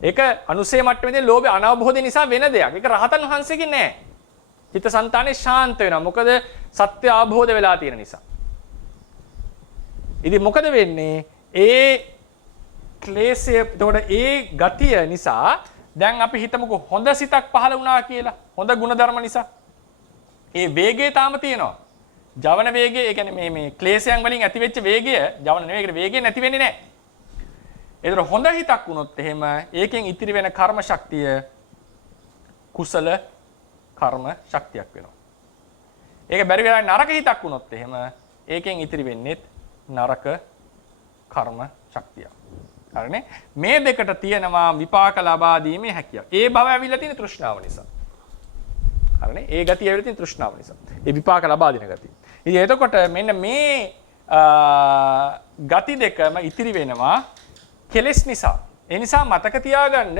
ඒක අනුසය මට්ටමේදී ලෝභය අනවබෝධය නිසා වෙන දෙයක්. ඒක රහතන් වහන්සේගේ නෑ. චිත්තසංතානේ ශාන්ත වෙනවා. මොකද සත්‍ය අවබෝධ වෙලා තියෙන නිසා. ඉතින් මොකද වෙන්නේ? ඒ ක්ලේශය එතකොට ඒ ගතිය නිසා දැන් අපි හිතමුකෝ හොඳ සිතක් පහළ වුණා කියලා. හොඳ ගුණධර්ම නිසා. ඒ වේගය තාම තියෙනවා. ජවන වේගය, ඒ කියන්නේ මේ ක්ලේශයන් වලින් ඇති වෙච්ච වේගය, ජවන නෙවෙයි, ඒකට වේගය නැති වෙන්නේ නැහැ. ඒතර හොඳ හිතක් වුණොත් එහෙම ඒකෙන් ඉතිරි වෙන කර්ම ශක්තිය කුසල කර්ම ශක්තියක් වෙනවා. ඒක බැරි වෙලා නරක හිතක් වුණොත් එහෙම ඒකෙන් ඉතිරි වෙන්නේ නරක කර්ම ශක්තිය. හරිනේ? මේ දෙකට තියෙනවා විපාක ලබා දීමේ හැකියාව. ඒ භව ඇවිල්ලා තියෙන තෘෂ්ණාව නිසා. හරිනේ? ඒ ගතිය ඇවිල්ලා තියෙන තෘෂ්ණාව නිසා. ඒ විපාක ලබා දෙන ගතිය. ඉතින් එතකොට මෙන්න මේ ගති දෙකම ඉතිරි වෙනවා කෙලෙස් නිසා. ඒ නිසා මතක තියාගන්න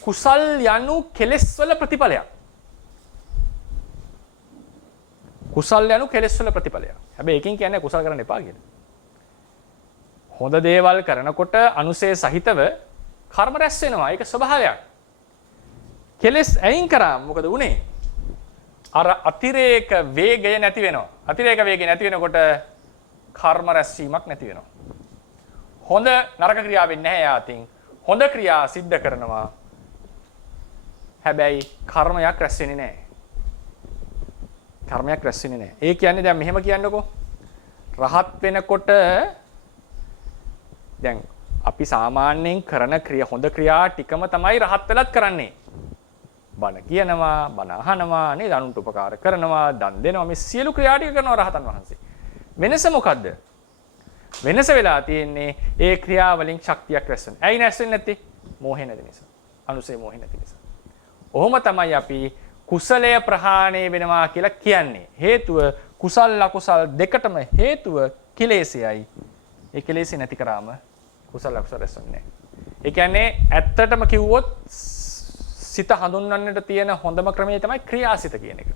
කුසල් යනු කෙලෙස් වල ප්‍රතිඵලයක්. කුසල් යනු කෙලෙස් වල ප්‍රතිඵලයක්. හැබැයි එකකින් කියන්නේ කුසල් කරන්න එපා කියලා. හොඳ දේවල් කරනකොට අනුසය සහිතව කර්ම රැස් වෙනවා. ඒක ස්වභාවයක්. කෙලෙස් අයින් කරා මොකද උනේ? අර අතිරේක වේගය නැති වෙනවා. අතිරේක වේගය නැති වෙනකොට කර්ම රැස්වීමක් නැති වෙනවා. හොඳ නරක ක්‍රියා වෙන්නේ නැහැ යාතින්. හොඳ ක්‍රියා සිද්ධ කරනවා. හැබැයි කර්මයක් රැස් වෙන්නේ නැහැ. කර්මයක් රැස් වෙන්නේ නැහැ. ඒ කියන්නේ දැන් මෙහෙම කියන්නකෝ. රහත් වෙනකොට දැන් අපි සාමාන්‍යයෙන් කරන හොඳ ක්‍රියා ටිකම තමයි රහත් වෙලත් කරන්නේ. බණ කියනවා, බණ අහනවා, නේද? අනුන්ට උපකාර කරනවා, දන් දෙනවා. මේ සියලු ක්‍රියා ටික කරනවා රහතන් වහන්සේ. වෙනස මොකද්ද? වෙනස වෙලා තියෙන්නේ ඒ ක්‍රියාවලින් ශක්තියක් රැස් වෙන. ඇයි රැස් වෙන්නේ නැත්තේ? මෝහය නැති නිසා. අනුසය මෝහය නැති නිසා. ඔහොම තමයි අපි කුසලය ප්‍රහාණය වෙනවා කියලා කියන්නේ. හේතුව කුසල් අකුසල් දෙකටම හේතුව කෙලෙසයයි. ඒ කෙලෙසය නැති කරාම කුසල අකුසල රැස් වෙන්නේ නැහැ. ඒ කියන්නේ ඇත්තටම කිව්වොත් සිත හඳුන්වන්නට තියෙන හොඳම ක්‍රමය තමයි ක්‍රියාසිත කියන එක.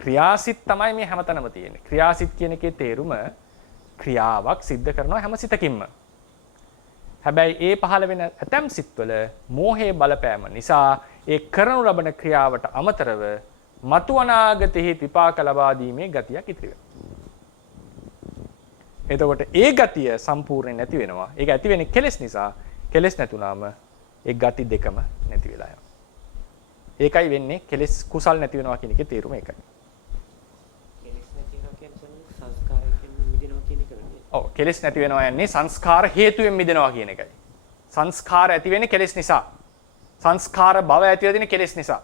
ක්‍රියාසිත තමයි මේ හැමතැනම තියෙන්නේ. ක්‍රියාසිත කියන එකේ තේරුම ක්‍රියාවක් සිද්ධ කරනවා හැම සිතකින්ම. හැබැයි ඒ පහළ වෙන ඇතම් සිත්වල මෝහයේ බලපෑම නිසා ඒ කරනු ලබන ක්‍රියාවට අමතරව මතු අනාගතෙහි විපාක ලබා දීමේ ගතියක් ඉතිරි වෙනවා. එතකොට ඒ ගතිය සම්පූර්ණයෙන් නැති වෙනවා. ඒක ඇති වෙන්නේ කෙලෙස් නිසා. කෙලෙස් නැතුණාම ඒ ගති දෙකම නැති වෙලා යනවා. ඒකයි වෙන්නේ කෙලෙස් කුසල් නැති වෙනවා කියන එකේ තේරුම ඒකයි. කෙලෙස් නැති වෙනවා කියන්නේ සංස්කාරයෙන් මිදෙනවා කියන එක නෙවෙයි. ඔව් කෙලෙස් නැති වෙනවා යන්නේ සංස්කාර හේතුවෙන් මිදෙනවා කියන එකයි. සංස්කාර ඇති වෙන්නේ කෙලෙස් නිසා. සංස්කාර භව ඇති වෙන්නේ කෙලෙස් නිසා.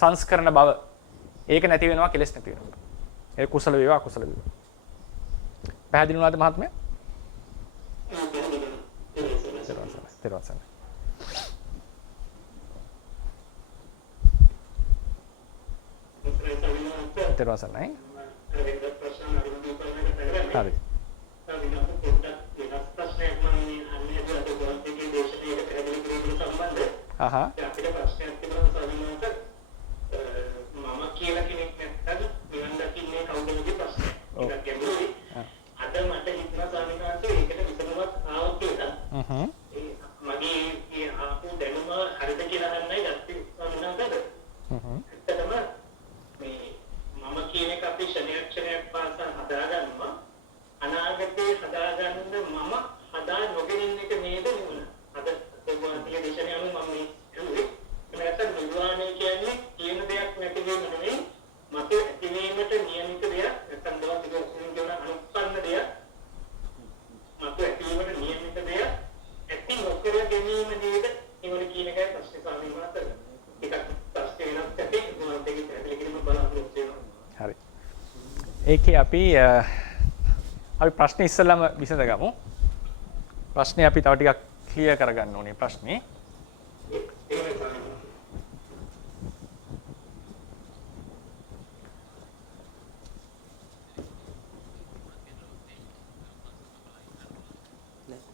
සංස්කරණ බව. ඒක නැති වෙනවා කෙලස් නැති වෙනවා. ඒ කුසල වේවා අකුසල වේවා. පැහැදිලි වුණාද මහත්මයා? තෙරුවන් සරණයි. හරි. අහහ. මම කියලා කෙනෙක් නැත්තම් නිවන් දකින්නේ කවුද කියන ප්‍රශ්නේ. ඒකත් ගැඹුරුයි. අද මට හිතනවා ස්වාමීන් වහන්සේ ඒකට විසඳුමක් ආවා කියලා. මගේ මේ ආපු දැනුම හරිද කියලා අහන්නයි ගත්තේ ස්වාමීන් වහන්සේ. ඇත්තටම මේ මම කියන එක අපි ක්ෂණයක් පාසා හදාගන්නවා. අනාගතේ හදාගන්න මම හදා නොගෙන ඉන්න එක නේද නුන. අද ඔබවන්ගේ දේශනාව අනුව මම මේ කියන්නේ නැත්නම් නිර්වාණය කියන්නේ කියන දෙයක් නැති වෙන නෙවෙයි මත ඇතිවීමට නියමිත දෙයක් නැත්නම් දවස් දෙකක් කියන අනුපන්න දෙයක් මත ඇතිවීමට නියමිත දෙයක් ඇති නොකර ගැනීම නේද ඒවල කියන එකයි ප්‍රශ්නේ ස්වාමීන් වහන්සේ. ඒකත් ප්‍රශ්නේ වෙනස් ඇති මොනවද දෙකේ පැහැදිලි කිරීම බලාපොරොත්තු වෙනවා. හරි. ඒකේ අපි ප්‍රශ්නේ ඉස්සෙල්ලාම විසඳගමු. ප්‍රශ්නේ අපි තව ටිකක් ක්ලියර් කරගන්න ඕනේ ප්‍රශ්නේ.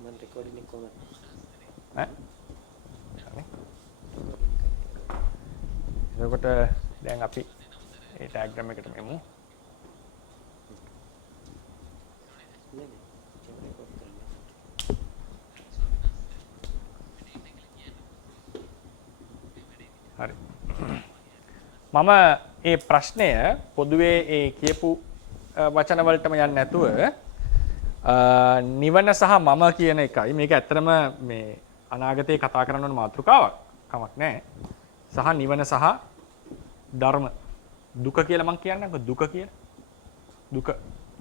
මම රෙකෝඩින් එක කොහොමද? එතකොට දැන් අපි ඒ ඩයග්‍රෑම් එකට මෙමු. නේද? ඒක රෙකෝඩ් කරන්න. හරි. මම ඒ ප්‍රශ්නය පොදුවේ ඒ කියපු වචන වලටම යන්නේ නැතුව නිවන සහ මම කියන එකයි මේක ඇත්තටම මේ අනාගතේ කතා කරන්න ඕන මාතෘකාවක් කමක් නැහැ. සහ නිවන සහ ධර්ම දුක කියලා මම කියන්නම්කො දුක කියලා.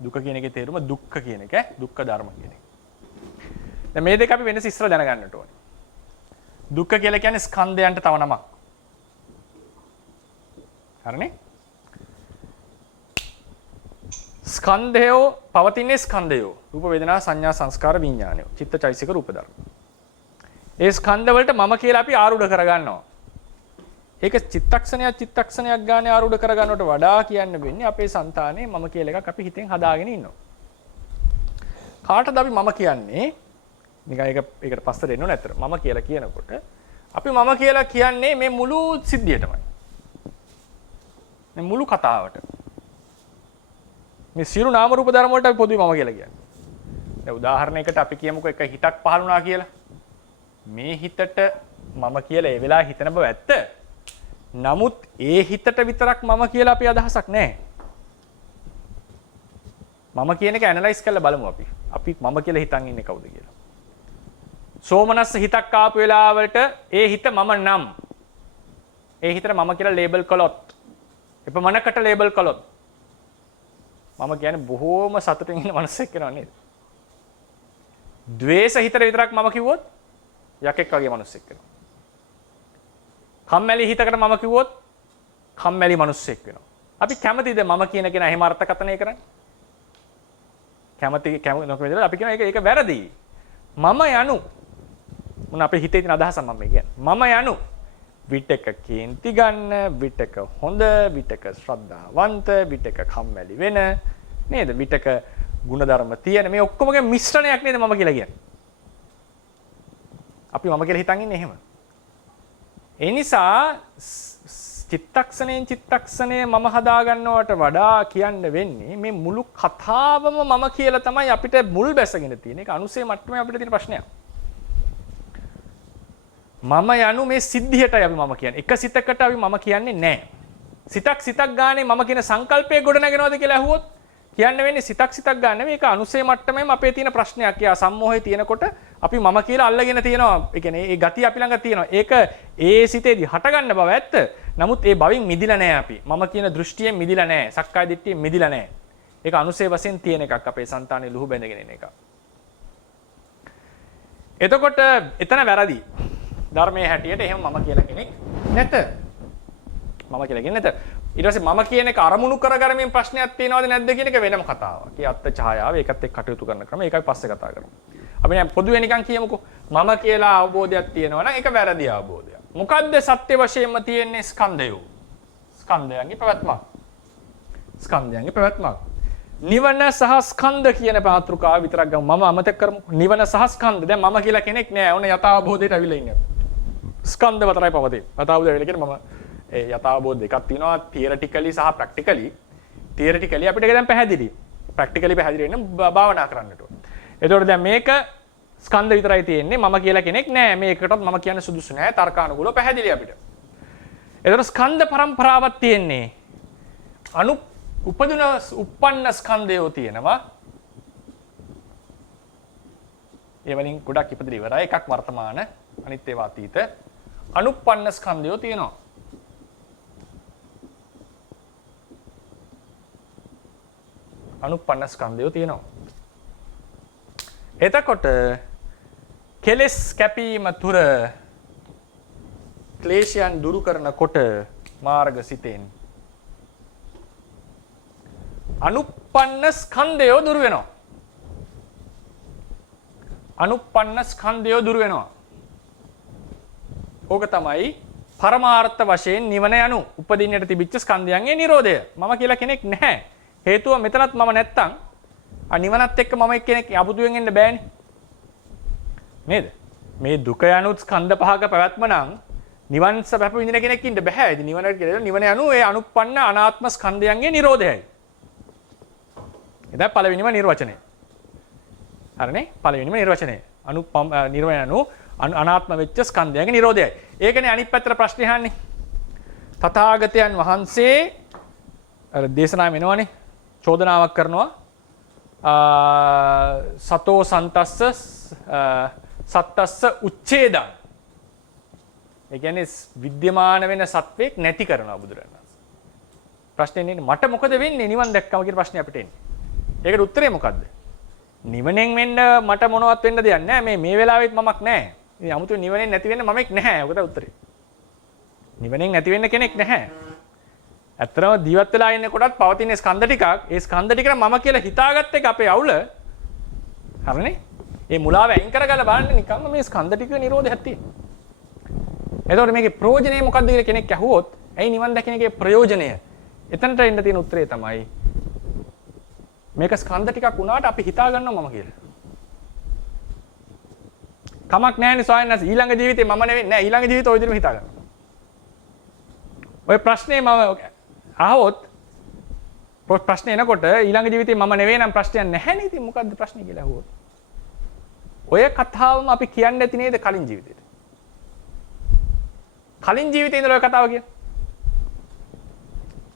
දුක කියන එකේ තේරුම දුක්ඛ කියන එක දුක්ඛ ධර්ම කියන එක. දැන් මේ දෙක අපි වෙනස ඉස්සර දැනගන්නට ඕනේ. දුක්ඛ කියලා කියන්නේ ස්කන්ධයන්ට තව නමක්. හරිනේ? ස්කන්ධයෝ පවතින්නේ ස්කන්ධයෝ රූප වේදනා සංඥා සංස්කාර විඥානයෝ චිත්තචෛසික රූප ධර්ම. ඒ ස්කන්ධ වලට මම කියලා අපි ආරූඪ කරගන්නවා. ඒක චිත්තක්ෂණයක් ගානේ ආරූඪ කරගන්නවට වඩා කියන්න වෙන්නේ අපේ సంతානේ මම කියලා එකක් අපි හිතෙන් හදාගෙන ඉන්නවා. කාටද අපි මම කියන්නේ? නිකන් ඒකට පස්සේ දෙන්න ඕනේ අතර. මම කියලා කියනකොට අපි මම කියලා කියන්නේ මේ මුළු සිද්ධියටමයි. මේ මුළු කතාවට. මේ සියලු නාම රූප ධර්ම වලට අපි පොදුයි මම කියලා කියන්නේ. දැන් උදාහරණයකට අපි කියමුකෝ එක හිතක් පහළ වුණා කියලා. මේ හිතට මම කියලා ඒ වෙලාවේ හිතන බව ඇත්ත. නමුත් ඒ හිතට විතරක් මම කියලා අපි අදහසක් නැහැ. මම කියන එක ඇනලයිස් කරලා බලමු අපි. අපි මම කියලා හිතන් ඉන්නේ කවුද කියලා. සෝමනස්ස හිතක් ආපු වෙලාවට ඒ හිත මම නම්. ඒ හිතට මම කියලා ලේබල් කළොත් එපමණකට ලේබල් කළොත් මම කියන්නේ බොහෝම සතුටින් ඉන්න මනුස්සයෙක් වෙනව නේද? ද්වේෂ හිතට විතරක් මම කිව්වොත් යකෙක් වගේ මනුස්සයෙක් වෙනවා. කම්මැලි හිතකට මම කිව්වොත් කම්මැලි මනුස්සයෙක් වෙනවා. අපි කැමතිද මම කියන කෙනා එහෙම අර්ථකථනය කරන්නේ? කැමති නොකෙමද අපි කියන ඒක වැරදි. මම යනු මොන අපේ හිතේ තියෙන අදහස මම කියන්නේ. මම යනු විටක කේන්ති ගන්න, විටක හොඳ, විටක ශ්‍රද්ධාවන්ත, විටක කම්මැලි වෙන නේද? විටක ಗುಣධර්ම තියෙන මේ ඔක්කොමගේ මිශ්‍රණයක් නේද මම කියලා කියන්නේ. අපි මම කියලා හිතන් ඉන්නේ එහෙම. ඒ නිසා චිත්තක්ෂණය මම හදා ගන්නවට වඩා කියන්න වෙන්නේ මේ මුළු කතාවම මම කියලා තමයි අපිට මුල් බැසගෙන තියෙන. ඒක අනුසේ මට්ටමේ අපිට තියෙන ප්‍රශ්නයක්. මම යනු මේ සිද්ධියටයි අපි මම කියන්නේ. එක සිතකට අපි මම කියන්නේ නැහැ. සිතක් ගානේ මම කියන සංකල්පය ගොඩ නැගෙනවද කියලා අහුවොත් කියන්න වෙන්නේ සිතක් ගන්න නෙවෙයි. ඒක අනුසේ මට්ටමේම අපේ තියෙන ප්‍රශ්නයක්. යා සම්මෝහය තියෙනකොට අපි මම කියලා අල්ලගෙන තියෙනවා. ඒ කියන්නේ ඒ ගතිය අපි ළඟ තියෙනවා. ඒක ඒ සිතේදී හට ගන්න බව ඇත්ත. නමුත් ඒ බවින් මිදිලා නැහැ අපි. මම කියන දෘෂ්ටියෙන් මිදිලා නැහැ. සක්කාය දිට්ඨියෙන් මිදිලා නැහැ. ඒක අනුසේ වශයෙන් තියෙන එකක් අපේ సంతානේ ලුහු බැඳගෙන ඉන්න එක. එතකොට එතන වැරදි. ධර්මයේ හැටියට එහෙම මම කියලා කෙනෙක් නැත. මම කියලා කියන්නේ නැත. ඊට පස්සේ මම කියන එක අරමුණු කරගරමින් ප්‍රශ්නයක් තියෙනවද නැද්ද කියන එක වෙනම කතාවක්. ඒ අත්ත ඡායාව ඒකත් එක්ක කටයුතු කරන ක්‍රම ඒකයි පස්සේ කතා කරමු. අපි දැන් පොදුවේ නිකන් කියමුකෝ මම කියලා අවබෝධයක් තියෙනවා නම් ඒක වැරදි අවබෝධයක්. මොකද්ද සත්‍ය වශයෙන්ම තියෙන්නේ ස්කන්ධයෝ. ස්කන්ධයන්ගේ පැවැත්මක්. ස්කන්ධයන්ගේ පැවැත්මක්. නිවන සහ ස්කන්ධ කියන මාතෘකාව විතරක් ගමු. මම අමතක කරමු. නිවන සහ ස්කන්ධ. දැන් මම කියලා කෙනෙක් නෑ. ඕන යථාබෝධයට අවිලා ඉන්නේ. ස්කන්ධ විතරයි පවතී. යථාබෝධය වෙල කියන්නේ මම ඒ යථාබෝධ දෙකක් තියෙනවා තියරිටිකලි සහ ප්‍රැක්ටිකලි. තියරිටිකලි අපිට ඒක දැන් පැහැදිලි. ප්‍රැක්ටිකලි පැහැදිලි වෙන්න භාවනා කරන්නට ඕන. එතකොට දැන් මේක ස්කන්ධ විතරයි තියෙන්නේ. මම කියලා කෙනෙක් නෑ. මේකටත් මම කියන්න සුදුසු නෑ. තර්කානුකූලව පැහැදිලි අපිට. එතකොට ස්කන්ධ පරම්පරාවක් තියෙන්නේ. උප්පන්න ස්කන්ධයෝ තියෙනවා. ඒ වලින් ගොඩක් ඉපදිලි ඉවරයි. එකක් වර්තමාන අනිත් ඒවා අතීත. අනුප්පන්න ස්කන්ධයෝ තියෙනවා. අනුප්පන්න ස්කන්ධයෝ තියෙනවා. එතකොට කෙලස් කැපීම තුර ක්ලේශයන් දුරු කරනකොට මාර්ග සිතෙන් අනුප්පන්න ස්කන්ධයෝ දුරු වෙනවා. අනුප්පන්න ස්කන්ධයෝ දුරු වෙනවා. ඕක තමයි පරමාර්ථ වශයෙන් නිවන යනු උපදින්නට තිබිච්ච ස්කන්ධයන්ගේ නිරෝධය. මම කියලා කෙනෙක් නැහැ. හේතුව මෙතනත් මම නැත්තම් නිවනත් එක්ක මම එක්කෙනෙක් අබුදුවෙන් එන්න බෑනේ. නේද? මේ දුක යනුත් ස්කන්ධ පහක පැවැත්ම නම් නිවන් සැප විඳින කෙනෙක් ඉන්න බෑ. ඉතින් නිවනට කියලා නිවන යනු ඒ අනුප්පන්න අනාත්ම ස්කන්ධයන්ගේ නිරෝධයයි. එදා පළවෙනිම නිර්වචනය. හරිනේ? පළවෙනිම නිර්වචනය. නිර්වචනය යනු අනාත්ම වෙච්ච ස්කන්ධයන්ගේ නිරෝධයයි. ඒකනේ අනිත් පැත්තට ප්‍රශ්නේ අහන්නේ. තථාගතයන් වහන්සේ අර දේශනාව වෙනවනේ. චෝදනාවක් කරනවා. සතෝ සන්තස්ස සත්තස්ස උච්ඡේදං. ඒ කියන්නේ විද්‍යමාන වෙන සත්වෙක් නැති කරනවා බුදුරණන්. ප්‍රශ්නේ ඉන්නේ මට මොකද වෙන්නේ නිවන් දැක්කම කියන ප්‍රශ්නේ අපිට එන්නේ. ඒකට උත්තරේ මොකද්ද? නිවනෙන් වෙන්න මට මොනවත් වෙන්න දෙයක් නැහැ. මේ වෙලාවෙත් මමක් නැහැ. ඉතින් 아무තු නිවනෙන් නැති වෙන්න මමෙක් නැහැ. ඔක තමයි උත්තරේ. නිවනෙන් නැති වෙන්න කෙනෙක් නැහැ. ඇත්තටම ජීවත් වෙලා ඉන්න කොටත් පවතින ස්කන්ධ ටිකක්. ඒ ස්කන්ධ ටික මම කියලා හිතාගත්ත එක අපේ අවුල. හරිනේ? මේ මුලාව අයින් කරගලා බලන්න නිකම්ම මේ ස්කන්ධ ටික නිරෝධයක් තියෙනවා. එතකොට මේකේ ප්‍රයෝජනය මොකක්ද කියලා කෙනෙක් අහුවොත්, ඇයි නිවන් දකින්න එකේ ප්‍රයෝජනය? එතනට එන්න තියෙන උත්තරේ තමයි මේක ස්කන්ධ ටිකක් වුණාට අපි හිතා ගන්නවා මම කියලා. කමක් නැහැ නේ ස්වාමීන් වහන්සේ ඊළඟ ජීවිතේ මම නෙවෙයි නෑ ඊළඟ ජීවිතේ ඔය විදිහටම හිතා ගන්නවා. ඔය ප්‍රශ්නේ මම අහුවොත් ප්‍රශ්නේ එනකොට ඊළඟ ජීවිතේ මම නෙවෙයි නම් ප්‍රශ්නයක් නැහැ නේ. ඉතින් මොකද්ද ප්‍රශ්නේ කියලා අහුවොත්. ඔය කතාවම අපි කියන්නේ නැති නේද කලින් ජීවිතේට? කලින් ජීවිතේ ඉඳලා ඔය කතාව කියන්නේ.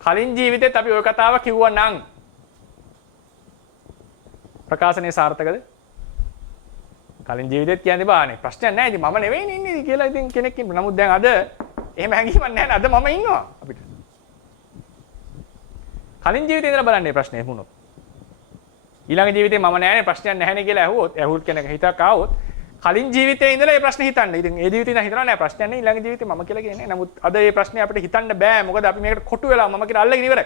කලින් ජීවිතේත් අපි ඔය කතාව කිව්වා නම් ප්‍රකාශනයේ සාර්ථකද? කලින් ජීවිතේත් කියන්නේ බානේ. ප්‍රශ්නයක් නැහැ. ඉතින් මම නෙවෙයි ඉන්නේ කියලා ඉතින් කෙනෙක් ඉන්නවා. නමුත් දැන් අද එහෙම හැඟීමක් නැහැ. අද මම ඉන්නවා අපිට. කලින් ජීවිතේ ඉඳලා බලන්නේ ප්‍රශ්නේ වුණොත්. ඊළඟ ජීවිතේ මම නැහැනේ ප්‍රශ්නයක් නැහැනේ කියලා ඇහුවොත් කෙනෙක් හිතක් ආවොත් කලින් ජීවිතේ ඉඳලා මේ ප්‍රශ්නේ හිතන්න. ඉතින් ඒ ජීවිතේ ඉඳලා හිතනවා නෑ ප්‍රශ්නයක් නෑ ඊළඟ ජීවිතේ මම කියලා කියන්නේ නෑ. නමුත් අද මේ ප්‍රශ්නේ අපිට හිතන්න බෑ. මොකද අපි මේකට කොටු වෙලා මම කියලා අල්ලගෙන ඉවරයි.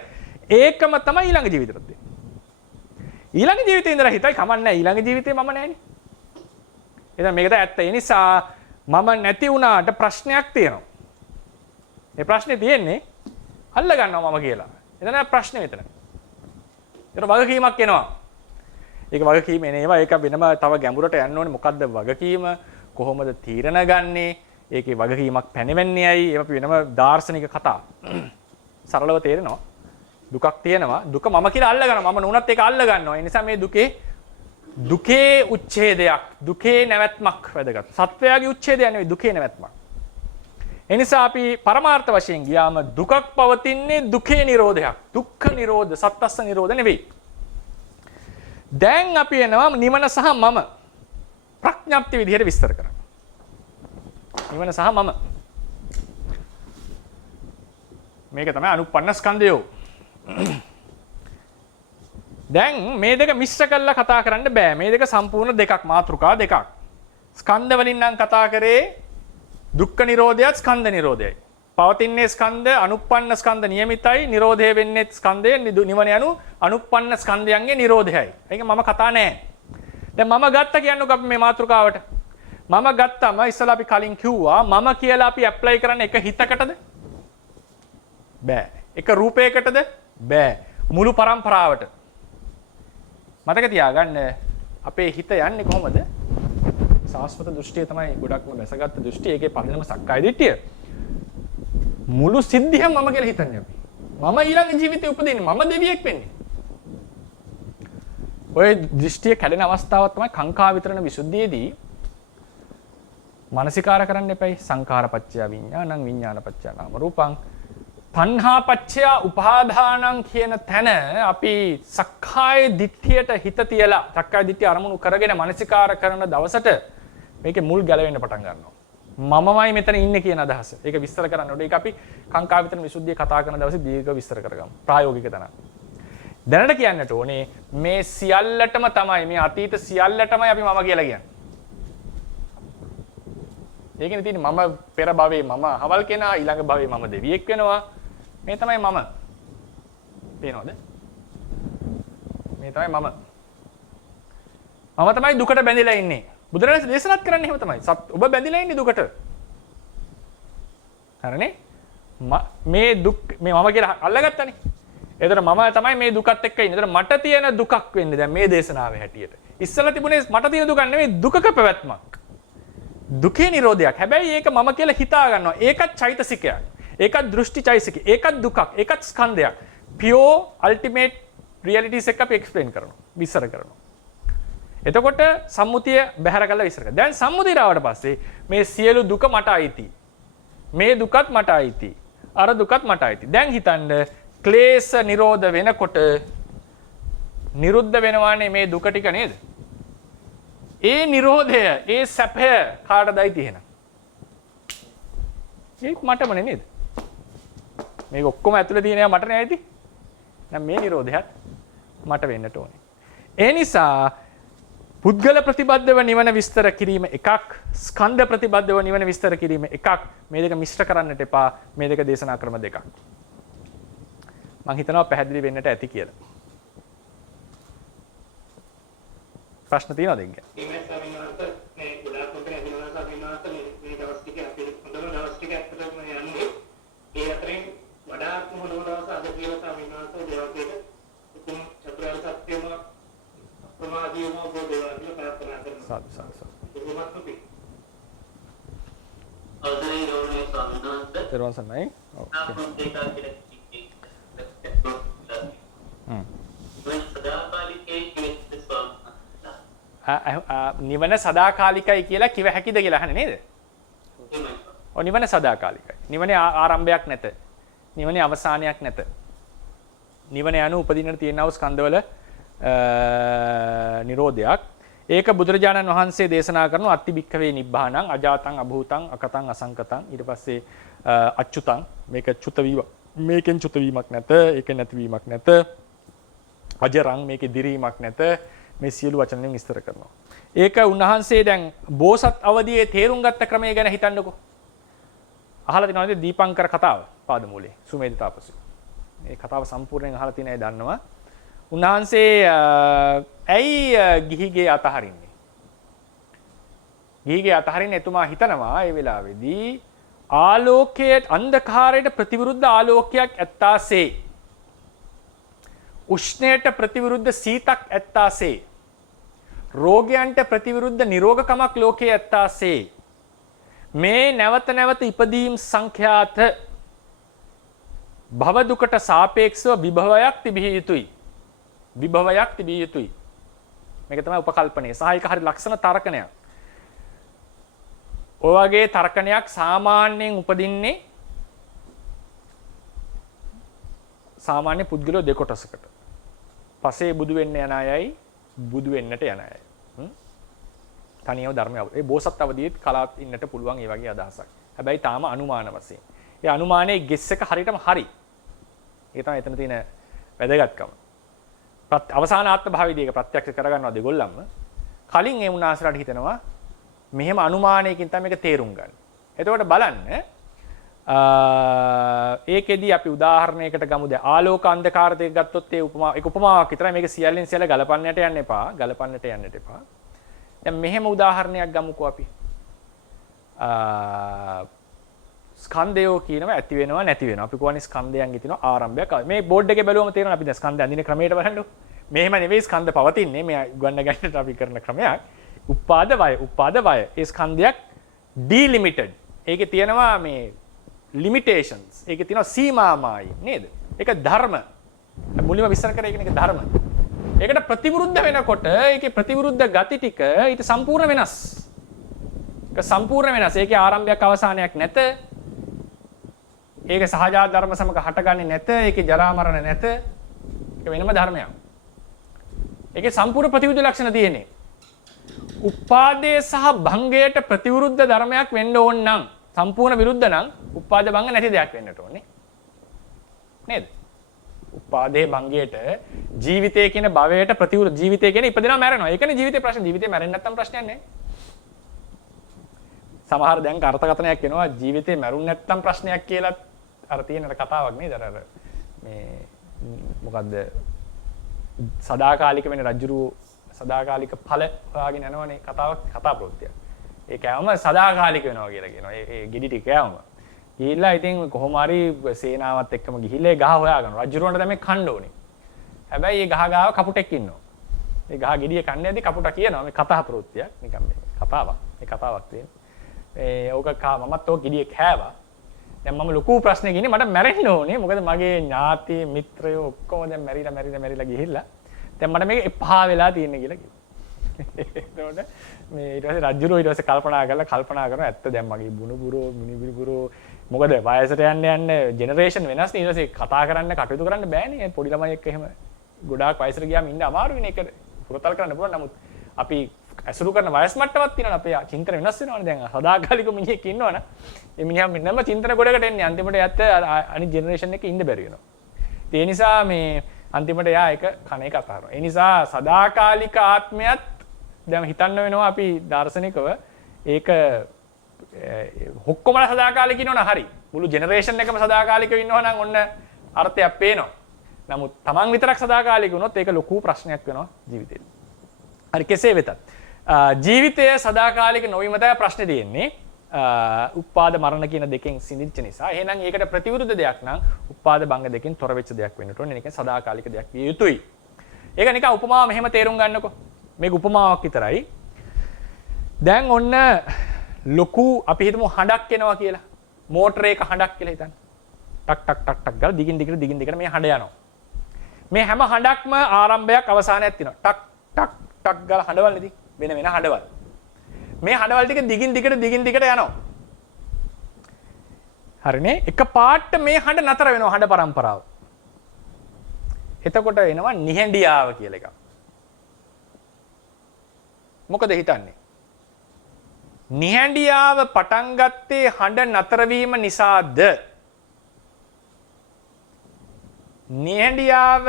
ඒකම තමයි ඊළඟ ජීවිතේට දෙන්නේ. ඊළඟ ජීවිතේ ඉඳලා හිතයි කමන්නේ ඊළඟ ජීවිතේ මම නෑනේ. එහෙනම් මේක ඇත්ත. ඒ නිසා මම නැති වුණාට ප්‍රශ්නයක් තියෙනවා. මේ ප්‍රශ්නේ තියෙන්නේ අල්ල ගන්නවා මම කියලා. එතන ප්‍රශ්නේ මෙතන. ඒතර වගකීමක් එනවා. ඒක වගකීම එන ඒවා ඒක වෙනම තව ගැඹුරට යන්න ඕනේ. මොකද්ද වගකීම? කොහොමද තීරණ ගන්නෙ? ඒකේ වගකීමක් පැනෙන්නේ ඇයි? ඒවා වෙනම දාර්ශනික කතා. සරලව තේරෙනවා. දුකක් තියෙනවා. දුක මම කියලා අල්ල ගන්නවා. මම නුනත් ඒක අල්ල ගන්නවා. ඒ නිසා මේ දුකේ උච්ඡේදයක්, දුකේ නැවැත්මක් වැදගත්. සත්වයාගේ උච්ඡේදයක් නෙවෙයි දුකේ නැවැත්මක්. ඒ නිසා අපි පරමාර්ථ වශයෙන් ගියාම දුකක් පවතින්නේ දුකේ නිරෝධයක්. දුක්ඛ නිරෝධ, සත්තස්ස නිරෝධ නෙවෙයි. දැන් අපි එනවා නිවන සහ මම ප්‍රඥාප්ති විදිහට විස්තර කරන්න. නිවන සහ මම. මේක තමයි අනුප්පන්න ස්කන්ධයෝ. දැන් මේ දෙක මිශ්‍ර කරලා කතා කරන්න බෑ. මේ දෙක සම්පූර්ණ දෙකක්, මාතෘකා දෙකක්. ස්කන්ධ වලින් නම් කතා කරේ දුක්ඛ නිරෝධයත් ස්කන්ධ නිරෝධයයි. පවතින්නේ ස්කන්ධ අනුප්පන්න ස්කන්ධ නියමිතයි නිරෝධය වෙන්නේ ස්කන්ධය නිවන යනු අනුප්පන්න ස්කන්ධයන්ගේ නිරෝධයයි. ඒක මම කතා නෑ. දැන් මම ගත්ත කියන්නකො අපි මේ මාතෘකාවට. මම ගත්තම ඉස්සලා අපි කලින් කිව්වා මම කියලා අපි ඇප්ලයි කරන්නේ එක හිතකටද? බෑ. එක රූපයකටද? බෑ. මුළු පරම්පරාවට. මතක තියාගන්න අපේ හිත යන්නේ කොහොමද? සාස්වත දෘෂ්ටිය තමයි ගොඩක්ම වැසගත් දෘෂ්ටිය. ඒකේ පරිණාම සක්කාය දිට්ඨිය. මුළු සිද්ධියම මම කියලා හිතන්නේ අපි. මම ඊළඟ ජීවිතේ උපදින්නේ. මම දෙවියෙක් වෙන්නේ. ඔය දෘෂ්ටිය කැඩෙන අවස්ථාවක් තමයි කාංකා විතරණ විසුද්ධියේදී මානසිකාර කරන්න එපයි. සංඛාරපච්චය විඥානං විඥානපච්චය නාම රූපං තණ්හාපච්චය උපාදානං කියන තැන අපි සක්කාය දිට්ඨියට හිත තියලා සක්කාය දිට්ඨිය අරමුණු කරගෙන මානසිකාර කරන දවසට මේකේ මුල් ගැලවෙන්න පටන් ගන්නවා. මමමයි මෙතන ඉන්නේ කියන අදහස. ඒක විස්තර කරන්න ඕනේ. ඒක අපි කාංකා විතරණ විසුද්ධිය කතා කරන දවසේ දීර්ඝ විස්තර කරගමු. ප්‍රායෝගික තැන. දැනට කියන්නට ඕනේ මේ සියල්ලටම තමයි මේ අතීත සියල්ලටමයි අපි මම කියලා කියන්නේ. ඒකනේ තියෙන්නේ මම පෙර භවයේ මම අහවල් කෙනා ඊළඟ භවයේ මම දෙවියෙක් වෙනවා. මේ තමයි මම. පේනවද? මේ තමයි මම. මම තමයි දුකට බැඳිලා ඉන්නේ. බුදුරජාණන් දේශනාත් කරන්නේ එහෙම තමයි. ඔබ බැඳිලා ඉන්නේ දුකට. හරිනේ? මේ දුක් මේ මම කියලා අල්ලගත්තනේ. එතන මම තමයි මේ දුකත් එක්ක ඉන්නේ. එතන මට තියෙන දුකක් වෙන්නේ දැන් මේ දේශනාවේ හැටියට. ඉස්සලා තිබුණේ මට තියෙන දුකක් නෙමෙයි දුකක පැවැත්මක්. දුකේ නිරෝධයක්. හැබැයි ඒක මම කියලා හිතා ගන්නවා. ඒකත් චෛතසිකයක්. ඒකත් දෘෂ්ටි චෛතසිකය. ඒකත් දුකක්. ඒකත් ස්කන්ධයක්. pure ultimate realities එක අපි explain කරනවා. විස්තර කරනවා. එතකොට සම්මුතිය බැහැර කරලා විස්තර කරනවා. දැන් සම්මුතියට ආවට පස්සේ මේ සියලු දුක මට අයිති. මේ දුකත් මට අයිති. අර දුකත් මට අයිති. දැන් හිතන්න ක්ලේශ නිරෝධ වෙනකොට නිරුද්ධ වෙනවානේ මේ දුක ටික නේද? ඒ නිරෝධය, ඒ සැපය කාටදයි තියෙන? ඒක මටම නේද? මේක ඔක්කොම ඇතුලේ තියෙන ඒවා මට නෑයිති. දැන් මේ නිරෝධයත් මට වෙන්නට ඕනේ. ඒ නිසා පුද්ගල ප්‍රතිබද්ධව නිවන විස්තර කිරීම එකක්, ස්කන්ධ ප්‍රතිබද්ධව නිවන විස්තර කිරීම එකක්. මේ දෙක මිශ්‍ර කරන්නට එපා. මේ දෙක දේශනා ක්‍රම දෙකක්. මම හිතනවා පැහැදිලි වෙන්නට ඇති කියලා. ප්‍රශ්න තියෙනවද එක්ක? මේ ස්වාමීන් වහන්සේ මේ ගොඩාක් කොට ඇවිල්ලා ස්වාමීන් වහන්සේ මේ දවස් ටික අපි හොඳම දවස් ටික ඇත්තටම යන්නේ. ඒ අතරින් වඩාත් හොඳම දවස් අද කියලා ස්වාමීන් වහන්සේ දේවකේට උතුම් චතුරාර්ය සත්‍යම ප්‍රමාදීවම බෝධිවා කියලා ප්‍රාර්ථනා කරනවා. සාදු සාදු සාදු. බොහොමත් අපි අවසරයි ගෞරවනීය ස්වාමීන් වහන්සේ. දරුවන් සන්නයි. ඔව්. නිවන සදාකාලිකයි කියලා කිව හැකිද කියලා අහන්නේ නේද? ඔව් නිවන සදාකාලිකයි. නිවනේ ආරම්භයක් නැත. නිවනේ අවසානයක් නැත. නිවන යනු උපදින්නට තියෙනා වූ ස්කන්ධවල නිරෝධයක්. ඒක බුදුරජාණන් වහන්සේ දේශනා කරන අත්ති භික්ඛවේ නිබ්බානං අජාතං අභූතං අකතං අසංකතං ඊට පස්සේ අච්චුතං මේක චුත වීම මේකෙන් චුත වීමක් නැත ඒකෙන් නැති වීමක් නැත අජරං මේකේ දිරීමක් නැත මේ සියලු වචන වලින් විස්තර කරනවා. ඒක උන්වහන්සේ දැන් බෝසත් අවදියේ තේරුම් ගත්ත ක්‍රමය ගැන හිතන්නකෝ. අහලා තියෙනවද දීපංකර කතාව පාදමූලයේ සුමේධ තාපසී. මේ කතාව සම්පූර්ණයෙන් අහලා තියෙන අය දන්නවා. උන්වහන්සේ ඇයි ගිහිගේ අතහරින්නේ? ගිහිගේ අතහරින්න එතුමා හිතනවා ඒ වෙලාවේදී ආලෝකයේ අන්ධකාරයට ප්‍රතිවිරුද්ධ ආලෝකයක් ඇත්තාසේ උෂ්ණයට ප්‍රතිවිරුද්ධ සීතක් ඇත්තාසේ රෝගයන්ට ප්‍රතිවිරුද්ධ නිරෝගකමක් ලෝකයේ ඇත්තාසේ මේ නැවත නැවත ඉපදීම් සංඛ්‍යාත භව දුකට සාපේක්ෂව විභවයක් තිබිය යුතුයි. විභවයක් තිබිය යුතුයි. මේක තමයි උපකල්පනය. සහ ඒක හරි ලක්ෂණ තර්කණයක්. ඔය වගේ තර්කණයක් සාමාන්‍යයෙන් උපදින්නේ සාමාන්‍ය පුද්ගලයෝ දෙකොටසකට. පසේ බුදු වෙන්න යන අයයි බුදු වෙන්නට යන අයයි. තනියම ධර්මය අවබෝධ. ඒ බෝසත් අවදීත් කලාත් ඉන්නට පුළුවන් ඒ වගේ අදහසක්. හැබැයි තාම අනුමාන වශයෙන්. ඒ අනුමානයේ ගෙස් එක හරියටම හරි. ඒක තමයි එතන තියෙන වැදගත්කම. අවසාන ආත්ම භාවයේදී ඒක ප්‍රත්‍යක්ෂ කරගන්නවා දෙගොල්ලන්ම. කලින් ඒ උන්වහන්සේලාට හිතෙනවා මෙහෙම අනුමානයකින් තමයි මේක තේරුම් ගන්න. එතකොට බලන්න ඒකෙදී අපි උදාහරණයකට ගමු. දැන් ආලෝක අන්ධකාර දෙක ගත්තොත් ඒ උපමාවක් විතරයි. මේක සියල්ලෙන් සියල්ල ගලපන්නට යන්න එපා. දැන් මෙහෙම උදාහරණයක් ගමුකෝ අපි. ස්කන්ධයෝ කියනවා ඇති වෙනවා නැති වෙනවා. අපි කියන්නේ ස්කන්ධයන්ගේ තියෙන ආරම්භයක්. මේ බෝඩ් එකේ බැලුවම තේරෙනවා අපි දැන් ස්කන්ධ අඳින ක්‍රමයට බලන්නකො. මෙහෙම නෙවෙයි ස්කන්ධ පවතින්නේ. මේ ගන්න ගන්නට අපි කරන ක්‍රමයක්. උපාද වය. ඒ ස්කන්ධයක් ඩිලිමිටඩ්. ඒකේ තියෙනවා මේ limitations. ඒකේ තියෙනවා සීමාමායි නේද? ඒක ධර්ම. මුලින්ම විස්තර කරේ ඒක ධර්ම. ඒකට ප්‍රතිවිරුද්ධ වෙනකොට ඒකේ ප්‍රතිවිරුද්ධ ගති ටික ඊට සම්පූර්ණ වෙනස්. ඒක සම්පූර්ණ වෙනස්. ඒකේ ආරම්භයක් අවසානයක් නැත. ඒක සහජාත ධර්ම සමග හටගන්නේ නැත. ඒකේ ජරා මරණ නැත. ඒක වෙනම ධර්මයක්. ඒකේ සම්පූර්ණ ප්‍රතිවිරුද්ධ ලක්ෂණ තියෙන්නේ. උපාදේ සහ භංගයට ප්‍රතිවිරුද්ධ ධර්මයක් වෙන්න ඕන නම් සම්පූර්ණ විරුද්ධ නම් උපාද භංග නැති දෙයක් වෙන්නට ඕනේ. නේද? උපාදේ භංගයට ජීවිතය කියන භවයට ප්‍රතිවිරුද්ධ ජීවිතය කියන ඉපදෙනවා මැරෙනවා. ඒකනේ ජීවිතේ ප්‍රශ්නේ. ජීවිතේ මැරෙන්නේ නැත්නම් ප්‍රශ්නයක් නැහැ. සමහර දැන් අර්ථකථනයක් වෙනවා ජීවිතේ මැරුණ නැත්නම් ප්‍රශ්නයක් කියලා අර තියෙන කතාවක් නේද? අර මේ මොකද්ද? සදාකාලික වෙන රජුරු සදාකාලික ඵල හොයාගෙන යනවනේ කතා ප්‍රවෘත්තිය. ඒ කෑවම සදාකාලික වෙනවා කියලා කියනවා. ඒ ගෙඩි ටික කෑවම. ගිහිල්ලා ඉතින් කොහොම හරි සේනාවත් එක්කම ගිහිල්ලා ඒ ගහ හොයාගන්නවා. රජුරවන්ට තමයි කන්න ඕනේ. හැබැයි ඒ ගහ ගාව කපුටෙක් ඉන්නවා. ඒ ගහ ගෙඩිය කන්නේ නැති කපුටා කියනවා මේ කතා ප්‍රවෘත්තියක්. නිකන් මේ කතාවක්. මේ කතාවක් තියෙන්නේ. ඕක මමත් ඕක ගෙඩිය කෑවා. දැන් මම ලොකු ප්‍රශ්නයක් ඉන්නේ මට මැරෙන්න ඕනේ. මොකද මගේ ඥාති මිත්‍රයෝ ඔක්කොම දැන් මැරිලා ගිහිල්ලා. දැන් මට මේක එපා වෙලා තියෙන්නේ කියලා කිව්වා. එතකොට මේ ඊට පස්සේ රජුරෝ ඊට පස්සේ කල්පනා කරනවා ඇත්ත දැන් මගේ බුනුපුරෝ මිනිබුරුපුරෝ මොකද වයසට යන්න ජෙනරේෂන් වෙනස් නේ. ඊට පස්සේ කතා කරන්න කටයුතු කරන්න බෑනේ. පොඩි ළමයි එක්ක එහෙම ගොඩාක් වයසට ගියාම ඉන්න අමාරුයිනේ. ඒක පුරතල් කරන්න පුළුවන්. නමුත් අපි ඇසුරු කරන වයස් මට්ටමක් තියෙනවනේ. අපේ චින්තන වෙනස් වෙනවනේ. දැන් සදාකාලික මිනිහෙක් ඉන්නවනේ. ඒ මිනිහා මෙන්නම චින්තන ගොඩකට එන්නේ. අන්තිමට යත් අනිත් ජෙනරේෂන් එකේ ඉන්න බැරි වෙනවා. ඒ නිසා මේ අන්තිමට යා ඒක කණ එක අතහරිනවා. ඒ නිසා සදාකාලික ආත්මයත් දැන් හිතන්න වෙනවා අපි දාර්ශනිකව ඒක ඔක්කොමලා සදාකාලික ඉන්නවනම් හරි. මුළු ජෙනරේෂන් එකම සදාකාලිකව ඉන්නවා නම් ඔන්න අර්ථයක් පේනවා. නමුත් Taman විතරක් සදාකාලික වුණොත් ඒක ලොකු ප්‍රශ්නයක් වෙනවා ජීවිතේට. හරි කෙසේ වෙතත් ජීවිතය සදාකාලික නොවීම තමයි ප්‍රශ්නේ තියෙන්නේ. උපාද මරණ කියන දෙකෙන් සිඳිච්ච නිසා. එහෙනම් ඒකට ප්‍රතිවිරුද්ධ දෙයක් නම් උපාද භංග දෙකෙන් තොර වෙච්ච දෙයක් වෙන්නට ඕනේ. ඒක සදාකාලික දෙයක් විය යුතුයි. ඒක නිකන් උපමාව මෙහෙම තේරුම් ගන්නකො. මේක උපමාවක් විතරයි. දැන් ඔන්න ලොකු අපි හිතමු හඬක් එනවා කියලා. මෝටරයක හඬක් කියලා හිතන්න. ටක් ටක් ටක් ටක් ගාලා දිගින් දිගට මේ හඬ යනවා. මේ හැම හඬක්ම ආරම්භයක් අවසානයක් තියෙනවා. ටක් ටක් ටක් ගාලා හඬවල් නෙදී වෙන හඬවල්. මේ හඬවල් ටික දිගින් දිගට යනවා. හරිනේ? එක පාට මේ හඬ නතර වෙනවා හඬ පරම්පරාව. එතකොට එනවා නිහඬියාව කියලා එකක්. මොකද හිතන්නේ? නිහඬියාව පටන් ගත්තේ හඬ නතර වීම නිසාද? නිහඬියාව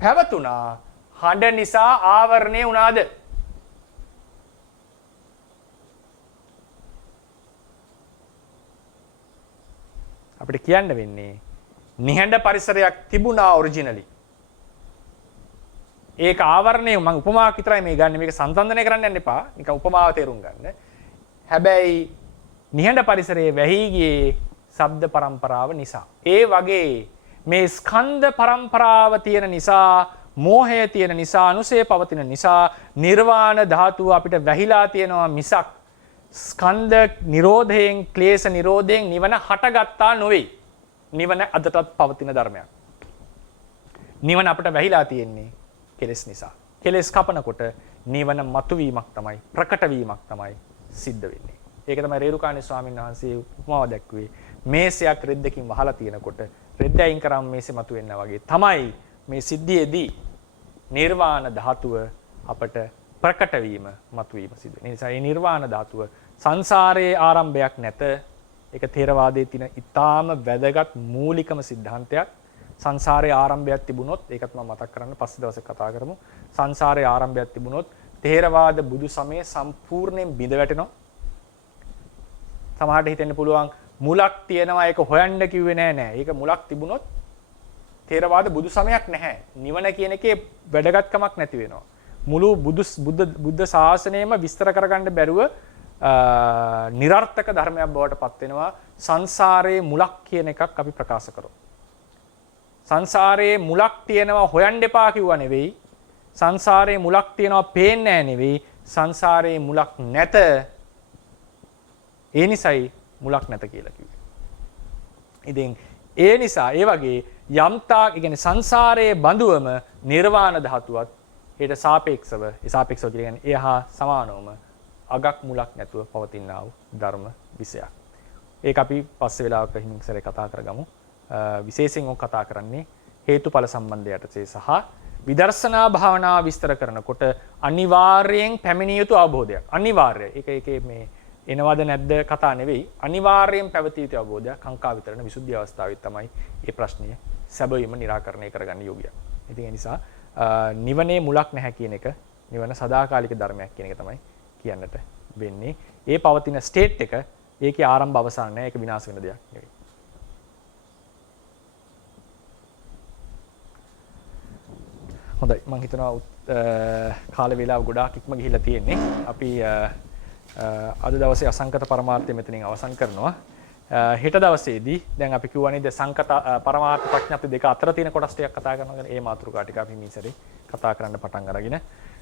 පැවතුණා හඬ නිසා ආවරණය වුණාද? අපිට කියන්න වෙන්නේ නිහඬ පරිසරයක් තිබුණා ඔරිජිනලි. ඒක ආවරණය මම උපමාවක් විතරයි මේ ගන්න. මේක සංසන්දනය කරන්න යන්න එපා. නිකන් උපමාව තේරුම් ගන්න. හැබැයි නිහඬ පරිසරයේ වැහි ගියේ ශබ්ද පරම්පරාව නිසා. ඒ වගේ මේ ස්කන්ධ පරම්පරාව තියෙන නිසා, මෝහය තියෙන නිසා, අනුසය පවතින නිසා නිර්වාණ ධාතුව අපිට වැහිලා තියෙනවා මිසක් ස්කන්ධ නිරෝධයෙන්, ක්ලේශ නිරෝධයෙන් නිවන හටගත්තා නොවේ. නිවන අදටත් පවතින ධර්මයක්. නිවන අපිට වැහිලා තියෙන්නේ කෙලෙස් නිසා. කෙලෙස් කපනකොට නිවන මතුවීමක් තමයි, ප්‍රකට වීමක් තමයි සිද්ධ වෙන්නේ. ඒක තමයි රේරුකාණේ ස්වාමීන් වහන්සේ උපමාව දැක්ුවේ. මේසයක් රෙද්දකින් වහලා තියෙනකොට රෙද්ද අයින් කරාම මේසෙ මතුවෙන්න වගේ තමයි මේ සිද්ධියේදී නිර්වාණ ධාතුව අපට ප්‍රකට වීම, මතුවීම සිද්ධ වෙනවා. ඒ නිසා මේ නිර්වාණ ධාතුව සංසාරයේ ආරම්භයක් නැත. ඒක ථේරවාදයේ තියෙන ඊටාම වැදගත් මූලිකම સિદ્ધාන්තයක්. සංසාරයේ ආරම්භයක් තිබුණොත් ඒකත් මම මතක් කරන්න පස්සේ දවසක කතා කරමු. සංසාරයේ ආරම්භයක් තිබුණොත් ථේරවාද බුදු සමය සම්පූර්ණයෙන් බිඳ වැටෙනවා. සමහරට හිතෙන්න පුළුවන් මුලක් තියෙනවා ඒක හොයන්න කිව්වේ නෑ. ඒක මුලක් තිබුණොත් තේරවාද බුදු සමයක් නැහැ. නිවන කියන එකේ වැදගත්කමක් නැති වෙනවා. මුළු බුද්ධ ශාසනයම විස්තර කරගන්න බැරුව නිරර්ථක ධර්මයක් බවට පත් වෙනවා. සංසාරයේ මුලක් කියන එකක් අපි ප්‍රකාශ කරමු. සංසාරයේ මුලක් තියෙනවා හොයන්න එපා කිව්වා නෙවෙයි. සංසාරයේ මුලක් තියෙනවා පේන්නේ නැහැ නෙවෙයි. සංසාරයේ මුලක් නැත. ඒ නිසයි මුලක් නැත කියලා කිව්වේ. ඉතින් ඒ නිසා ඒ වගේ යම්තා කියන්නේ සංසාරයේ බඳුවම නිර්වාණ ධාතුවත් ඊට සාපේක්ෂව කියන්නේ එහා සමානවම අගක් මුලක් නැතුව පවතිනා වූ ධර්ම විෂයක්. ඒක අපි පස්සේ වෙලාවක හිමින්සරේ කතා කරගමු. විශේෂයෙන් ඔක් කතා කරන්නේ හේතුඵල සම්බන්ධයටසේ සහ විදර්ශනා භාවනාව විස්තර කරනකොට අනිවාර්යයෙන් පැමිණිය යුතු අවබෝධයක්. අනිවාර්යයි. ඒකේ මේ එනවද නැද්ද කතා නෙවෙයි. අනිවාර්යයෙන් පැවතිය යුතු අවබෝධයක් කාංකා විතරන විසුද්ධි අවස්ථාවේ තමයි මේ ප්‍රශ්නය සැබවින්ම निराකරණය කරගන්න යෝග්‍යයි. ඉතින් ඒ නිසා නිවනේ මුලක් නැහැ කියන එක නිවන සදාකාලික ධර්මයක් කියන එක තමයි කියන්නට වෙන්නේ. ඒ පවතින ස්ටේට් එක ඒකේ ආරම්භ අවසාන නැහැ. ඒක විනාශ වෙන දෙයක් නෙවෙයි. හොඳයි මම හිතනවා කාල වේලාව ගොඩාක් ඉක්ම ගිහිල්ලා තියෙන්නේ. අපි අද දවසේ අසංකත පරමාර්ථය මෙතනින් අවසන් කරනවා. හෙට දවසේදී දැන් අපි කියවනේ ද සංකත පරමාර්ථ ප්‍රඥප්ති දෙක අතර තියෙන කොටස් ටිකක් කතා කරනවා. ඒ මාතෘකා ටික අපි මේසරේ කතා කරන්න පටන් අරගෙන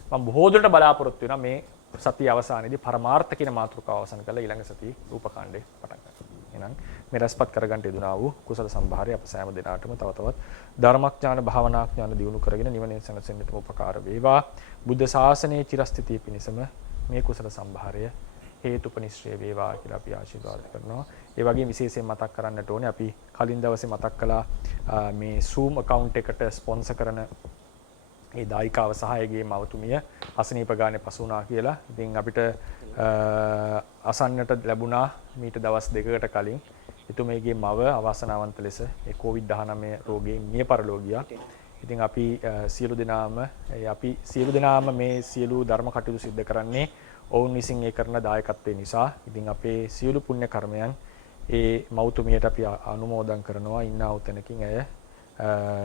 මම බොහෝ දුරට බලාපොරොත්තු වෙනවා මේ සතිය අවසානයේදී පරමාර්ථ කියන මාතෘකාව අවසන් කරලා ඊළඟ සතියේ රූපකාණ්ඩේ පටන් ගන්නවා. එහෙනම් මේ රසපත් කරගන්න යෙදුනා වූ කුසල සම්භාරය අප සෑම දිනාටම තව තවත් ධර්මඥාන භාවනාඥාන දියුණු කරගෙන නිවනෙන් සැනසෙන්නට උපකාර වේවා. බුද්ධ ශාසනයේ චිරස්ථිතිය පිණිසම මේ කුසල සම්භාරය හේතුපනිශ්‍රේ වේවා කියලා අපි ආශිර්වාද කරනවා. ඒ වගේම විශේෂයෙන් මතක් කරන්නට ඕනේ අපි කලින් දවසේ මතක් කළා මේ Zoom account එකට ස්පොන්සර් කරන ඒ දායකාව සහ ඒගේ මවතුමිය අසනීප ගානේ පසු වුණා කියලා. ඉතින් අපිට අසන්නට ලැබුණා මීට දවස් දෙකකට කලින් එතුමියගේ මව අවාසනාවන්ත ලෙස ඒ COVID-19 රෝගයෙන් මිය පරලෝකියා. ඉතින් අපි සියලු දෙනාම මේ සියලු ධර්ම කටයුතු සිද්ධ කරන්නේ ඔවුන් විසින් ඒ කරන දායකත්වය නිසා. ඉතින් අපේ සියලු පුණ්‍ය කර්මයන් ඒ මෞතුමියට අපි අනුමෝදන් කරනවා. ඉන්නා වූ තැනකින් ඇය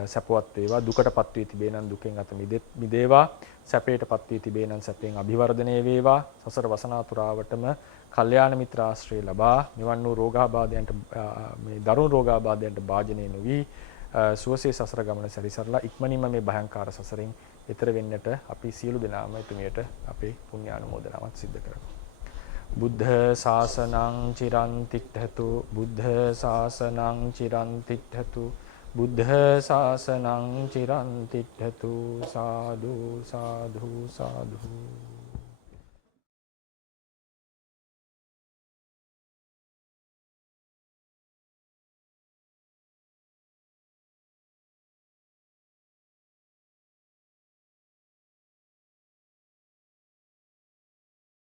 සැපවත් වේවා. දුකටපත් වී තිබේ නම් දුකෙන් අත මිදේවා. සැපයටපත් වී තිබේ නම් සැපයෙන් අභිවර්ධනය වේවා. සසර වසනාතුරාවටම කල්යාණ මිත්‍ර ආශ්‍රය ලබා නිවන් වූ රෝගාබාධයන්ට මේ දරුණු රෝගාබාධයන්ට භාජනය නොවි සුවසේ සසර ගමන සැරිසරලා ඉක්මනින්ම මේ භයංකාර සසරෙන් ඈතර වෙන්නට අපි සියලු දෙනාම එතුමියට අපේ පුණ්‍යානුමෝදනාවත් සිද්ධ කරමු. බුද්ධ ශාසනං චිරන් තිට්ඨතු බුද්ධ ශාසනං චිරන් තිට්ඨතු බුද්ධ ශාසනං චිරන් තිට්ඨතු සාදු සාදු සාදු